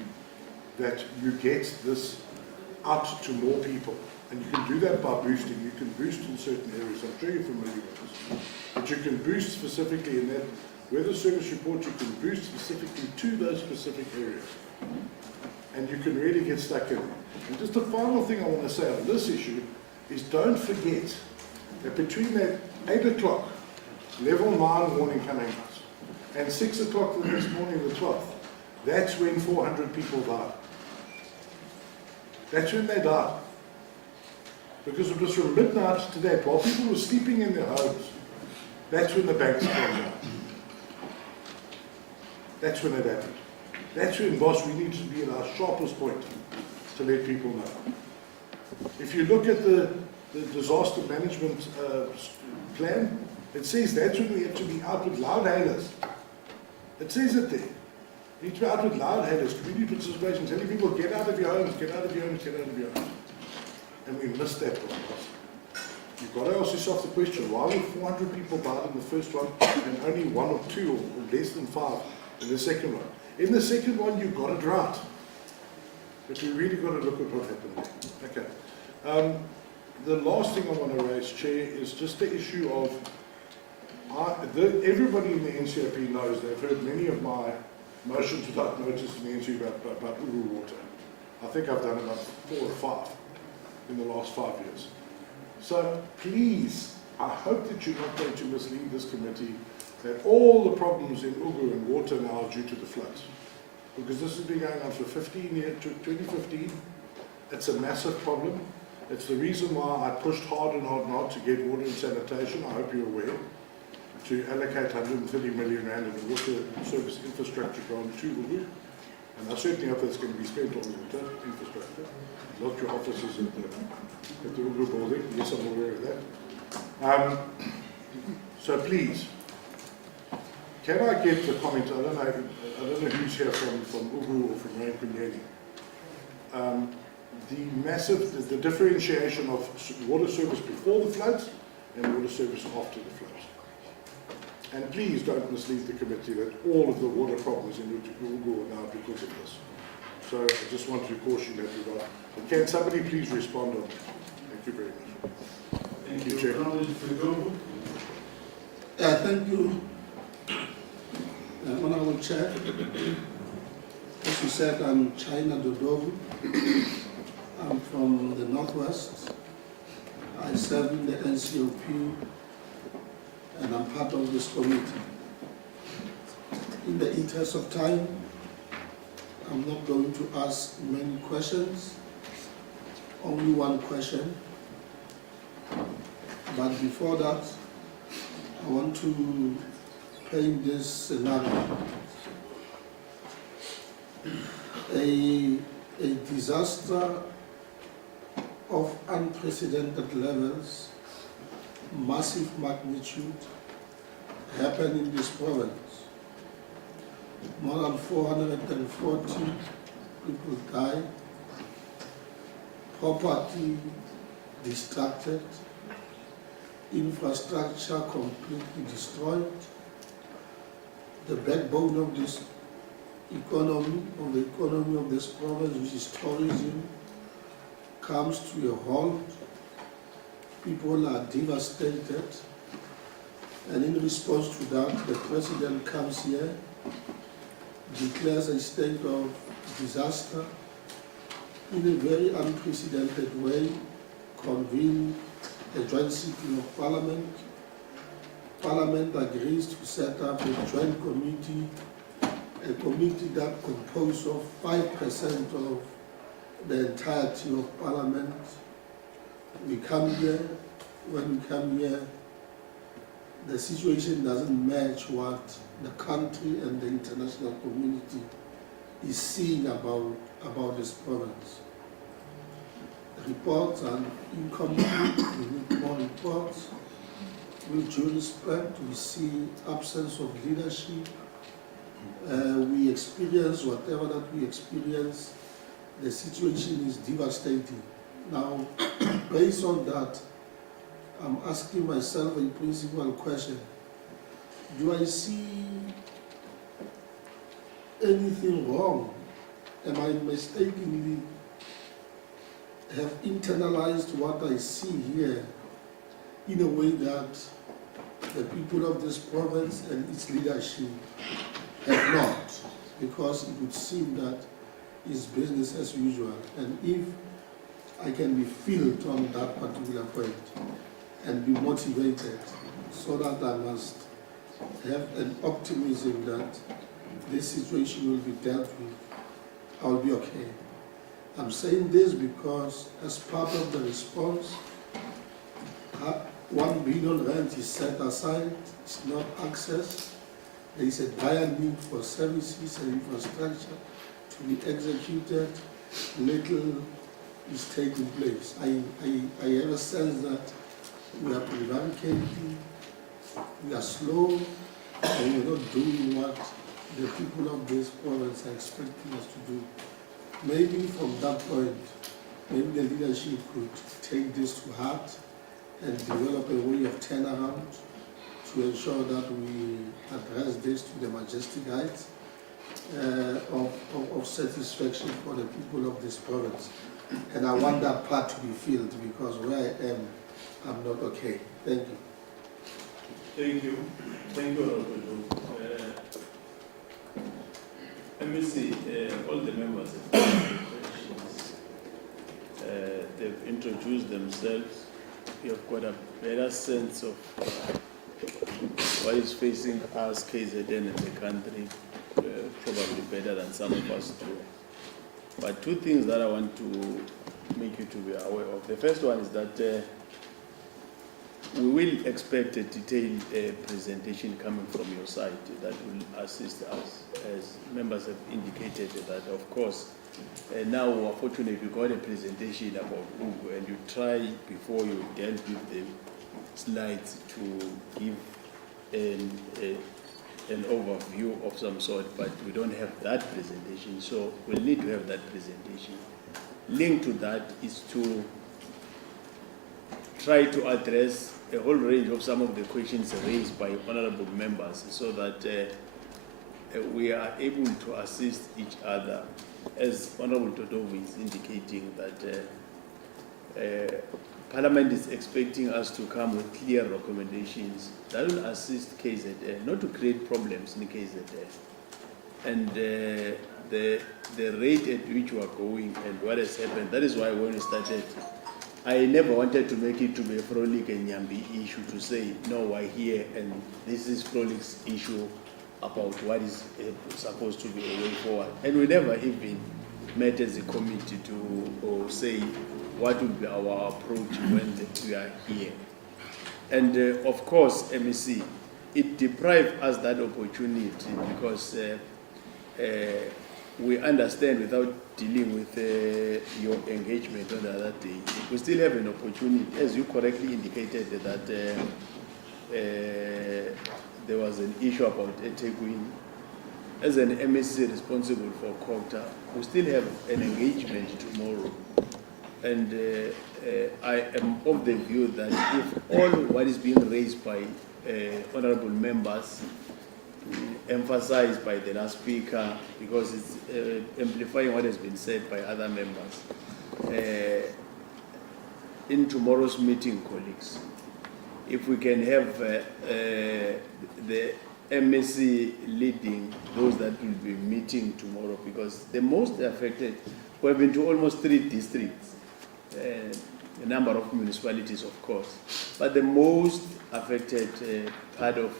that you get this out to more people. And you can do that by boosting. You can boost in certain areas. I'm sure you're familiar with this. But you can boost specifically in that weather service report, you can boost specifically to those specific areas. And you can really get stuck in it. And just the final thing I want to say on this issue is don't forget that between that 8 o'clock, level 9 warning coming out, and 6 o'clock the next morning, the 12th, that's when 400 people died. That's when they died. Because it was from midnight to that, while people were sleeping in their homes, that's when the banks came down. That's when it happened. That's when, boss, we need to be at our sharpest point to let people know. If you look at the disaster management plan, it says that's when we have to be out with loud hailers. It says it there. We need to be out with loud hailers, community participation, telling people, get out of your homes, get out of your homes, get out of your homes. And we missed that one. You've got to ask yourself the question, why were 400 people died in the first one and only 1 or 2 or less than 5 in the second one? In the second one, you got it right. But you really got to look at what happened there. Okay. The last thing I want to raise, Chair, is just the issue of, everybody in the NCOP knows, they've heard many of my motions without notice in the NCOP about Uru water. I think I've done about 4 or 5 in the last 5 years. So please, I hope that you're not going to mislead this committee that all the problems in Ugu and water now are due to the floods. Because this has been going on for 15 years, 2015. It's a massive problem. It's the reason why I pushed hard and hard to get water and sanitation, I hope you're aware, to allocate 130 million rand in the water service infrastructure grant to Ugu. And I certainly hope that's going to be spent on water infrastructure. Look your offices at the Ugu building. Yes, I'm aware of that. So please, can I get the comment? I don't know who's here from Ugu or from Rankunyeni. The differentiation of water service before the floods and water service after the floods. And please don't mislead the committee that all of the water problems in Ugu are now because of this. So I just want to caution that regard. Can somebody please respond on that? Thank you very much. Thank you, you, Chair. Thank you, Honorable Chair. As you said, I'm China Dodovu. I'm from the Northwest. I serve in the NCOP and I'm part of this committee. In the interest of time, I'm not going to ask many questions, only one question. But before that, I want to paint this scenario. A disaster of unprecedented levels, massive magnitude, happened in this province. More than 440 people died, property destructed, infrastructure completely destroyed. The backbone of this economy, of the economy of this province, which is tourism, comes to a halt. People are devastated. And in response to that, the president comes here, declares a state of disaster in a very unprecedented way, convenes a joint sitting of Parliament. Parliament agrees to set up a joint committee, a committee that composed of 5% of the entirety of Parliament. We come here, when we come here, the situation doesn't match what the country and the international community is seeing about this province. The reports are incomplete, we need more reports. With due respect, we see absence of leadership. We experience whatever that we experience. The situation is devastating. Now, based on that, I'm asking myself a principal question. Do I see anything wrong? Am I mistakenly have internalized what I see here in a way that the people of this province and its leadership have not? Because it would seem that it's business as usual. And if I can be filled on that particular point and be motivated, so that I must have an optimism that this situation will be dealt with, I'll be okay. I'm saying this because as part of the response, 1 billion rand is set aside, it's not accessed. There is a dire need for services and infrastructure to be executed. Little is taking place. I have a sense that we are prevaricating, we are slow, and we're not doing what the people of this province are expecting us to do. Maybe from that point, maybe the leadership could take this to heart and develop a way of turnaround to ensure that we address this to the majestic heights of satisfaction for the people of this province. And I want that part to be filled because where I am, I'm not okay. Thank you. Thank you. Thank you, Honorable. Let me see, all the members have questions. They've introduced themselves. You have got a better sense of what is facing us, KZN, and the country, probably better than some of us do. But two things that I want to make you to be aware of. The first one is that we will expect a detailed presentation coming from your side that will assist us. As members have indicated that, of course, now we're fortunate you got a presentation about Ugo and you try before you dealt with the slides to give an overview of some sort, but we don't have that presentation, so we'll need to have that presentation. Linked to that is to try to address a whole range of some of the questions raised by honorable members so that we are able to assist each other, as Honorable Todovi is indicating that Parliament is expecting us to come with clear recommendations that will assist KZN, not to create problems in KZN. And the rate at which we are going and what has happened, that is why when we started, I never wanted to make it to be a Frolic and Nyambi issue to say, no, we're here and this is Frolic's issue about what is supposed to be a way forward. And we never even met as a committee to say what will be our approach when we are here. And of course, MEC, it deprived us that opportunity because we understand without dealing with your engagement on the other day, we still have an opportunity, as you correctly indicated, that there was an issue about Etequin. As an MSC responsible for Kota, we still have an engagement tomorrow. And I am of the view that if all what is being raised by honorable members, emphasized by the last speaker, because it's amplifying what has been said by other members, in tomorrow's meeting, colleagues, if we can have the MSC leading those that will be meeting tomorrow, because the most affected, we have been to almost 3 districts, a number of municipalities, of course, but the most affected part of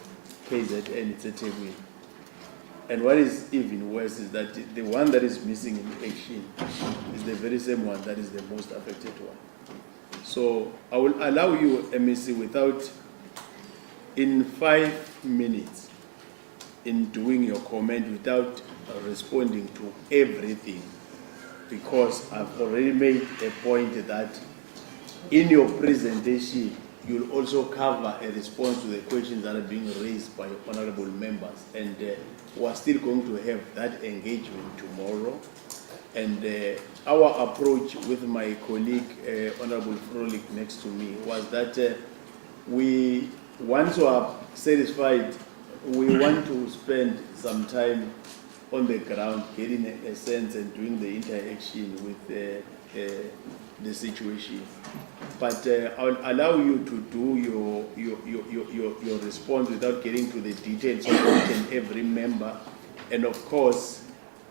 KZN is Etequin. And what is even worse is that the one that is missing in action is the very same one that is the most affected one. So I will allow you, MEC, without, in 5 minutes, in doing your comment without responding to everything, because I've already made a point that in your presentation, you'll also cover a response to the questions that are being raised by honorable members. And we're still going to have that engagement tomorrow. And our approach with my colleague, Honorable Frolic, next to me, was that we, once we are satisfied, we want to spend some time on the ground, getting a sense and doing the interaction with the situation. But I'll allow you to do your response without getting to the details of each and every member. And of course,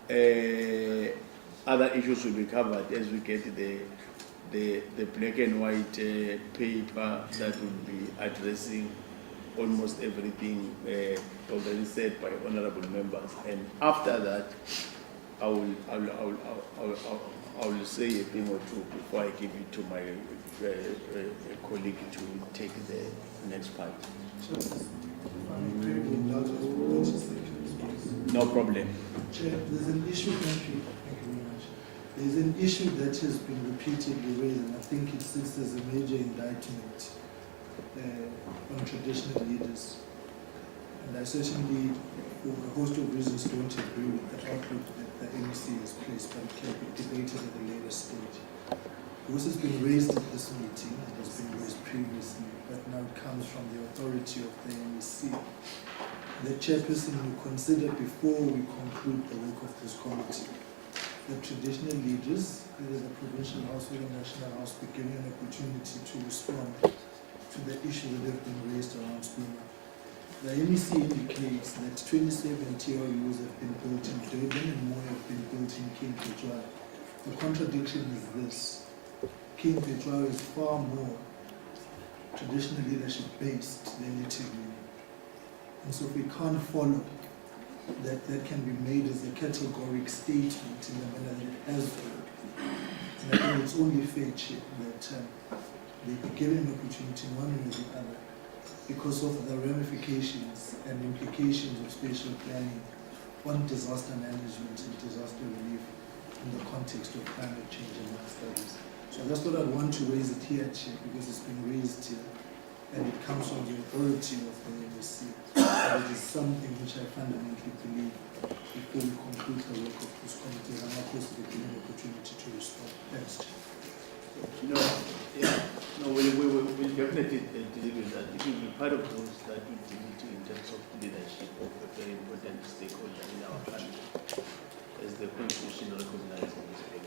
other issues will be covered as we get the black and white paper that will be addressing almost everything already said by honorable members. And after that, I will say a thing or two before I give it to my colleague to take the next part. No problem. Chair, there's an issue, thank you very much. There's an issue that has been repeatedly raised, and I think it sits as a major indictment on traditional leaders. And I certainly, for a host of reasons, don't agree with the outlook that the MEC has placed, but it can be debated at a later stage. This has been raised at this meeting and has been raised previously, but now it comes from the authority of the MEC. The chairperson will consider before we conclude the work of this committee. The traditional leaders, either the provincial house or the national house, be given an opportunity to respond to the issues that have been raised around SPIMA. The MEC indicates that 27 TRUs have been built in Durban and more have been built in King Pejwayo. The contradiction is this: King Pejwayo is far more traditional leadership based than Etequin. And so if we can't follow that, that can be made as a categoric statement in the manner that it has been. And I think it's only fair, Chair, that they be given an opportunity, one way or the other, because of the ramifications and implications of spatial planning on disaster management and disaster relief in the context of climate change and amongst others. So I just thought I'd want to raise it here, Chair, because it's been raised here, and it comes from the authority of the MEC. And it is something which I fundamentally believe before we conclude the work of this committee, I'm of course given an opportunity to respond. Thanks, Chair. No, yeah, no, we'll definitely deal with that. It will be part part of those that we need to in terms of leadership of a very important stakeholder in our country, as the Constitution recognizes this thing.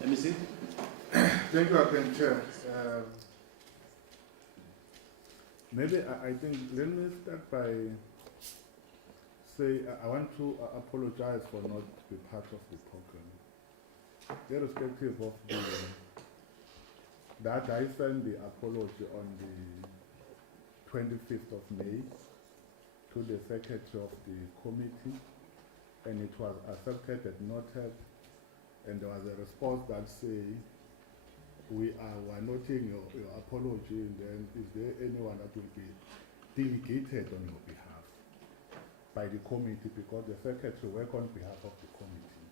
Let me see. Thank you, Acting Chair. Maybe I think, let me start by say I want to apologize for not being part of the program. Irrespective of that, I sent the apology on the 25th of May to the Secretary of the Committee, and it was accepted and noted, and there was a response that said, we are noting your apology, and then is there anyone that will be delegated on your behalf by the committee, because the Secretary works on behalf of the committee,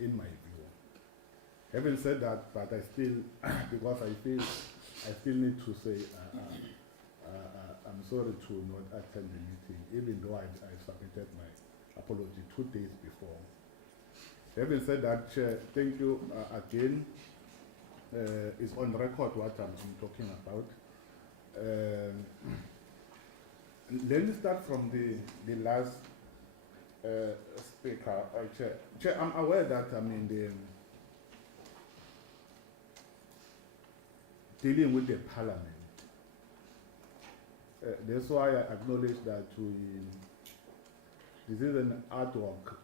in my view. Having said that, but I still, because I still need to say, I'm sorry to not attend the meeting, even though I submitted my apology 2 days before. Having said that, Chair, thank you again. It's on record what I'm talking about. Let me start from the last speaker, Chair. Chair, I'm aware that dealing with the Parliament. That's why I acknowledge that this is an ad hoc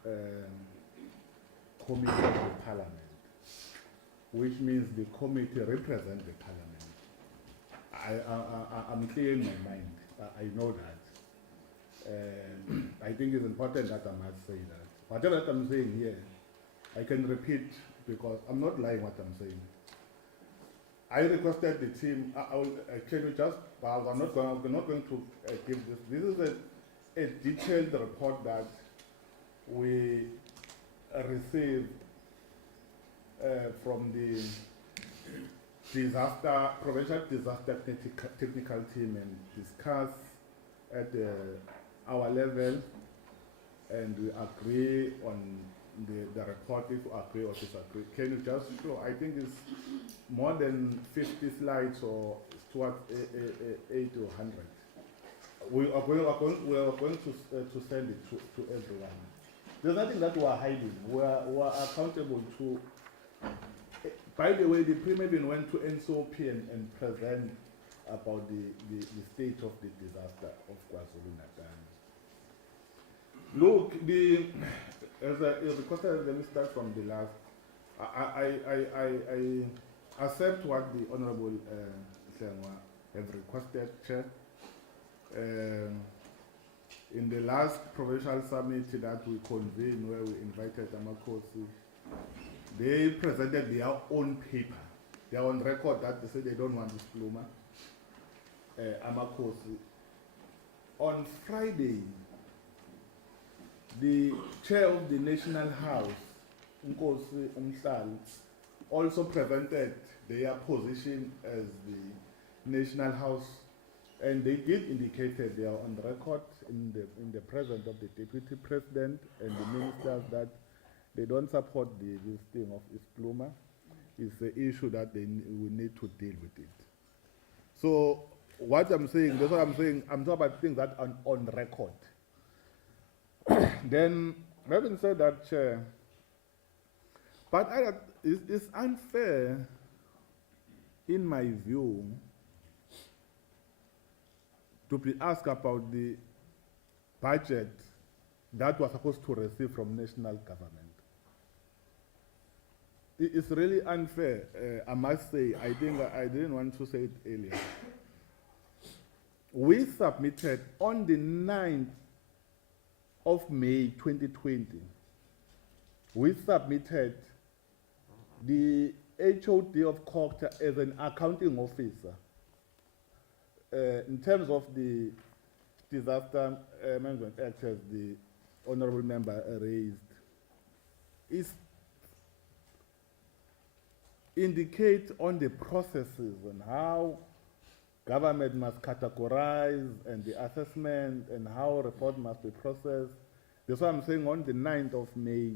committee of the Parliament, which means the committee represents the Parliament. I'm clear in my mind. I know that. I think it's important that I must say that. Whatever that I'm saying here, I can repeat because I'm not lying what I'm saying. I requested the team, I will actually just, I'm not going to give this. This is a detailed report that we received from the provincial disaster technical team and discuss at our level, and we agree on the report if we agree or disagree. Can you just show? I think it's more than 50 slides or towards 8 or 100. We are going to send it to everyone. There's nothing that we are hiding. We are accountable to. By the way, the Premier even went to NCOP and present about the state of the disaster of KwaZulu Natal. Look, as let me start from the last. I accept what the Honourable have requested, Chair. In the last provincial summit that we convened, where we invited Amakosi, they presented their own paper. They are on record that they say they don't want this diploma. Amakosi. On Friday, the chair of the National House, Nkosi Umhlali, also presented their position as the National House, and they did indicate that they are on record in the presence of the Deputy President and the ministers that they don't support this thing of Ispluma. It's an issue that we need to deal with it. So what I'm saying, that's what I'm saying, I'm talking about things that are on record. Then, having said that, Chair, but it's unfair, in my view, to be asked about the budget that was supposed to receive from national government. It's really unfair, I must say. I think I didn't want to say it earlier. We submitted on the 9th of May 2020, we submitted the HOD of Cocta as an accounting officer in terms of the Disaster Management Act, as the Honourable Member raised. It indicates on the processes and how government must categorize and the assessment and how report must be processed. That's why I'm saying on the 9th of May,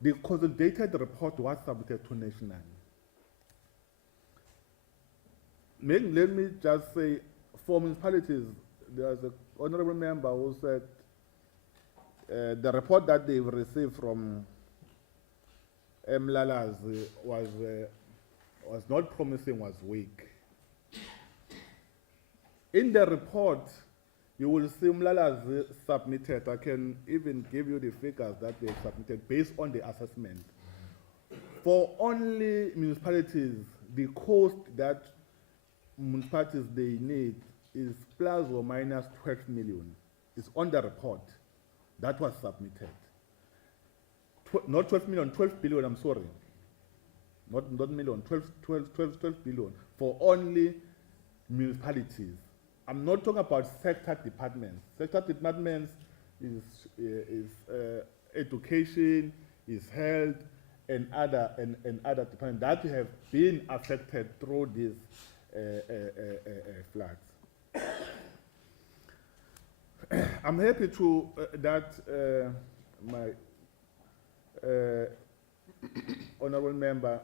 the consolidated report was submitted to National. Let me just say, for municipalities, there's an honorable member who said the report that they've received from Mlalas was not promising, was weak. In the report, you will see Mlalas submitted. I can even give you the figures that they submitted based on the assessment. For only municipalities, the cost that municipalities they need is plus or minus 12 million. It's on the report that was submitted. Not 12 million, 12 billion, I'm sorry. Not million, 12 billion for only municipalities. I'm not talking about sector departments. Sector departments is education, is health, and other departments that have been affected through these floods. I'm happy to that my honorable member,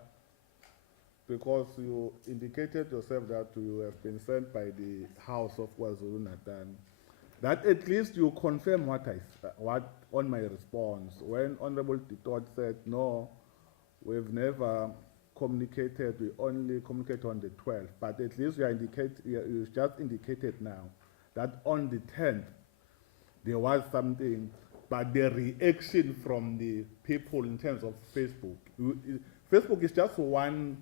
because you indicated yourself that you have been sent by the House of KwaZulu Natal, that at least you confirm what on my response when Honorable Titot said no, we've never communicated, we only communicated on the 12th, but at least you just indicated now that on the 10th there was something, but the reaction from the people in terms of Facebook. Facebook is just one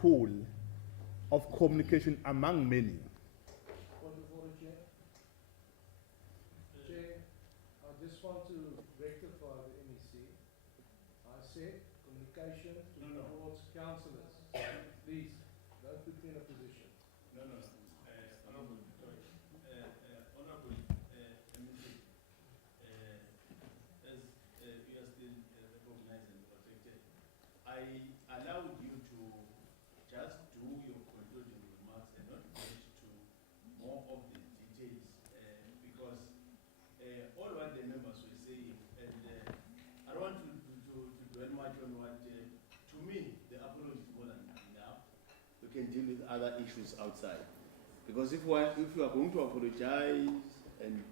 tool of communication among many. Chair, I just want to rectify the MEC. I said communication towards councillors. Please, don't put me in a position. Honorable MEC, as you are still recognized and protected, I allowed you to just do your concluding remarks and not get to more of the details because all what the members were saying, and I don't want to dwell much on what, to me, the approach is more than enough. We can deal with other issues outside. Because if you are going to apologize and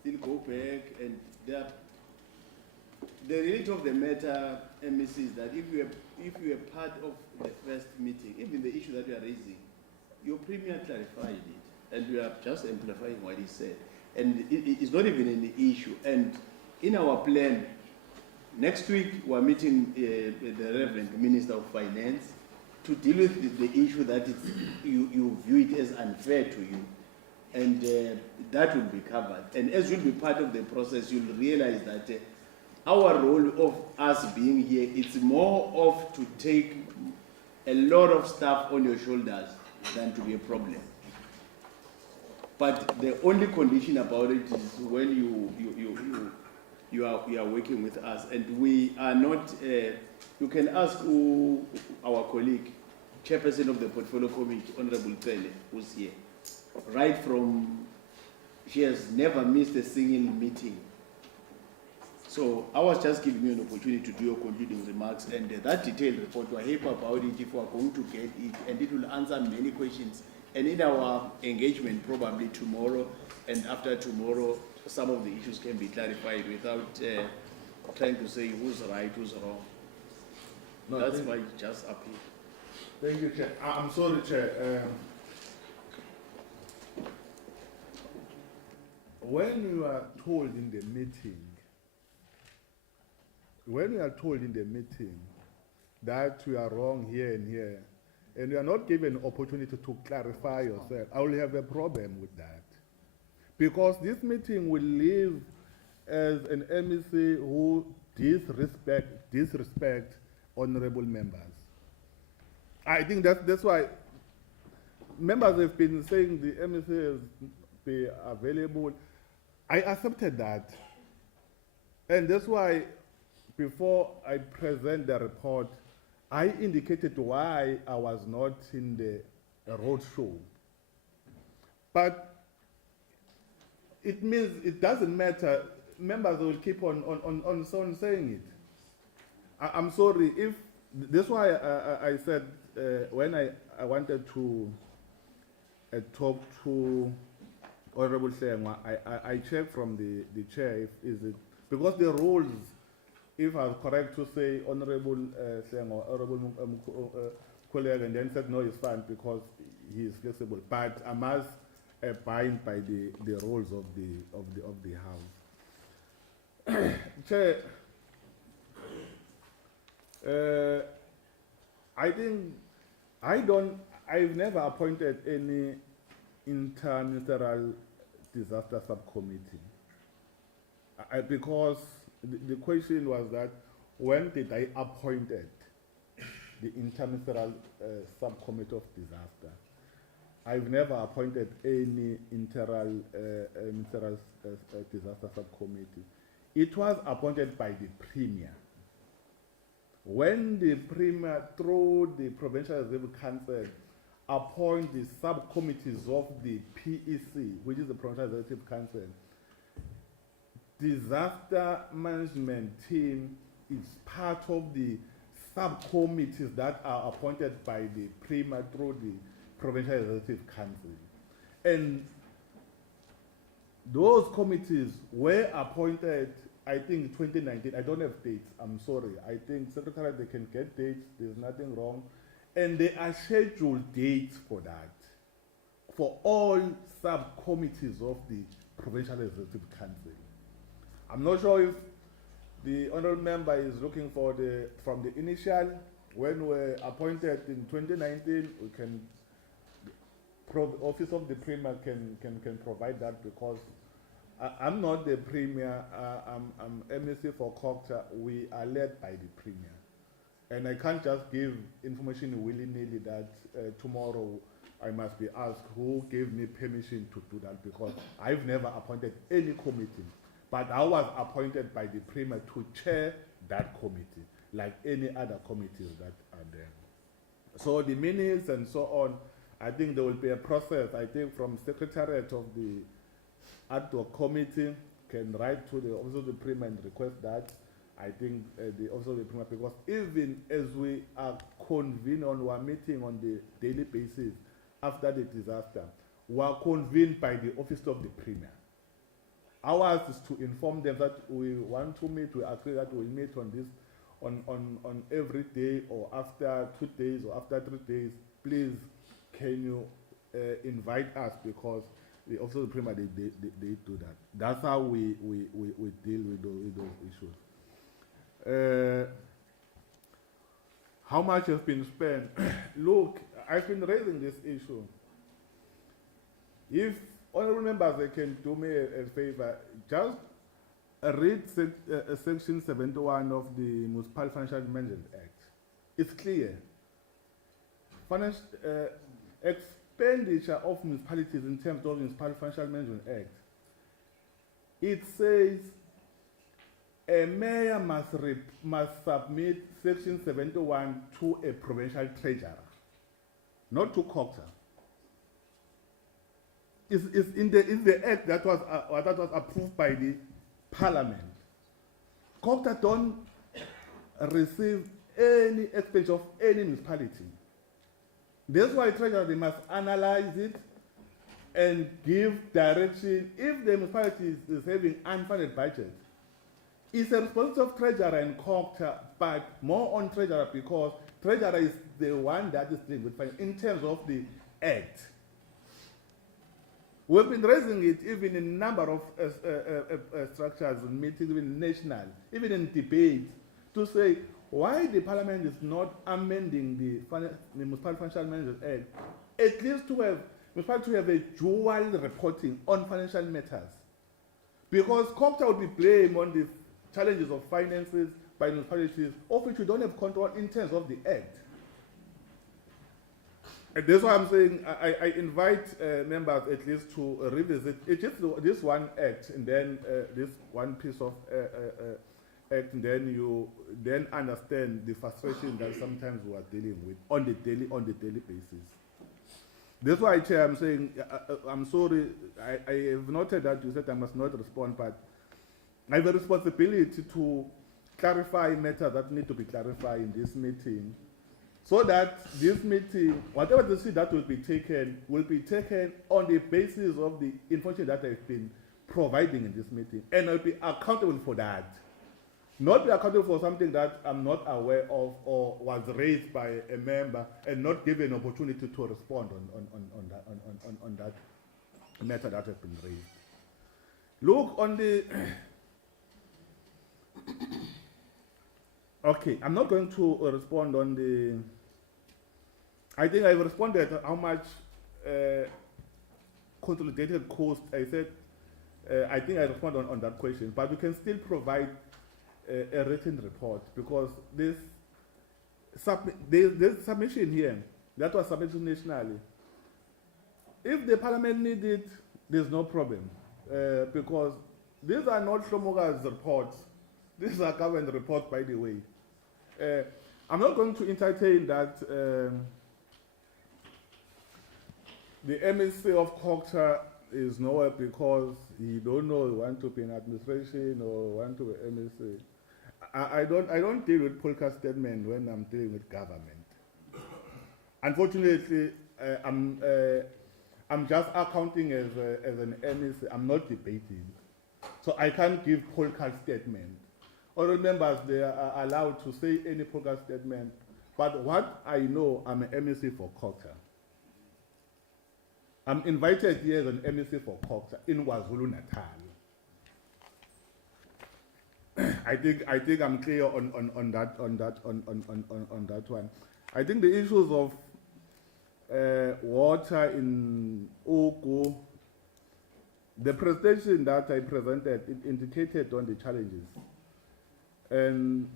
still go back, and the reality of the matter, MEC, is that if you are part of the first meeting, even the issue that you are raising, your premier clarified it, and we are just amplifying what he said. And it's not even an issue. And in our plan, next week we are meeting the Reverend Minister of Finance to deal with the issue that you view it as unfair to you. And that will be covered. And as will be part of the process, you'll realize that our role of us being here, it's more of to take a lot of stuff on your shoulders than to be a problem. But the only condition about it is when you are working with us, and we are not. You can ask our colleague, chairperson of the portfolio committee, Honorable Pele, who's here. Right from, she has never missed a single meeting. So I was just giving you an opportunity to do your concluding remarks, and that detailed report, we're happy about it if we're going to get it, and it will answer many questions. And in our engagement, probably tomorrow and after tomorrow, some of the issues can be clarified without trying to say who's right, who's wrong. No, that's my just appeal. Thank you, Chair. I'm sorry, Chair. When you are told in the meeting, that you are wrong here and here, and you are not given an opportunity to clarify yourself, I will have a problem with that. Because this meeting will leave as an MEC who disrespect honorable members. I think that's why members have been saying the MEC has be available. I accepted that. And that's why before I present the report, I indicated why I was not in the road show. But it means it doesn't matter. Members will keep on saying it. I'm sorry if that's why I said when I wanted to talk to Honorable Sengwa, I checked from the chair if is it because the rules, if I'm correct to say Honorable Sengwa, Honorable colleague, and then said no, it's fine because he is flexible. But I must abide by the rules of the House. Chair, I've never appointed any interministerial disaster subcommittee. Because the question was that when did I appointed the interministerial subcommittee of disaster? I've never appointed any ministerial disaster subcommittee. It was appointed by the Premier. When the Premier, through the Provincial Executive Council, appoint the subcommittees of the PEC, which is the Provincial Executive Council, disaster management team is part of the subcommittees that are appointed by the Premier through the Provincial Executive Council. And those committees were appointed, I think, 2019. I don't have dates, I'm sorry. I think Secretary, they can get dates, there's nothing wrong. And they are scheduled dates for that, for all subcommittees of the Provincial Executive Council. I'm not sure if the honorable member is looking for from the initial, when we're appointed in 2019, we can, Office of the Premier can provide that because I'm not the Premier, I'm MEC for COCTA, we are led by the Premier. And I can't just give information willy-nilly that tomorrow I must be asked who gave me permission to do that because I've never appointed any committee. But I was appointed by the Premier to chair that committee, like any other committees that are there. So the minutes and so on, I think there will be a process, I think from Secretariat of the ad hoc committee can write to the Office of the Premier and request that. I think the Office of the Premier, because even as we are convened on our meeting on the daily basis after the disaster, we are convened by the Office of the Premier. Ours is to inform them that we want to meet, we agree that we'll meet on this, on every day or after 2 days or after 3 days. Please, can you invite us because the Office of the Premier, they do that. That's how we deal with those issues. How much has been spent? Look, I've been raising this issue. If honorable members, they can do me a favor, just read section 71 of the Municipal Financial Management Act. It's clear. Expenditure of municipalities in terms of the Municipal Financial Management Act. It says a mayor must submit section 71 to a provincial treasurer, not to COCTA. It's in the act that was approved by the Parliament. COCTA don't receive any expenditure of any municipality. That's why treasurer, they must analyze it and give direction. If the municipality is having unfunded budget, it's a responsibility of treasurer and COCTA, but more on treasurer because treasurer is the one that is dealing with finance in terms of the act. We've been raising it even in a number of structures and meetings, even national, even in debate, to say why the Parliament is not amending the Municipal Financial Management Act, at least to have a dual reporting on financial matters. Because COCTA would be blamed on the challenges of finances by municipalities, of which we don't have control in terms of the act. And that's why I'm saying I invite members at least to revisit it is this one act and then this one piece of act, and then you then understand the frustration that sometimes we are dealing with on the daily basis. That's why, Chair, I'm saying I'm sorry. I have noted that you said I must not respond, but I have a responsibility to clarify matters that need to be clarified in this meeting. So that this meeting, whatever decision that will be taken on the basis of the information that I've been providing in this meeting, and I'll be accountable for that. Not be accountable for something that I'm not aware of or was raised by a member and not given an opportunity to respond on that matter that has been raised. Look on the okay, I'm not going to respond on the. I think I've responded how much consolidated cost. I said I think I responded on that question, but we can still provide a written report because this submission here that was submitted nationally. If the parliament needs it, there's no problem because these are not Shomoga's reports. These are government reports, by the way. I'm not going to entertain that the MSc of Culture is nowhere because he don't know want to be in administration or want to be MSc. I don't deal with polka statement when I'm dealing with government. Unfortunately, I'm just accounting as an MSc. I'm not debating, so I can't give polka statement. All members, they are allowed to say any polka statement, but what I know, I'm an MSc for culture. I'm invited here as an MSc for culture in KwaZulu Natal. I think I'm clear on that one. I think the issues of water in Oku, the presentation that I presented, it indicated on the challenges. And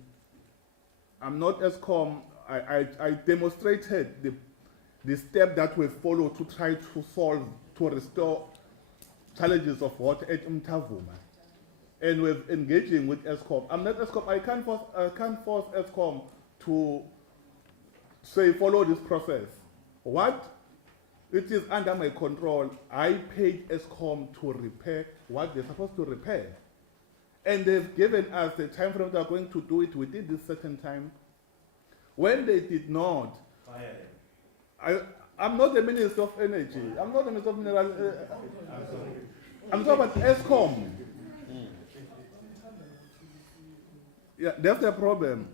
I'm not ESCOM, I demonstrated the step that we follow to try to solve, to restore challenges of water at Mtavuma. And we're engaging with ESCOM. I'm not ESCOM, I can't force ESCOM to say follow this process. What it is under my control, I paid ESCOM to repair what they're supposed to repair. And they've given us the time frame they're going to do it within this certain time. When they did not, I'm not the Minister of Energy. I'm not the Minister of Mineral. I'm talking about ESCOM. Yeah, that's the problem.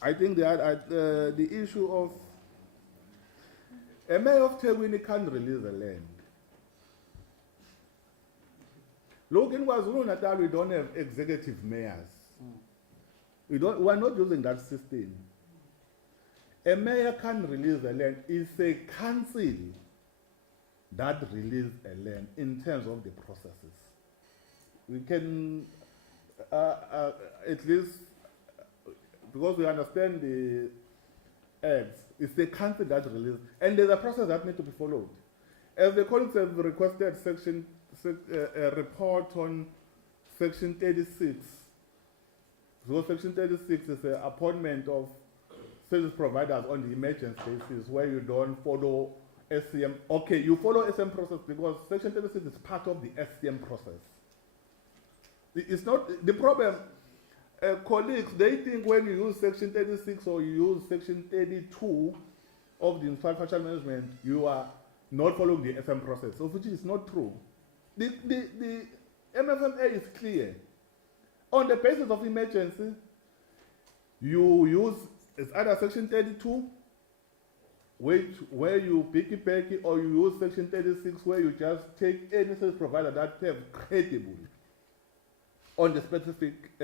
I think that the issue of a mayor of Tegwini can't release the land. Look, in KwaZulu Natal, we don't have executive mayors. We are not using that system. A mayor can't release the land. It's a council that release a land in terms of the processes. We can at least, because we understand the acts, it's the council that releases, and there's a process that needs to be followed. As the colleagues have requested a report on Section 36, so Section 36 is the appointment of service providers on the emergency basis where you don't follow SCM. Okay, you follow SCM process because Section 36 is part of the SCM process. It's not the problem. Colleagues, they think when you use Section 36 or you use Section 32 of the Financial Management, you are not following the SM process, which is not true. The MFMA is clear. On the basis of emergency, you use it's either Section 32, where you picky, or you use Section 36, where you just take any service provider that have credible on the specific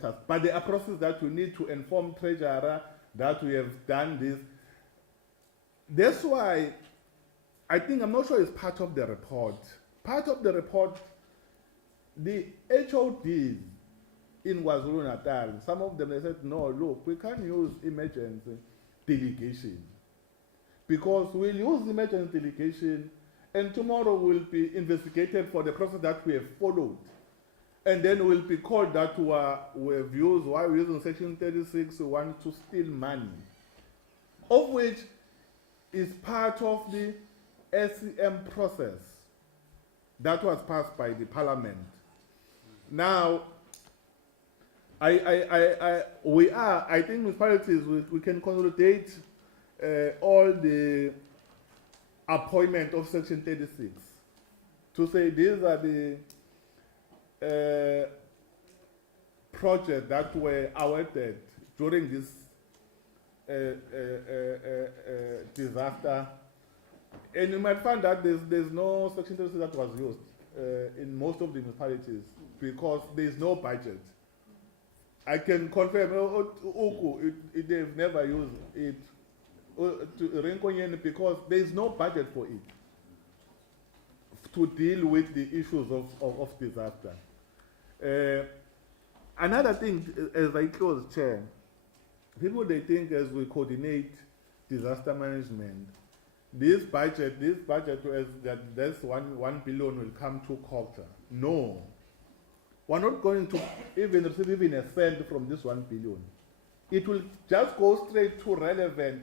task. But there are processes that you need to inform treasurer that we have done this. That's why I think, I'm not sure it's part of the report. Part of the report, the HODs in KwaZulu Natal, some of them, they said, no, look, we can't use emergency delegation because we'll use emergency delegation and tomorrow we'll be investigated for the process that we have followed. And then we'll be called that we've used, why we're using Section 36, we want to steal money, of which is part of the SCM process that was passed by the Parliament Now, I think municipalities, we can consolidate all the appointment of Section 36 to say these are the projects that were awarded during this disaster. And you might find that there's no Section 36 that was used in most of the municipalities because there's no budget. I can confirm, they've never used it because there's no budget for it to deal with the issues of disaster. Another thing, as I close, Chair, people they think as we coordinate disaster management, this budget was that's 1 billion will come to culture. No. We're not going to even receive even a cent from this 1 billion. It will just go straight to relevant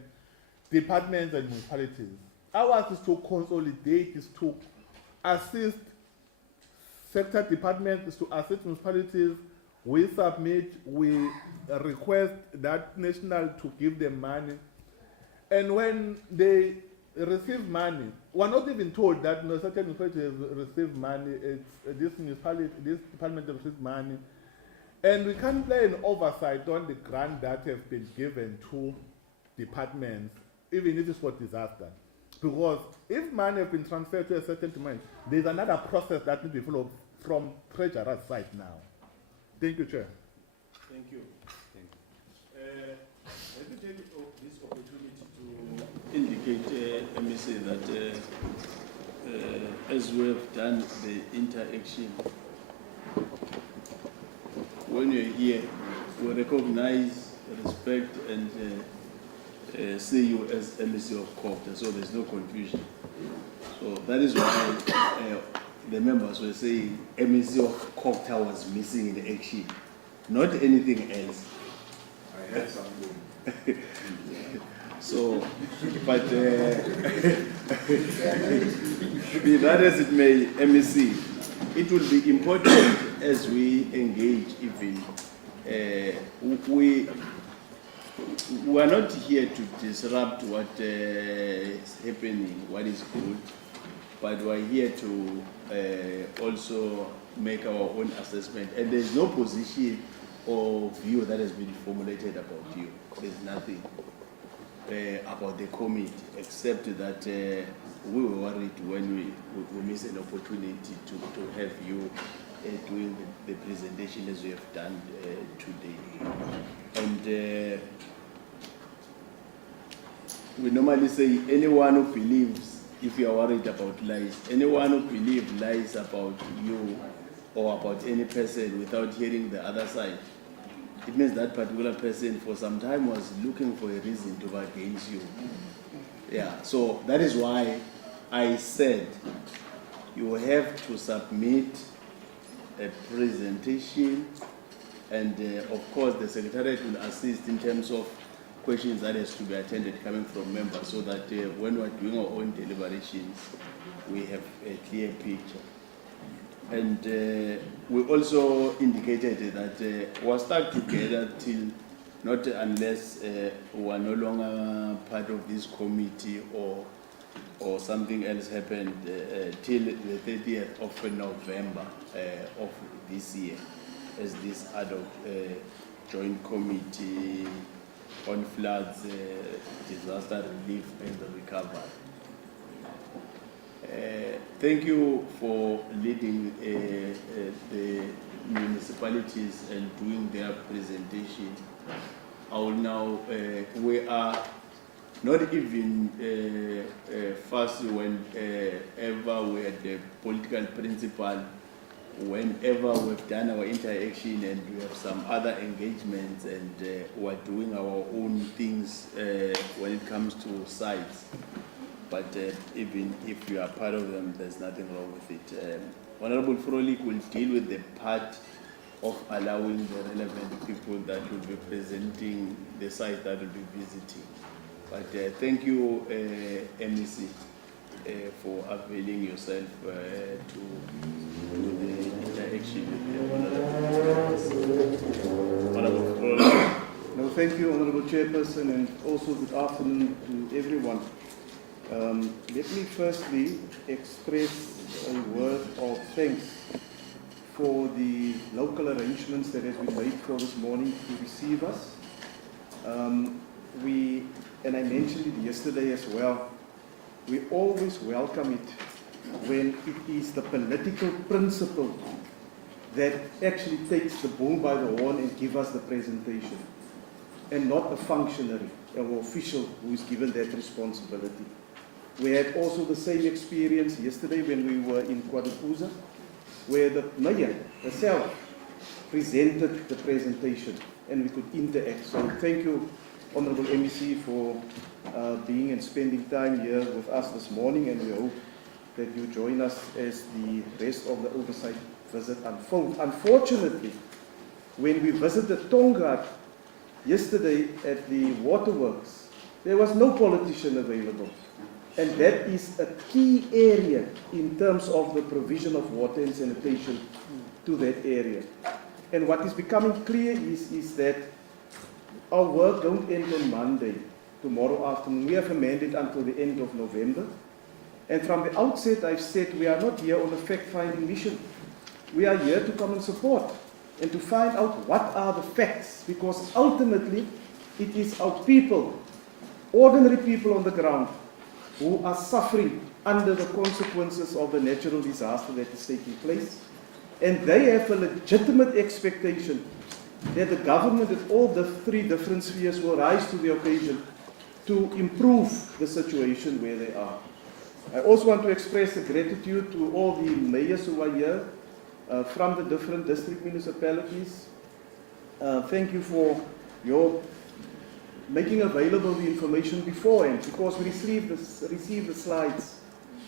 departments and municipalities. Ours is to consolidate, is to assist sector departments, is to assist municipalities. We submit, we request that national to give them money. And when they receive money, we're not even told that certain municipalities receive money, it's this municipality, this department receives money. And we can't play an oversight on the grant that have been given to departments, even if it's for disaster. Because if money has been transferred to a certain department, there's another process that needs to be followed from treasurer's side now. Thank you, Chair. Thank you. Let me take this opportunity to indicate, MEC, that as we have done the interaction, when you're here, we recognize, respect, and see you as MEC of Copter, so there's no confusion. So that is why the members were saying MEC of Copter was missing in action, not anything else. I heard something. So, but be that as it may, MEC, it will be important as we engage even, we are not here to disrupt what is happening, what is good, but we are here to also make our own assessment. And there's no position or view that has been formulated about you. There's nothing about the committee, except that we were worried when we missed an opportunity to have you doing the presentation as we have done today. And we normally say anyone who believes, if you are worried about lies, anyone who believes lies about you or about any person without hearing the other side, it means that particular person for some time was looking for a reason to go against you. Yeah, so that is why I said you have to submit a presentation, and of course the Secretariat will assist in terms of questions that has to be attended coming from members, so that when we're doing our own deliberations, we have a clear picture. And we also indicated that we'll start together till, not unless we are no longer part of this committee or something else happened, till the 30th of November of this year, as this ad hoc joint committee on floods, disaster relief and recovery. Thank you for leading the municipalities and doing their presentation. I will now, we are not even fussy whenever we had the political principle, whenever we've done our interaction and we have some other engagements, and we're doing our own things when it comes to sites. But even if you are part of them, there's nothing wrong with it. Honorable Frolik will deal with the part of allowing the relevant people that will be presenting the site that will be visiting. But thank you, MEC. for availing yourself to the interaction with the Honorable. No, thank you, Honourable Chairperson, and also good afternoon to everyone. Let me firstly express a word of thanks for the local arrangements that has been made for this morning to receive us. And I mentioned it yesterday as well, we always welcome it when it is the political principle that actually takes the bull by the horn and gives us the presentation, and not a functionary or official who is given that responsibility. We had also the same experience yesterday when we were in KwaZulu, where the mayor herself presented the presentation and we could interact. So thank you, Honourable MEC, for being and spending time here with us this morning, and we hope that you join us as the rest of the oversight visit unfolds. Unfortunately, when we visited Tonga yesterday at the waterworks, there was no politician available. And that is a key area in terms of the provision of water and sanitation to that area. And what is becoming clear is that our work don't end on Monday, tomorrow afternoon. We have a mandate until the end of November. And from the outset, I've said we are not here on a fact-finding mission. We are here to come and support and to find out what are the facts, because ultimately it is our people, ordinary people on the ground, who are suffering under the consequences of the natural disaster that is taking place. And they have a legitimate expectation that the government at all the three different spheres will rise to the occasion to improve the situation where they are. I also want to express a gratitude to all the mayors who are here from the different district municipalities. Thank you for your making available the information beforehand, because we received the slides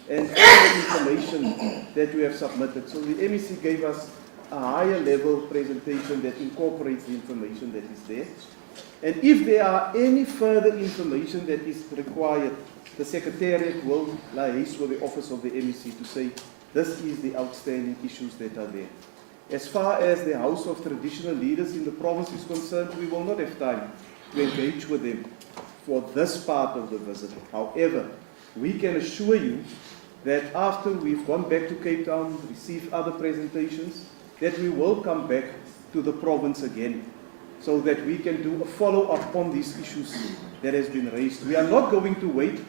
and all the information that we have submitted. So the MEC gave us a higher level presentation that incorporates the information that is there. And if there are any further information that is required, the Secretariat will liaise with the Office of the MEC to say, this is the outstanding issues that are there. As far as the House of Traditional Leaders in the province is concerned, we will not have time to engage with them for this part of the visit. However, we can assure you that after we've gone back to Cape Town, received other presentations, that we will come back to the province again so that we can do a follow-up on these issues that has been raised. We are not going to wait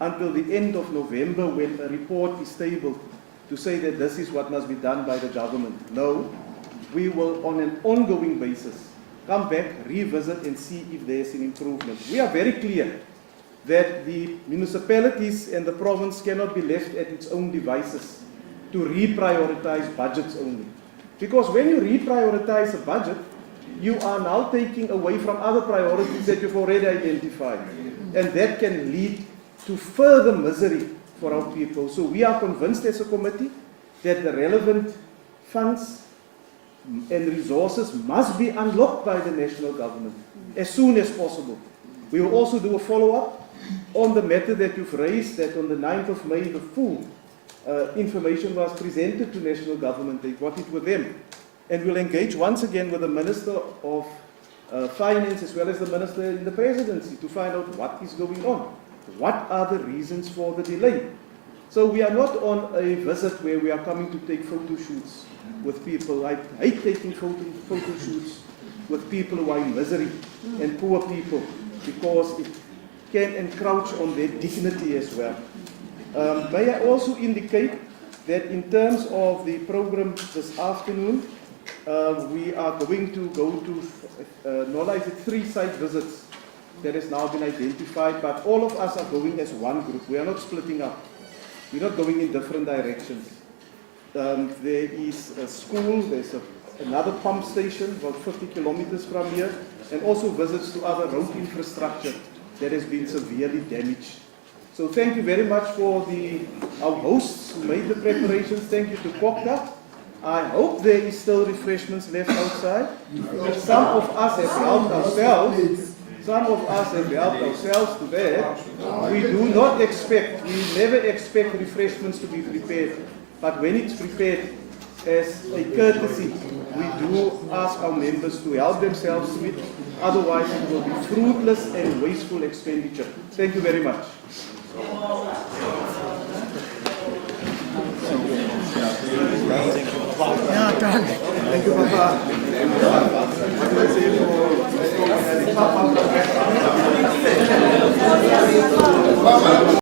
until the end of November when a report is tabled to say that this is what must be done by the government. No, we will on an ongoing basis come back, revisit and see if there is an improvement. We are very clear that the municipalities and the province cannot be left at its own devices to reprioritize budgets only. Because when you reprioritize a budget, you are now taking away from other priorities that you've already identified. And that can lead to further misery for our people. So we are convinced as a committee that the relevant funds and resources must be unlocked by the national government as soon as possible. We will also do a follow-up on the matter that you've raised, that on the 9th of May, the full information was presented to national government. They got it with them. And we'll engage once again with the Minister of Finance as well as the Minister in the Presidency to find out what is going on. What are the reasons for the delay? So we are not on a visit where we are coming to take photo shoots with people. I hate taking photo shoots with people who are in misery and poor people, because it can encroach on their dignity as well. May I also indicate that in terms of the program this afternoon, we are going to go to, Nola is it 3 site visits that has now been identified, but all of us are going as one group. We are not splitting up. We're not going in different directions. There is a school, there's another pump station about 50 kilometers from here, and also visits to other road infrastructure that has been severely damaged. So thank you very much for our hosts who made the preparations. Thank you to Kokta. I hope there is still refreshments left outside. Some of us have helped ourselves. some of us have helped ourselves to that. We do not expect, we never expect refreshments to be prepared, but when it's prepared as a courtesy, we do ask our members to help themselves to it. Otherwise, it will be fruitless and wasteful expenditure. Thank you very much. Thank you, Papa. What do I say for